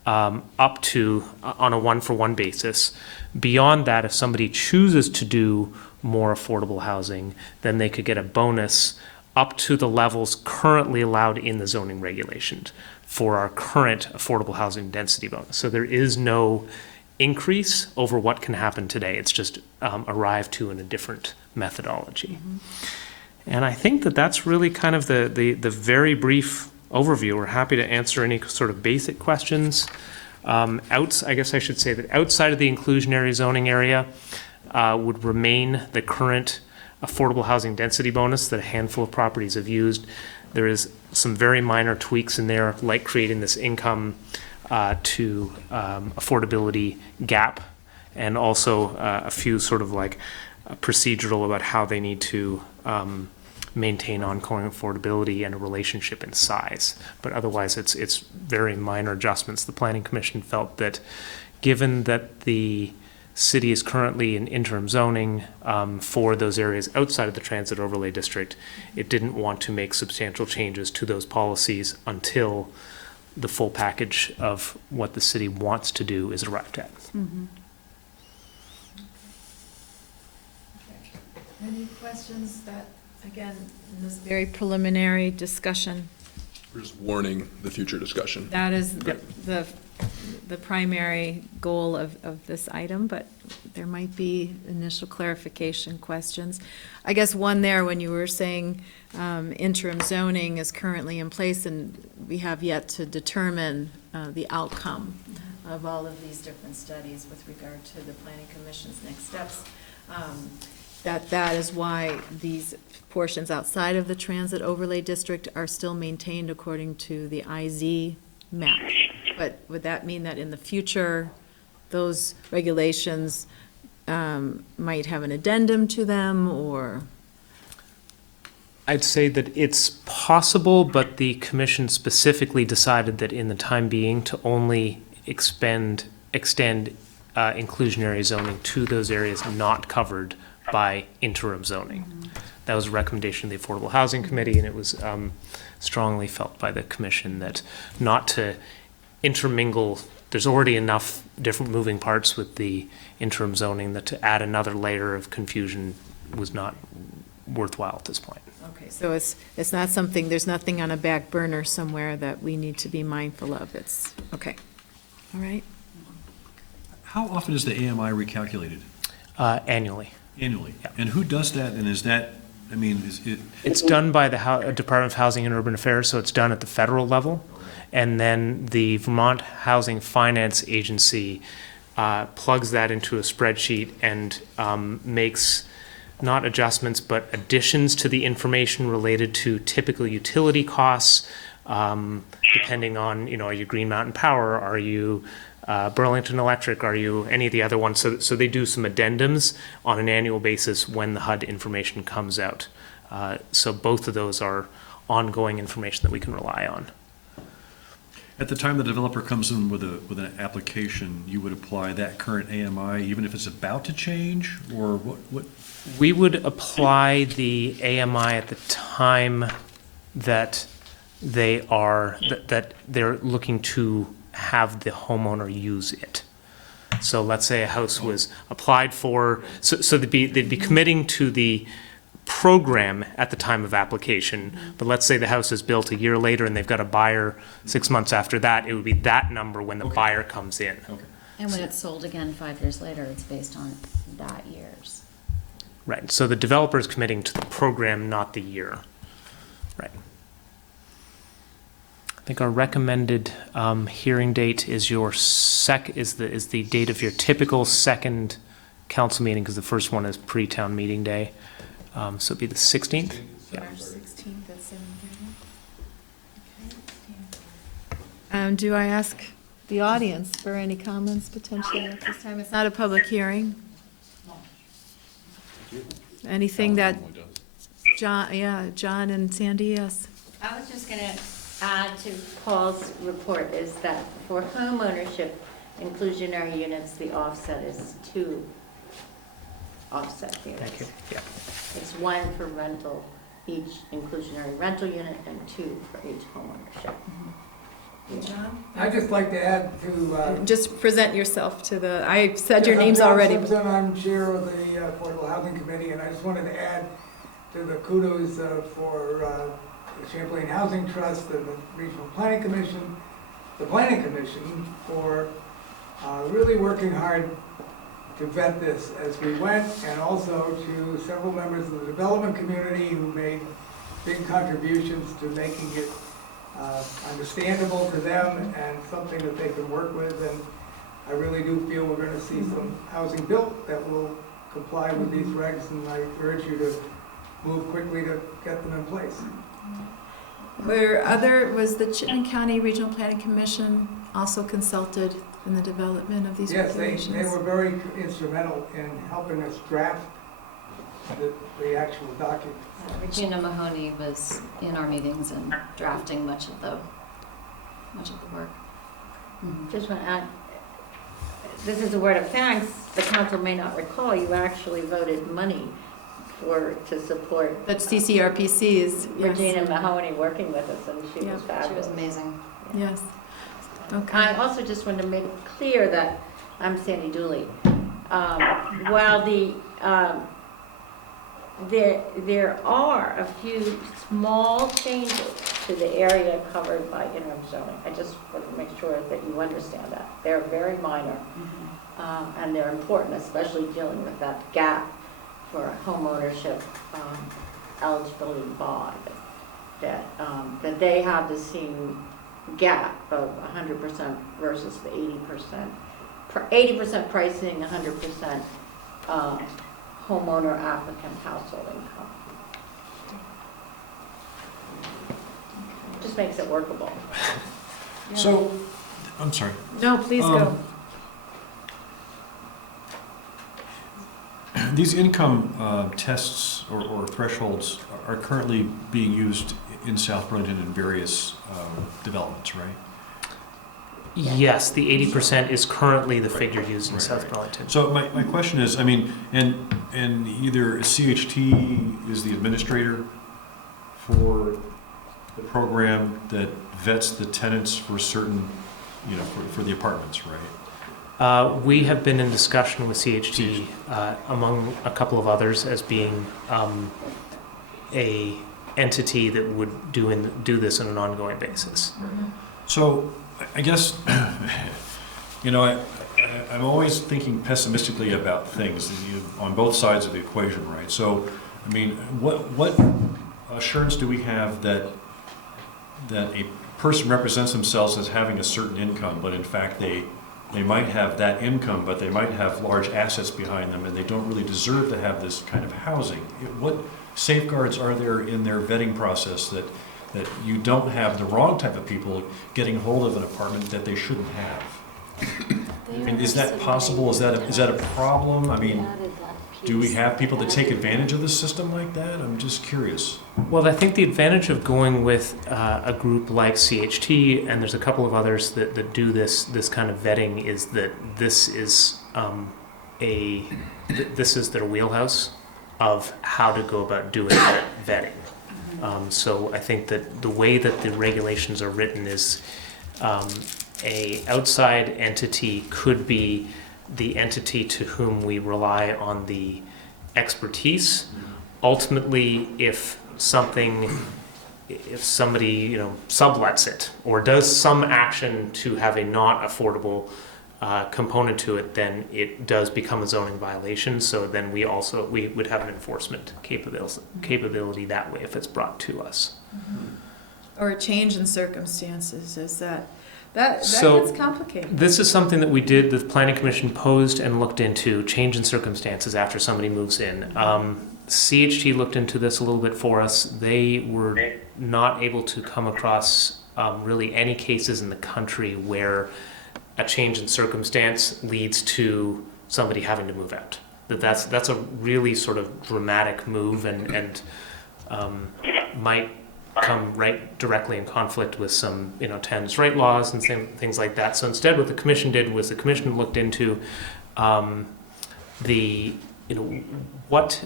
up to on a one-for-one basis. Beyond that, if somebody chooses to do more affordable housing, then they could get a bonus up to the levels currently allowed in the zoning regulations for our current affordable housing density bonus. So there is no increase over what can happen today. It's just arrived to in a different methodology. And I think that that's really kind of the very brief overview. We're happy to answer any sort of basic questions. I guess I should say that outside of the inclusionary zoning area would remain the current affordable housing density bonus that a handful of properties have used. There is some very minor tweaks in there, like creating this income to affordability gap, and also a few sort of like procedural about how they need to maintain ongoing affordability and a relationship in size. But otherwise, it's very minor adjustments. The Planning Commission felt that given that the city is currently in interim zoning for those areas outside of the Transit Overlay District, it didn't want to make substantial changes to those policies until the full package of what the city wants to do is arrived at. Any questions that, again, in this very preliminary discussion? We're just warning the future discussion. That is the primary goal of this item, but there might be initial clarification questions. I guess one there, when you were saying interim zoning is currently in place and we have yet to determine the outcome of all of these different studies with regard to the Planning Commission's next steps. That is why these portions outside of the Transit Overlay District are still maintained according to the IZ map. But would that mean that in the future, those regulations might have an addendum to them, or? I'd say that it's possible, but the commission specifically decided that in the time being to only extend inclusionary zoning to those areas not covered by interim zoning. That was a recommendation of the Affordable Housing Committee, and it was strongly felt by the commission that not to intermingle. There's already enough different moving parts with the interim zoning that to add another layer of confusion was not worthwhile at this point. Okay, so it's not something, there's nothing on a back burner somewhere that we need to be mindful of. It's, okay, all right. How often is the AMI recalculated? Annually. Annually? And who does that, and is that, I mean, is it? It's done by the Department of Housing and Urban Affairs, so it's done at the federal level. And then the Vermont Housing Finance Agency plugs that into a spreadsheet and makes not adjustments, but additions to the information related to typical utility costs, depending on, are you Green Mountain Power, are you Burlington Electric, are you any of the other ones? So they do some addendums on an annual basis when the HUD information comes out. So both of those are ongoing information that we can rely on. At the time the developer comes in with an application, you would apply that current AMI, even if it's about to change, or what? We would apply the AMI at the time that that they're looking to have the homeowner use it. So let's say a house was applied for, so they'd be committing to the program at the time of application, but let's say the house is built a year later and they've got a buyer 6 months after that, it would be that number when the buyer comes in. Okay. And when it's sold again 5 years later, it's based on that year's. Right, so the developer is committing to the program, not the year. Right. I think our recommended hearing date is is the date of your typical second council meeting, because the first one is pre-town meeting day. So it'd be the 16th. March 16th at 7:30. Do I ask the audience for any comments potentially at this time? It's not a public hearing. Anything that, John and Sandy, yes. I was just going to add to Paul's report is that for home ownership inclusionary units, the offset is 2 offset units. Thank you. Yeah. It's 1 for rental, each inclusionary rental unit, and 2 for each home ownership. John? I'd just like to add to. Just present yourself to I said your names already. I'm John Simpson, I'm chair of the Affordable Housing Committee, and I just wanted to add to the kudos for the Champlain Housing Trust and the Regional Planning Commission, the Planning Commission, for really working hard to vet this as we went, and also to several members of the development community who made big contributions to making it understandable to them and something that they can work with. And I really do feel we're going to see some housing built that will comply with these regs, and I urge you to move quickly to get them in place. Was the Chittenden County Regional Planning Commission also consulted in the development of these regulations? Yes, they were very instrumental in helping us draft the actual document. Regina Mahoney was in our meetings and drafting much of the work. Just want to add, this is a word of thanks. The council may not recall, you actually voted money to support. But CCRPC's. Regina Mahoney working with us, and she was fabulous. She was amazing. Yes. Okay. I also just wanted to make it clear that I'm Sandy Dooley. While there are a few small changes to the area covered by interim zoning. I just want to make sure that you understand that. They're very minor, and they're important, especially dealing with that gap for home ownership eligibility bond. That they have the same gap of 100% versus the 80%. 80% pricing, 100% homeowner applicant household income. Just makes it workable. So, I'm sorry. No, please go. These income tests or thresholds are currently being used in South Burlington in various developments, right? Yes, the 80% is currently the figure used in South Burlington. So my question is, I mean, and either CHT is the administrator for the program that vets the tenants for certain, for the apartments, right? We have been in discussion with CHT, among a couple of others, as being a entity that would do this on an ongoing basis. So I guess, I'm always thinking pessimistically about things on both sides of the equation, right? So, I mean, what assurance do we have that a person represents themselves as having a certain income, but in fact they might have that income, but they might have large assets behind them, and they don't really deserve to have this kind of housing? What safeguards are there in their vetting process that you don't have the wrong type of people getting hold of an apartment that they shouldn't have? I mean, is that possible? Is that a problem? I mean, do we have people that take advantage of the system like that? I'm just curious. Well, I think the advantage of going with a group like CHT, and there's a couple of others that do this kind of vetting, is that this is this is their wheelhouse of how to go about doing that vetting. So I think that the way that the regulations are written is a outside entity could be the entity to whom we rely on the expertise. Ultimately, if somebody sublets it or does some action to have a not affordable component to it, then it does become a zoning violation. So then we would have an enforcement capability that way if it's brought to us. Or a change in circumstances, is that So gets complicated. this is something that we did, the Planning Commission posed and looked into, change in circumstances after somebody moves in. CHT looked into this a little bit for us. They were not able to come across really any cases in the country where a change in circumstance leads to somebody having to move out. That's a really sort of dramatic move and might come right directly in conflict with some tenants' right laws and things like that. So instead, what the commission did was the commission looked into what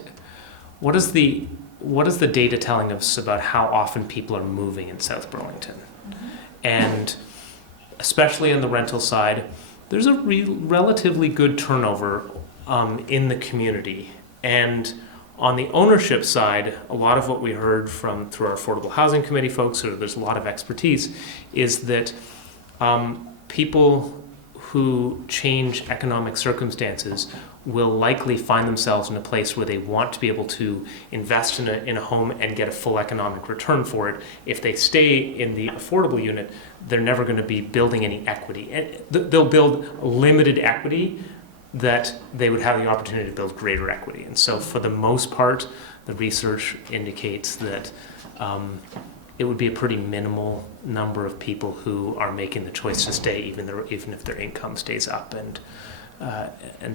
is the data telling us about how often people are moving in South Burlington, and especially on the rental side, there's a relatively good turnover in the community. And on the ownership side, a lot of what we heard through our Affordable Housing Committee folks, or there's a lot of expertise, is that people who change economic circumstances will likely find themselves in a place where they want to be able to invest in a home and get a full economic return for it. If they stay in the affordable unit, they're never going to be building any equity. And they'll build limited equity that they would have the opportunity to build greater equity. And so for the most part, the research indicates that it would be a pretty minimal number of people who are making the choice to stay, even if their income stays up. And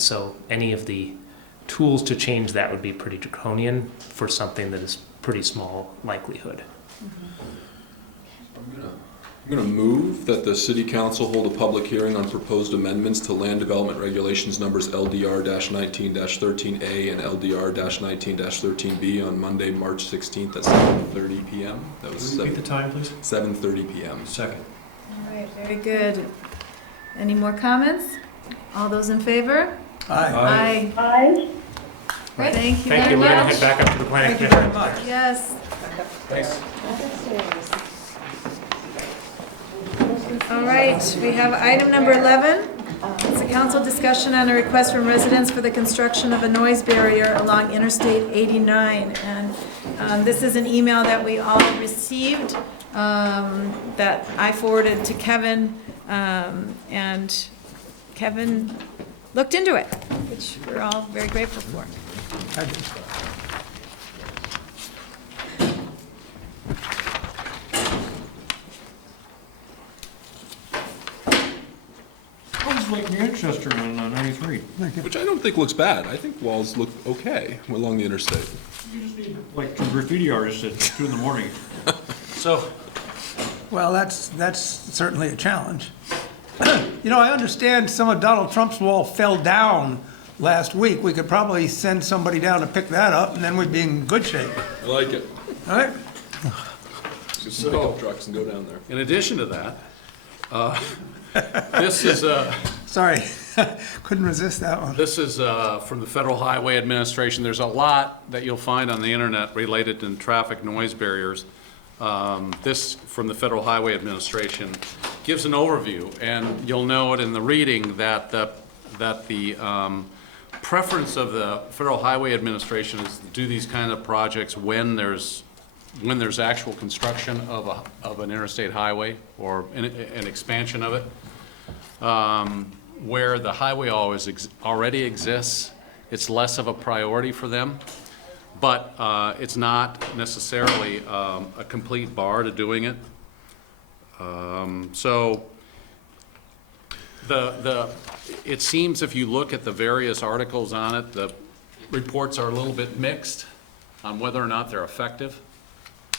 so any of the tools to change that would be pretty draconian for something that is pretty small likelihood. I'm going to move that the City Council hold a public hearing on proposed amendments to Land Development Regulations numbers LDR-19-13A and LDR-19-13B on Monday, March 16th at 7:30 p.m. That was Repeat the time, please. 7:30 p.m. Second. All right, very good. Any more comments? All those in favor? Aye. Aye. Great. Thank you very We're going to much. head back up to the planning Thank you commission. very much. Yes. Thanks. All right, we have item number 11. It's a council discussion on a request from residents for the construction of a noise barrier along Interstate 89. And this is an email that we all received that I forwarded to Kevin. And Kevin looked into it, which we're all very grateful for. I do. Sounds like Manchester on 93. Which I don't think looks bad. I think walls look okay along the interstate. You just need like two graffiti artists at 2 in the morning. So, Well, that's certainly a challenge. I understand some of Donald Trump's wall fell down last week. We could probably send somebody down to pick that up, and then we'd be in good shape. I like it. All right? Just pick up trucks and go down there. In addition to that, This is Sorry, couldn't resist that one. This is from the Federal Highway Administration. There's a lot that you'll find on the internet related to traffic noise barriers. This from the Federal Highway Administration gives an overview, and you'll know it in the reading that the preference of the Federal Highway Administration is to do these kind of projects when there's actual construction of an interstate highway or an expansion of it. Where the highway already exists, it's less of a priority for them, but it's not necessarily a complete bar to doing it. So it seems if you look at the various articles on it, the reports are a little bit mixed on whether or not they're effective,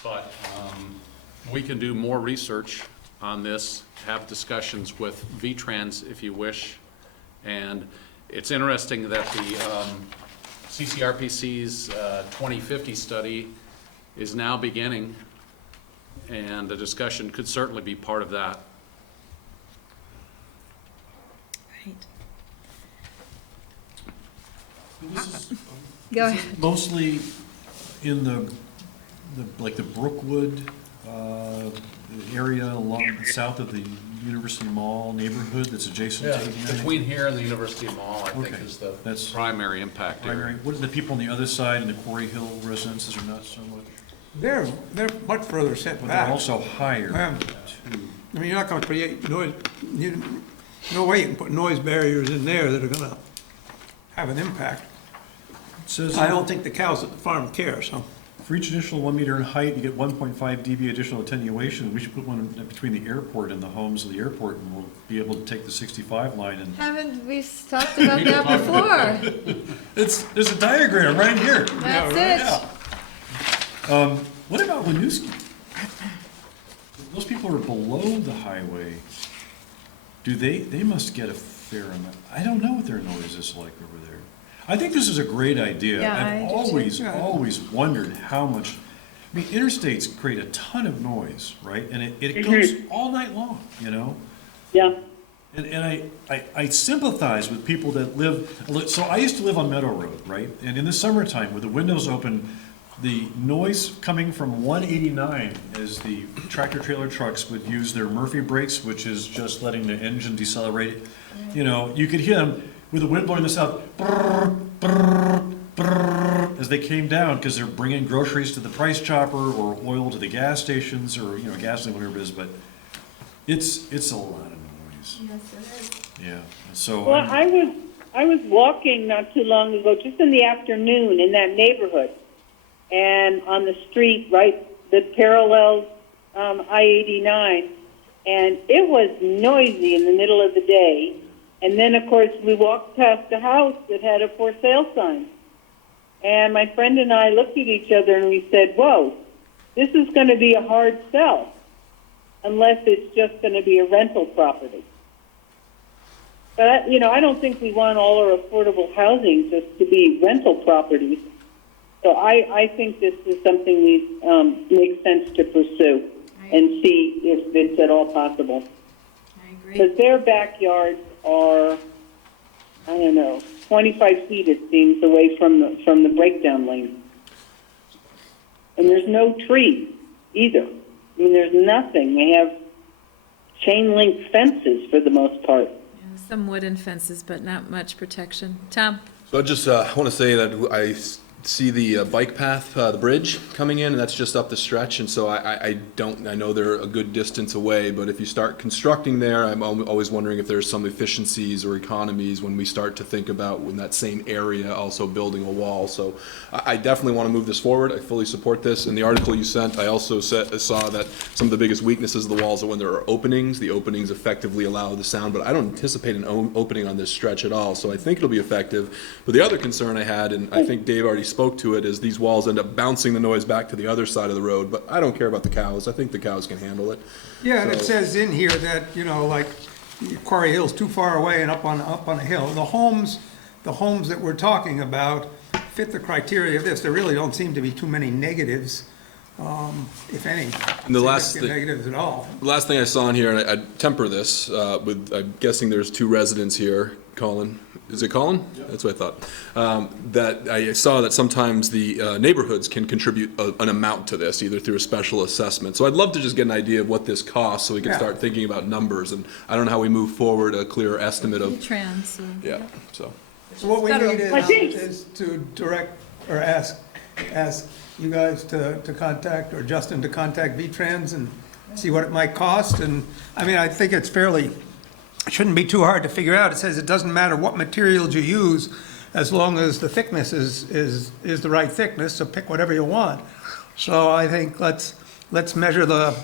but we can do more research on this, have discussions with V-Trans if you wish. And it's interesting that the CCRPC's 2050 study is now beginning, and the discussion could certainly be part of that. Right. This is, Go this is ahead. mostly in the like the Brookwood area along south of the University Mall neighborhood that's adjacent to 89? Between here and the University Mall, I think, Okay. is the That's primary impact area. primary. What are the people on the other side in the Quarry Hill residences are not so much? They're much further set But back. they're also higher, Yeah. too. I mean, you're not gonna create noise, no way you can put noise barriers in there that are gonna have an impact. It says I don't think the cows at the farm care, so. for each additional 1 meter in height, you get 1.5 dB additional attenuation. We should put one between the airport and the homes of the airport, and we'll be able to take the 65 line and Haven't we talked about that before? there's a diagram right here. That's Yeah. it. What about Winooski? Those people are below the highway. They must get a fair amount. I don't know what their noise is like over there. I think this is a great idea. Yeah, I I've do too. always wondered how much, I mean, interstates create a ton of noise, right? And it Mm-hmm. goes all night long, you know? Yeah. And I sympathize with people that live, so I used to live on Meadow Road, right? And in the summertime, with the windows open, the noise coming from 189 as the tractor trailer trucks would use their Murphy brakes, which is just letting the engine decelerate. You know, you could hear them with the wind blowing this out, brrr, brrr, brrr, as they came down, because they're bringing groceries to the price chopper or oil to the gas stations or, you know, gasoline, whatever it is, but it's a lot of noise. Yes, it is. Yeah, so. Well, I was walking not too long ago, just in the afternoon in that neighborhood, and on the street, right, that parallels I-89, and it was noisy in the middle of the day. And then, of course, we walked past a house that had a for sale sign. And my friend and I looked at each other and we said, whoa, this is going to be a hard sell unless it's just going to be a rental property. But, I don't think we want all our affordable housing just to be rental properties. So I think this is something makes sense to pursue and see if it's at all possible. I agree. Because their backyards are, 25 feet, it seems, away from the breakdown lane. And there's no trees either. I mean, there's nothing. They have chain link fences for the most part. Yeah, some wooden fences, but not much protection. Tom? So I just want to say that I see the bike path, the bridge coming in, and that's just up the stretch, and so I know they're a good distance away, but if you start constructing there, I'm always wondering if there's some efficiencies or economies when we start to think about in that same area also building a wall. So I definitely want to move this forward. I fully support this. In the article you sent, I also saw that some of the biggest weaknesses of the walls are when there are openings. The openings effectively allow the sound, but I don't anticipate an opening on this stretch at all, so I think it'll be effective. But the other concern I had, and I think Dave already spoke to it, is these walls end up bouncing the noise back to the other side of the road, but I don't care about the cows. I think the cows can handle it. Yeah, and it So- says in here that, like Quarry Hill's too far away and up on a hill. The homes that we're talking about fit the criteria of this. There really don't seem to be too many negatives if any, And the last significant thing- negatives at all. The last thing I saw in here, and I temper this with, I'm guessing there's two residents here, Colin. Is it Colin? That's what I thought. That I saw that sometimes the neighborhoods can contribute an amount to this, either through a special assessment. So I'd love to just get an idea of what this costs, so we can Yeah. start thinking about numbers. And I don't know how we move forward a clear estimate of, Trans. yeah, so. So what we Federal. need I think- is to direct, or ask you guys to contact, or Justin to contact V-Trans and see what it might cost. And, I mean, I think it's fairly, it shouldn't be too hard to figure out. It says it doesn't matter what materials you use, as long as the thickness is the right thickness, so pick whatever you want. So I think let's measure the,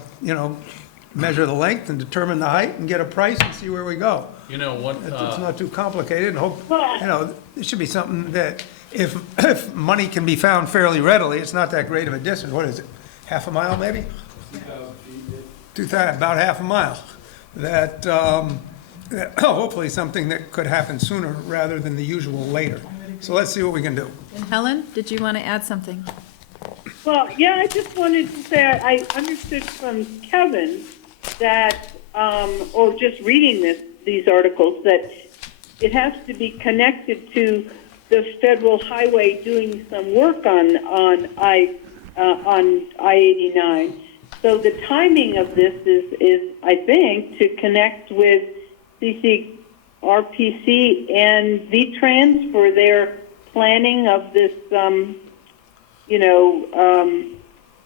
measure the length and determine the height and get a price and see where we go. You know, what, It's not too complicated, and hope, it should be something that if money can be found fairly readily, it's not that great of a distance. What is it, half a mile maybe? 2,000, about half a mile. That hopefully something that could happen sooner rather than the usual later. So let's see what we can do. Helen, did you want to add something? Well, yeah, I just wanted to say I understood from Kevin that, or just reading these articles, that it has to be connected to the federal highway doing some work on I-89. So the timing of this is I think, to connect with CCRPC and V-Trans for their planning of this,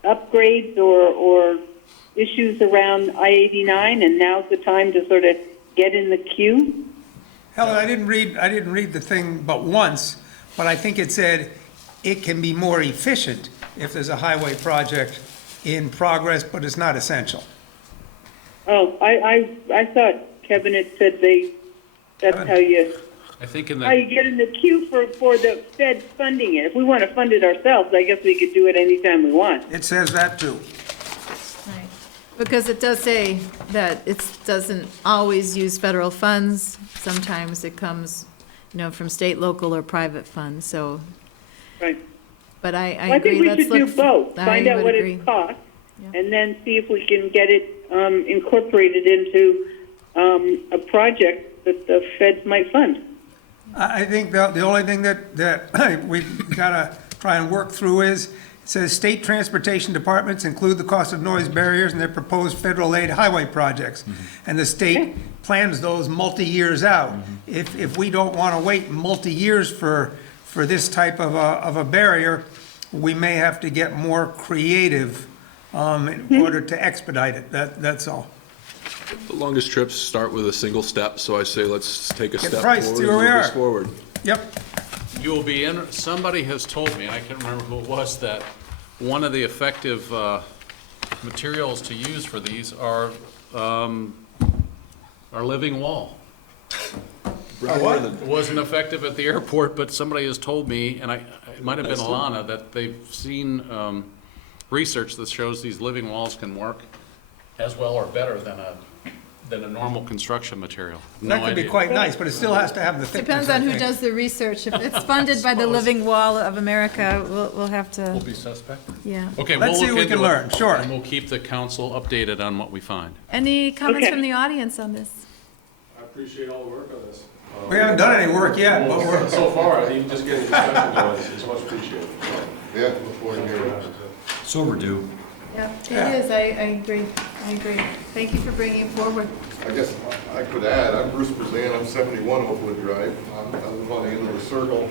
upgrades or issues around I-89, and now's the time to sort of get in the queue. Helen, I didn't read the thing but once, but I think it said it can be more efficient if there's a highway project in progress, but it's not essential. Oh, I thought Kevin had said that's Kevin? how you I think in how you the, get in the queue for the Fed funding it. If we want to fund it ourselves, I guess we could do it anytime we want. It says that too. Right. Because it does say that it doesn't always use federal funds. Sometimes it comes, from state, local, or private funds, so. Right. But I Well, I agree. think we Let's should do look- both. I Find out would what agree. it costs, Yeah. and then see if we can get it incorporated into a project that the feds might fund. I think the only thing that we've got to try and work through is, it says state transportation departments include the cost of noise barriers in their proposed federal aid highway projects. And the state plans those multi-years out. If we don't want to wait multi-years for this type of a barrier, we may have to get more creative in order to expedite it. That's all. The longest trips start with a single step, so I say let's take a Get step priced, forward see and where we move this are. forward. Yep. you will be in, somebody has told me, I can't remember who it was, that one of the effective materials to use for these are our living wall. It wasn't effective at the airport, but somebody has told me, and it might have been Alana, that they've seen research that shows these living walls can work as well or better than a normal construction material. That could be quite nice, but it still has to have the thickness. Depends on I who think. does the research. If it's funded by the Living Wall of America, we'll have We'll to, be suspect. yeah. Okay, Let's we'll see look what we can into it, learn, sure. And we'll keep the council updated on what we find. Any comments Okay. from the audience on this? I appreciate all the work on this. We haven't done any work yet, but we're, So far, I think just getting discussion going is much appreciated. Yeah, look forward to hearing it. It's overdue. Yeah, Yeah. it is. I agree. I agree. Thank you for bringing it forward. I guess I could add, I'm Bruce Brazan, I'm 71 Oakwood Drive. I live on the end of the circle.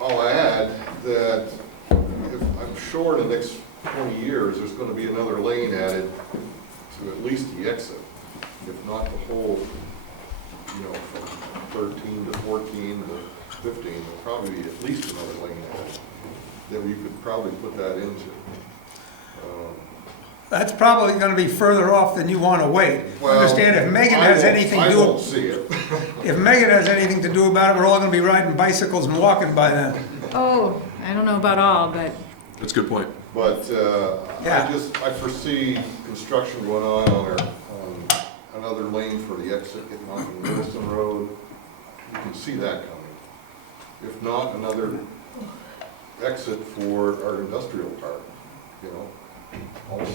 I'll add that I'm sure in the next 20 years, there's going to be another lane added to at least the exit, if not the whole, from 13 to 14 to 15, there'll probably be at least another lane added that we could probably put that into. that's probably gonna be further off than you wanna wait. Well, Understand, if Megan has anything to I do, won't see it. if Megan has anything to do about it, we're all gonna be riding bicycles and walking by then. Oh, I don't know about all, but That's a good point. But Yeah. I foresee construction going on another lane for the exit getting off of Williston Road. You can see that coming. If not, another exit for our industrial park, you know, also.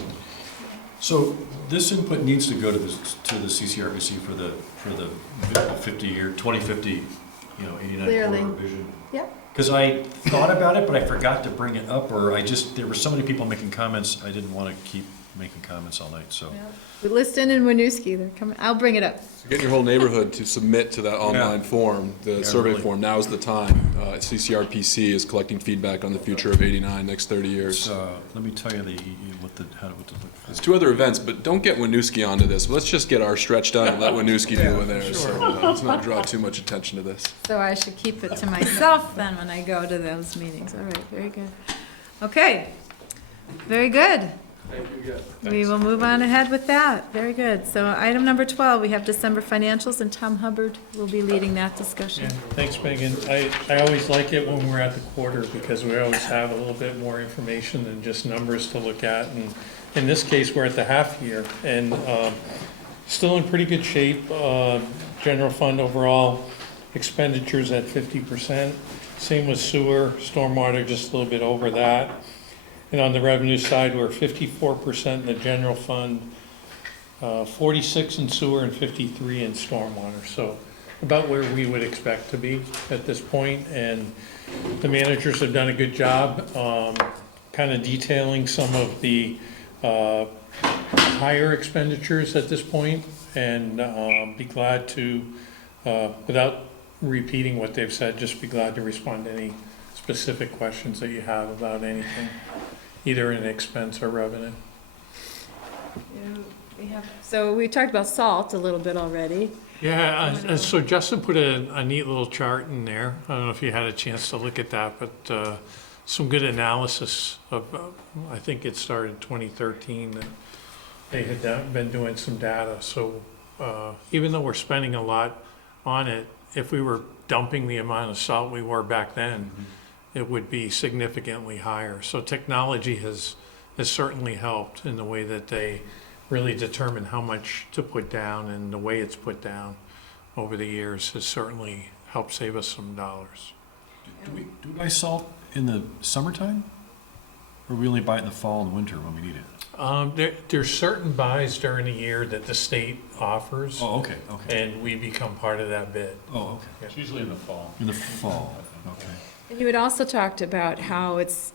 So this input needs to go to the CCRPC for the 50-year, 2050, you know, 89 Clearly. corridor vision. Yep. Because I thought about it, but I forgot to bring it up, or there were so many people making comments, I didn't want to keep making comments all night, so. Liston and Winooski, they're coming, I'll bring it up. So get your whole neighborhood to submit to that online form, the survey really. form. Now's the time. CCRPC is collecting feedback on the future of 89 next 30 years. Let me tell you what to look for. There's 2 other events, but don't get Winooski onto this. Let's just get our stretch done and let Winooski do with theirs. So let's not draw too much attention to this. So I should keep it to myself then when I go to those meetings. All right, very good. Okay, very good. Thank you again. We will move on ahead with that. Very good. So item number 12, we have December financials, and Tom Hubbard will be leading that discussion. Yeah, thanks, Megan. I always like it when we're at the quarter because we always have a little bit more information than just numbers to look at. And in this case, we're at the half year and still in pretty good shape. General fund overall expenditures at 50%. Same with sewer, stormwater just a little bit over that. And on the revenue side, we're 54% in the general fund, 46 in sewer and 53 in stormwater. So about where we would expect to be at this point. And the managers have done a good job kind of detailing some of the higher expenditures at this point, and be glad to, without repeating what they've said, just be glad to respond to any specific questions that you have about anything, either in expense or revenue. So we talked about salt a little bit already. Yeah, and so Justin put a neat little chart in there. I don't know if you had a chance to look at that, but some good analysis of, I think it started in 2013, that they had been doing some data. So even though we're spending a lot on it, if we were dumping the amount of salt we were back then, it would be significantly higher. So technology has certainly helped in the way that they really determine how much to put down, and the way it's put down over the years has certainly helped save us some dollars. Do we buy salt in the summertime? Or we only buy it in the fall and winter when we need it? There's certain buys during the year that the state offers. Oh, okay. And we become part of that bid. Oh, okay. It's usually in the fall. In the fall, okay. And you had also talked about how it's,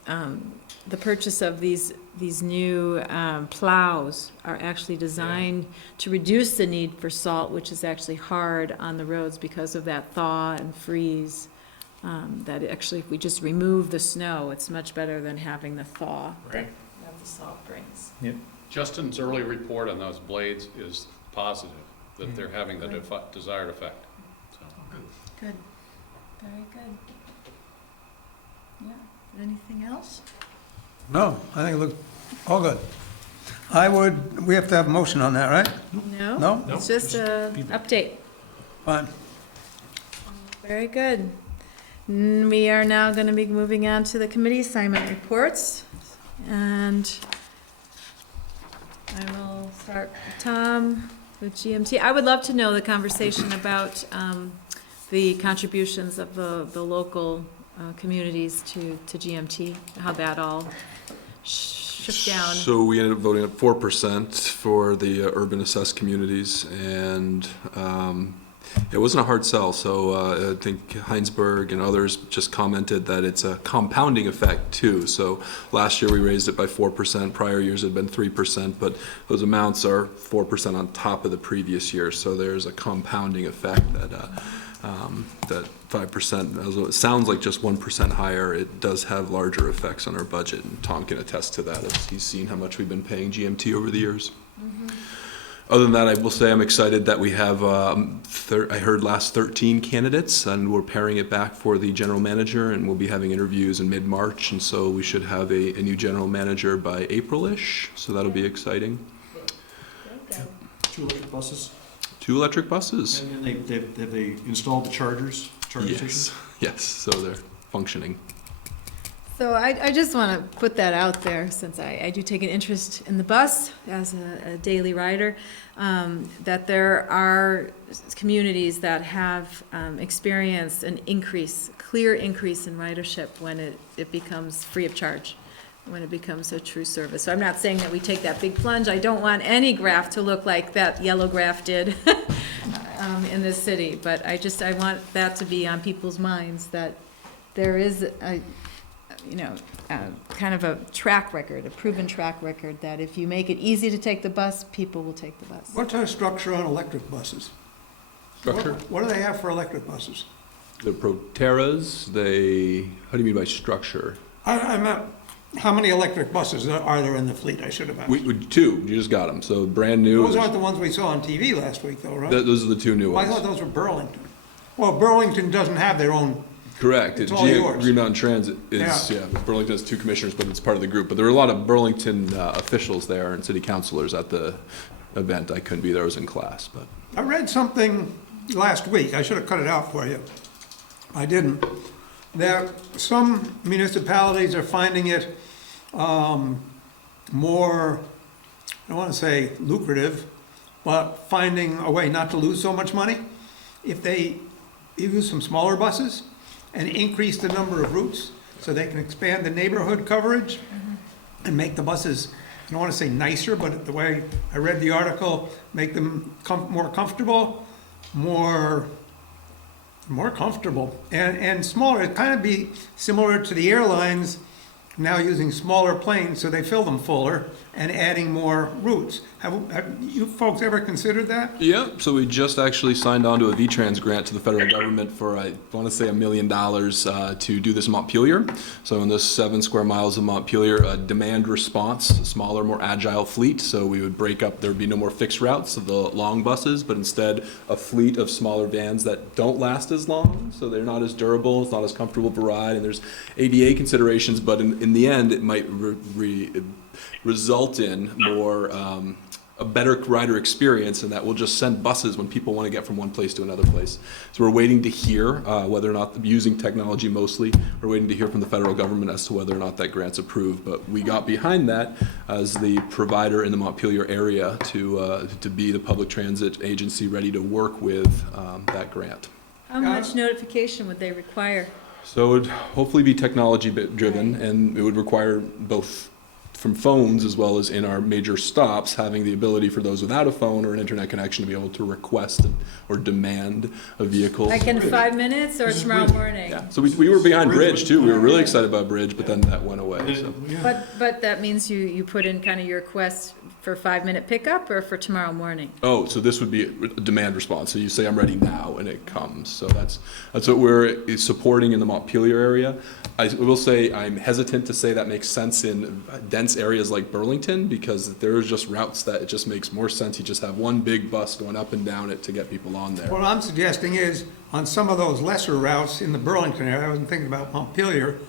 the purchase of these new plows are actually designed to reduce the need for salt, which is actually hard on the roads because of that thaw and freeze. That actually, if we just remove the snow, it's much better than having the thaw that the salt brings. Yep. Justin's early report on those blades is positive, that they're having the desired effect. So. Good. Very good. Yeah. Anything else? No, I think it looks all good. We have to have a motion on that, right? No? No? It's just a update. Fine. Very good. We are now going to be moving on to the committee assignment reports. And I will start with Tom with GMT. I would love to know the conversation about the contributions of the local communities to GMT, how that all shook down. So we ended up voting at 4% for the urban assessed communities, and it wasn't a hard sell. So I think Heinsberg and others just commented that it's a compounding effect too. So last year we raised it by 4%, prior years had been 3%, but those amounts are 4% on top of the previous year. So there's a compounding effect that that 5%, although it sounds like just 1% higher, it does have larger effects on our budget. And Tom can attest to that as he's seen how much we've been paying GMT over the years. Other than that, I will say I'm excited that we have, I heard last 13 candidates, and we're pairing it back for the general manager, and we'll be having interviews in mid-March, and so we should have a new general manager by April-ish, so that'll be exciting. 2 electric buses? 2 electric buses. And then have they installed the charging stations? Yes, so they're functioning. So I just want to put that out there, since I do take an interest in the bus as a daily rider, that there are communities that have experienced an increase, clear increase in ridership when it becomes free of charge, when it becomes a true service. So I'm not saying that we take that big plunge. I don't want any graph to look like that yellow graph did in this city, but I want that to be on people's minds, that there is kind of a track record, a proven track record, that if you make it easy to take the bus, people will take the bus. What's our structure on electric buses? Structure? What do they have for electric buses? The Proterras, how do you mean by structure? I meant, how many electric buses are there in the fleet, I should have asked? Two, you just got them, so brand new. Those aren't the ones we saw on TV last week, though, right? Those are the two new Well, I ones. thought those were Burlington. Well, Burlington doesn't have their own. Correct. It's all yours. Green Mountain Transit is, Yeah. Burlington has two commissioners, but it's part of the group. But there were a lot of Burlington officials there and city councilors at the event. I couldn't be there, I was in class, but. I read something last week, I should have cut it out for you. I didn't. That some municipalities are finding it more, I don't want to say lucrative, but finding a way not to lose so much money if they use some smaller buses and increase the number of routes so they can expand the neighborhood coverage and make the buses, I don't want to say nicer, but the way I read the article, make them more comfortable, more comfortable and smaller. It kind of be similar to the airlines now using smaller planes so they fill them fuller and adding more routes. Have you folks ever considered that? Yeah, so we just actually signed on to a VTrans grant to the federal government for, I want to say, $1 million to do this in Montpelier. So in this 7 square miles of Montpelier, a demand response, a smaller, more agile fleet. So we would break up, there would be no more fixed routes of the long buses, but instead a fleet of smaller vans that don't last as long. So they're not as durable, it's not as comfortable to ride, and there's ADA considerations, but in the end, it might result in more a better rider experience, and that will just send buses when people want to get from one place to another place. So we're waiting to hear whether or not, using technology mostly, we're waiting to hear from the federal government as to whether or not that grant's approved. But we got behind that as the provider in the Montpelier area to be the public transit agency ready to work with that grant. How much notification would they require? So it would hopefully be technology driven, and it would require both from phones as well as in our major stops, having the ability for those without a phone or an internet connection to be able to request or demand a vehicle. Like in 5 minutes or tomorrow morning? Yeah, so we were behind Bridge too. We were really excited about Bridge, but then that went away. So. But that means you put in kind of your request for 5-minute pickup or for tomorrow morning? Oh, so this would be a demand response. So you say, I'm ready now, and it comes. So that's what we're supporting in the Montpelier area. I will say I'm hesitant to say that makes sense in dense areas like Burlington, because there's just routes that it just makes more sense. You just have one big bus going up and down it to get people on there. What I'm suggesting is, on some of those lesser routes in the Burlington area, I wasn't thinking about Montpelier,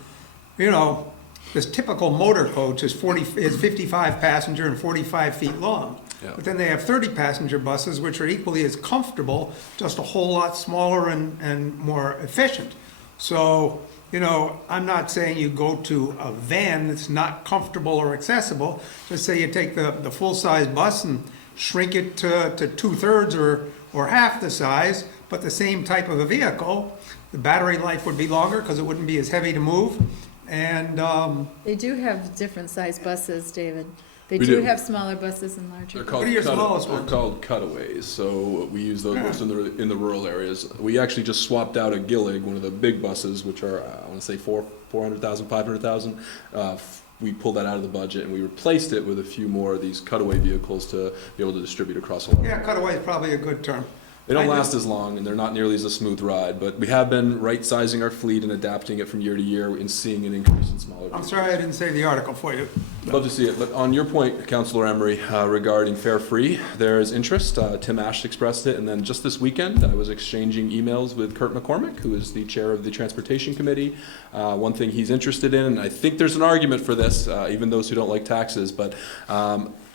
this typical motor coach is 55 passenger and 45 feet long. Yeah. But then they have 30 passenger buses, which are equally as comfortable, just a whole lot smaller and more efficient. So, I'm not saying you go to a van that's not comfortable or accessible. Just say you take the full-size bus and shrink it to 2/3 or half the size, but the same type of a vehicle. The battery life would be longer because it wouldn't be as heavy to move. And They do have different size buses, David. They We do do. have smaller buses and larger. They're called, What are your smallest they're ones? called cutaways, so we use those most in the rural areas. We actually just swapped out a Gillig, one of the big buses, which are, I want to say 400,000, 500,000. We pulled that out of the budget and we replaced it with a few more of these cutaway vehicles to be able to distribute across a lot. yeah, cutaway is probably a good term. They don't last as long, and they're not nearly as a smooth ride, but we have been right-sizing our fleet and adapting it from year to year and seeing an increase in smaller I'm vehicles. sorry I didn't save the article for you. Love to see it, but on your point, Councilor Emery, regarding fare free, there is interest. Tim Ash expressed it, and then just this weekend, I was exchanging emails with Kurt McCormick, who is the chair of the Transportation Committee. One thing he's interested in, and I think there's an argument for this, even those who don't like taxes, but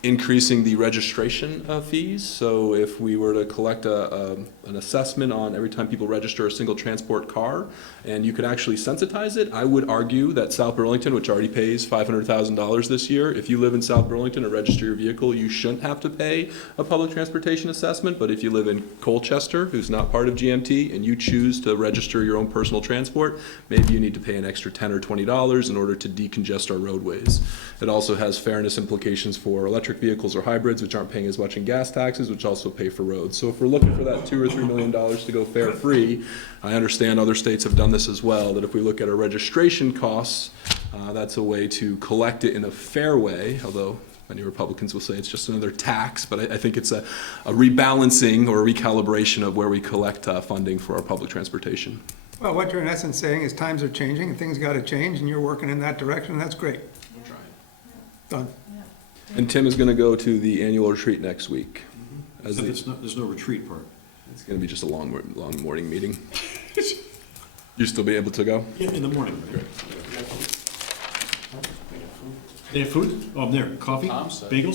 increasing the registration fees. So if we were to collect an assessment on every time people register a single transport car, and you could actually sensitize it, I would argue that South Burlington, which already pays $500,000 this year, if you live in South Burlington and register your vehicle, you shouldn't have to pay a public transportation assessment. But if you live in Colchester, who's not part of GMT, and you choose to register your own personal transport, maybe you need to pay an extra $10 or $20 in order to decongest our roadways. It also has fairness implications for electric vehicles or hybrids, which aren't paying as much in gas taxes, which also pay for roads. So if we're looking for that $2 or $3 million to go fare free, I understand other states have done this as well, that if we look at our registration costs, that's a way to collect it in a fair way, although many Republicans will say it's just another tax, but I think it's a rebalancing or a recalibration of where we collect funding for our public transportation. Well, what you're in essence saying is times are changing and things got to change, and you're working in that direction, and that's great. We're trying. Done. And Tim is going to go to the annual retreat next week. So there's no retreat part. It's going to be just a long morning meeting. You still be able to go? Yeah, in the morning. Great. They have food? Oh, I'm there. Coffee? Bagels? I'm there.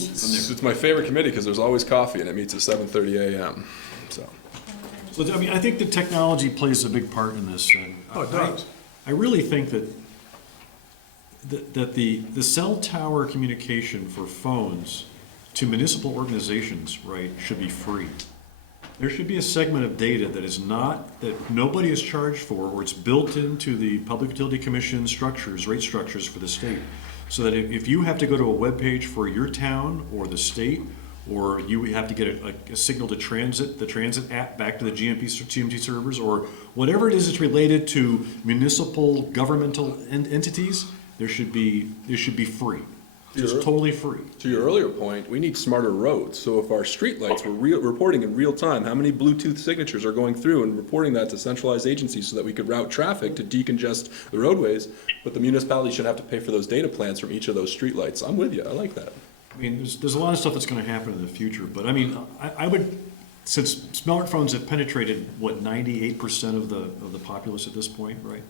It's my favorite committee because there's always coffee and it meets at 7:30 a.m. So I mean, I think the technology plays a big part in this. And it does. I really think that the cell tower communication for phones to municipal organizations, right, should be free. There should be a segment of data that nobody is charged for, or it's built into the Public Utility Commission structures, rate structures for the state. So that if you have to go to a web page for your town or the state, or you have to get a signal to the transit app back to the GMT servers, or whatever it is that's related to municipal governmental entities, it should be free. Just totally free. To your earlier point, we need smarter roads. So if our streetlights were reporting in real time how many Bluetooth signatures are going through and reporting that to centralized agencies so that we could route traffic to decongest the roadways, but the municipality should have to pay for those data plans from each of those streetlights. I'm with you. I like that. I mean, there's a lot of stuff that's going to happen in the future, but I mean, I would, since smartphones have penetrated, 98% of the populace at this point, right?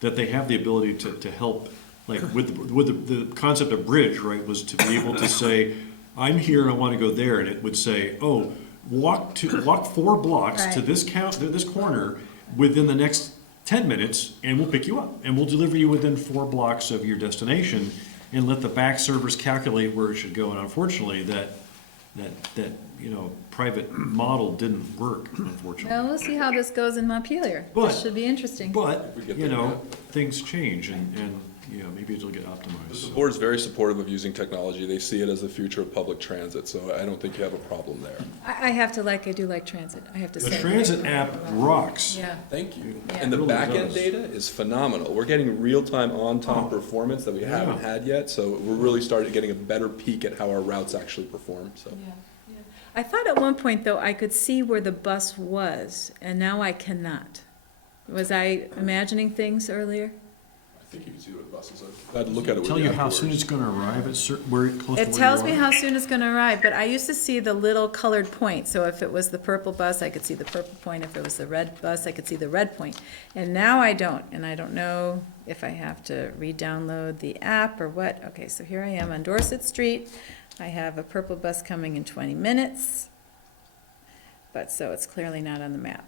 That they have the ability to help. Like with the concept of bridge, right, was to be able to say, I'm here and I want to go there, and it would say, oh, walk 4 blocks to this corner within the next 10 minutes, and we'll pick you up, and we'll deliver you within 4 blocks of your destination, and let the back servers calculate where it should go. And unfortunately, that private model didn't work, unfortunately. Well, we'll see how this goes in Montpelier. This should be interesting. But things change, and maybe it'll get optimized. The board's very supportive of using technology. They see it as the future of public transit, so I don't think you have a problem there. I have to I do like transit, I have to say. The transit app rocks. Yeah. Thank you. Yeah. And the Really back-end does. data is phenomenal. We're getting real-time, on-time performance that we haven't had yet, so we're really started getting a better peek at how our routes actually perform, so. Yeah. I thought at one point, though, I could see where the bus was, and now I cannot. Was I imagining things earlier? I think you can see what buses are. I'd look at it. Tell you how soon it's going to arrive at where close to where you are. It tells me how soon it's gonna arrive, but I used to see the little colored point, so if it was the purple bus, I could see the purple point, if it was the red bus, I could see the red point. And now I don't, and I don't know if I have to re-download the app or what. Okay, so here I am on Dorset Street. I have a purple bus coming in 20 minutes, but so it's clearly not on the map.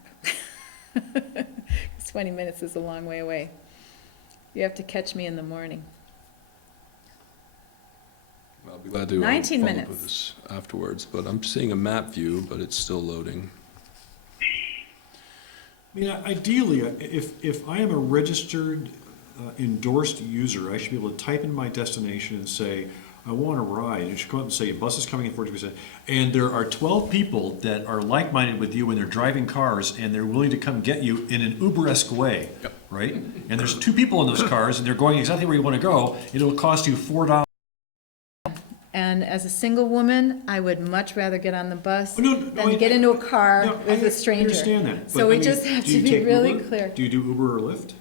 20 minutes is a long way away. You have to catch me in the morning. I'll be glad to 19 follow up minutes. with this afterwards, but I'm seeing a map view, but it's still loading. I mean, ideally, if I am a registered, endorsed user, I should be able to type in my destination and say, I want a ride. It should go up and say, bus is coming in 40%. And there are 12 people that are like-minded with you and they're driving cars and they're willing to come get you in an Uber-esque way, right? And there's 2 people in those cars and they're going exactly where you want to go. It'll cost you $4. And as a single woman, I would much rather get on the bus than get into a car with a stranger. I understand that. So we just have to be really clear. Do you do Uber or Lyft?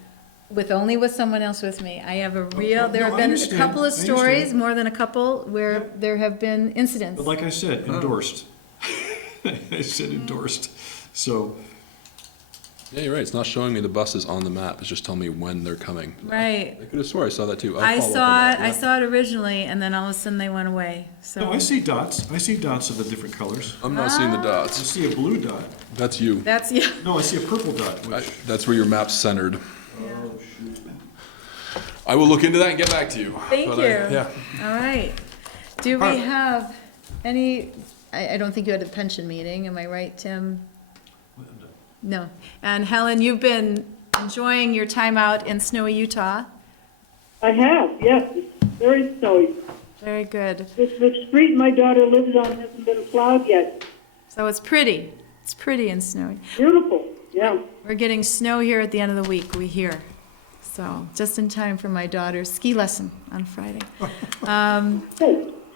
With someone else with me. I have there have been a couple of I stories, understand. more than a couple, where there have been incidents. But like I said, endorsed. I said endorsed. So, Yeah, you're right. It's not showing me the buses on the map. It's just telling me when they're coming. Right. I could have swore I saw that too. I'll I follow up on saw that. it, I saw it originally, and then all of a sudden they went away, so. No, I see dots. I see dots of the different colors. I'm not seeing the I dots. see a blue dot. That's you. That's, yeah. No, I see a purple dot, which, That's where your map's centered. oh, shoot. I will look into that and get back to you. Thank But you. yeah. All right. Do we have any, I don't think you had a pension meeting, am I right, Tim? No. And Helen, you've been enjoying your time out in snowy Utah? I have, yes. It's very snowy. Very good. The street my daughter lives on hasn't been plowed yet. So it's pretty. It's pretty and snowy. Beautiful, yeah. We're getting snow here at the end of the week, we hear. So just in time for my daughter's ski lesson on Friday.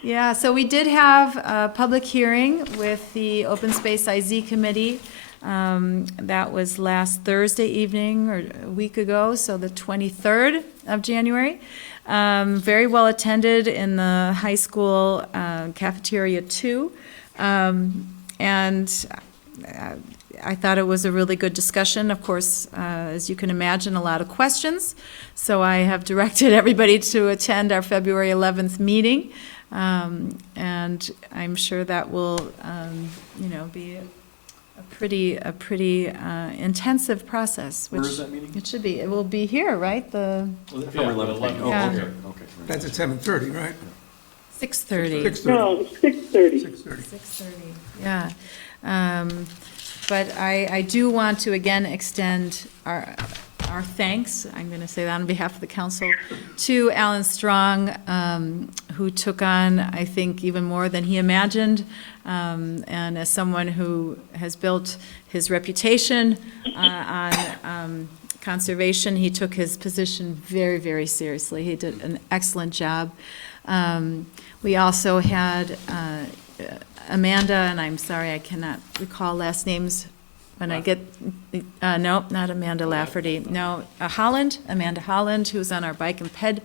Yeah, so we did have a public hearing with the Open Space IZ Committee. That was last Thursday evening or a week ago, so the 23rd of January. Very well attended in the high school cafeteria too. And I thought it was a really good discussion. Of course, as you can imagine, a lot of questions. So I have directed everybody to attend our February 11th meeting. And I'm sure that will, be a pretty intensive process. Where which is that meeting? It should be. It will be here, right? February 11th. Oh, Yeah. okay, okay. That's at 7:30, right? 6:30. 6:30. No, 6:30. 6:30. 6:30, yeah. But I do want to again extend our thanks, I'm going to say that on behalf of the council, to Alan Strong, who took on, I think, even more than he imagined. And as someone who has built his reputation on conservation, he took his position very, very seriously. He did an excellent job. We also had Amanda, and I'm sorry I cannot recall last names when I get, no, not Amanda Lafferty, no, Amanda Holland, who's on our Bike and Ped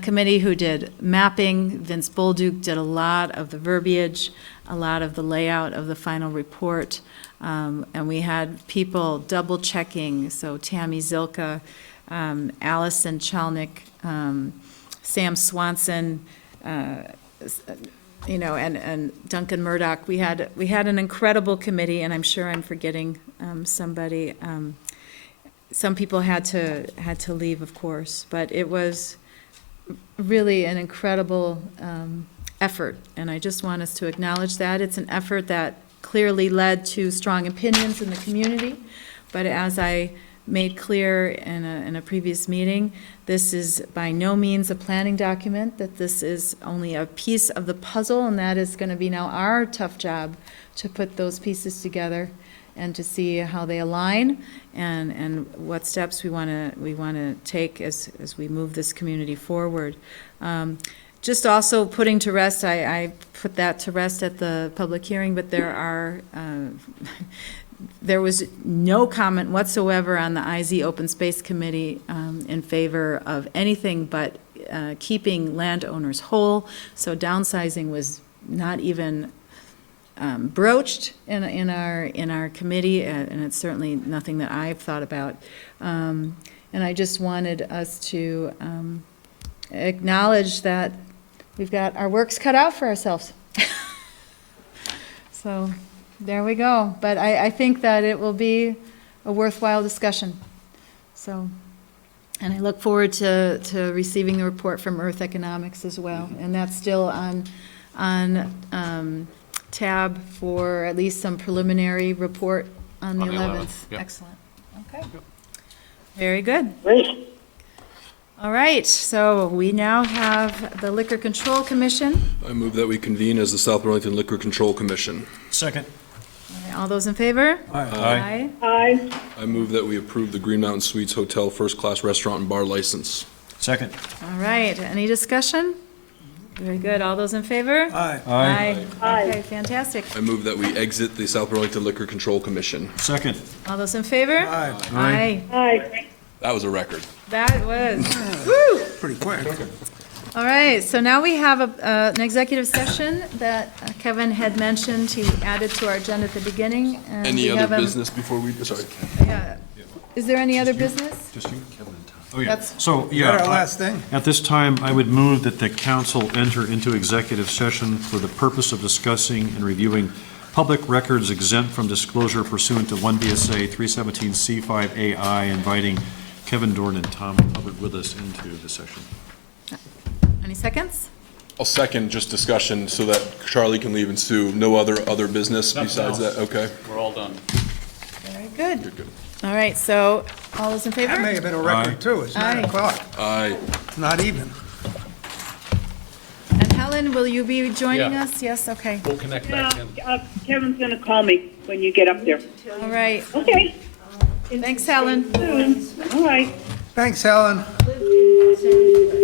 committee, who did mapping. Vince Bolduc did a lot of the verbiage, a lot of the layout of the final report. And we had people double checking, so Tammy Zilka, Allison Chalnick, Sam Swanson, and Duncan Murdoch. We had an incredible committee, and I'm sure I'm forgetting somebody. Some people had to leave, of course, but it was really an incredible effort, and I just want us to acknowledge that. It's an effort that clearly led to strong opinions in the community, but as I made clear in a previous meeting, this is by no means a planning document, that this is only a piece of the puzzle, and that is going to be now our tough job to put those pieces together and to see how they align and what steps we want to take as we move this community forward. Just also putting to rest, I put that to rest at the public hearing, but there was no comment whatsoever on the IZ Open Space Committee in favor of anything but keeping landowners whole. So downsizing was not even broached in our committee, and it's certainly nothing that I've thought about. And I just wanted us to acknowledge that we've got our works cut out for ourselves. So there we go. But I think that it will be a worthwhile discussion. So, and I look forward to receiving the report from Earth Economics as well. And that's still on tab for at least some preliminary report on the 11th. Yep. Excellent. Okay. Very good. Great. All right, so we now have the Liquor Control Commission. I move that we convene as the South Burlington Liquor Control Commission. Second. All right, all those in favor? Aye. Aye. I move that we approve the Green Mountain Suites Hotel first-class restaurant and bar license. Second. All right, any discussion? Very good, all those in favor? Aye. Aye. Aye. Okay, fantastic. I move that we exit the South Burlington Liquor Control Commission. Second. All those in favor? Aye. Aye. Aye. That was a record. That was, woo! Pretty quick. All right, so now we have an executive session that Kevin had mentioned he added to our agenda at the beginning. And Any we other have business before we, sorry. Yeah. Is there any other business? Just you, Kevin and Tom. Oh, yeah. That's- So, Is yeah. that our last thing? At this time, I would move that the council enter into executive session for the purpose of discussing and reviewing public records exempt from disclosure pursuant to 1 VSA 317C5AI, inviting Kevin Dorn and Tom Hubbard with us into the session. Any seconds? I'll second just discussion so that Charlie can leave and Sue. No other business besides that? Okay. We're all done. Very good. Good. All right, so all those in favor? That may have been a record too, it's Aye. 9 o'clock, Aye. it's not even. And Helen, will you be joining Yeah. us? Yes, okay. We'll connect Yeah, back in. Kevin's gonna call me when you get up there. All right. Okay, Thanks, Helen. soon. All right. Thanks, Helen. Lived in Los Angeles.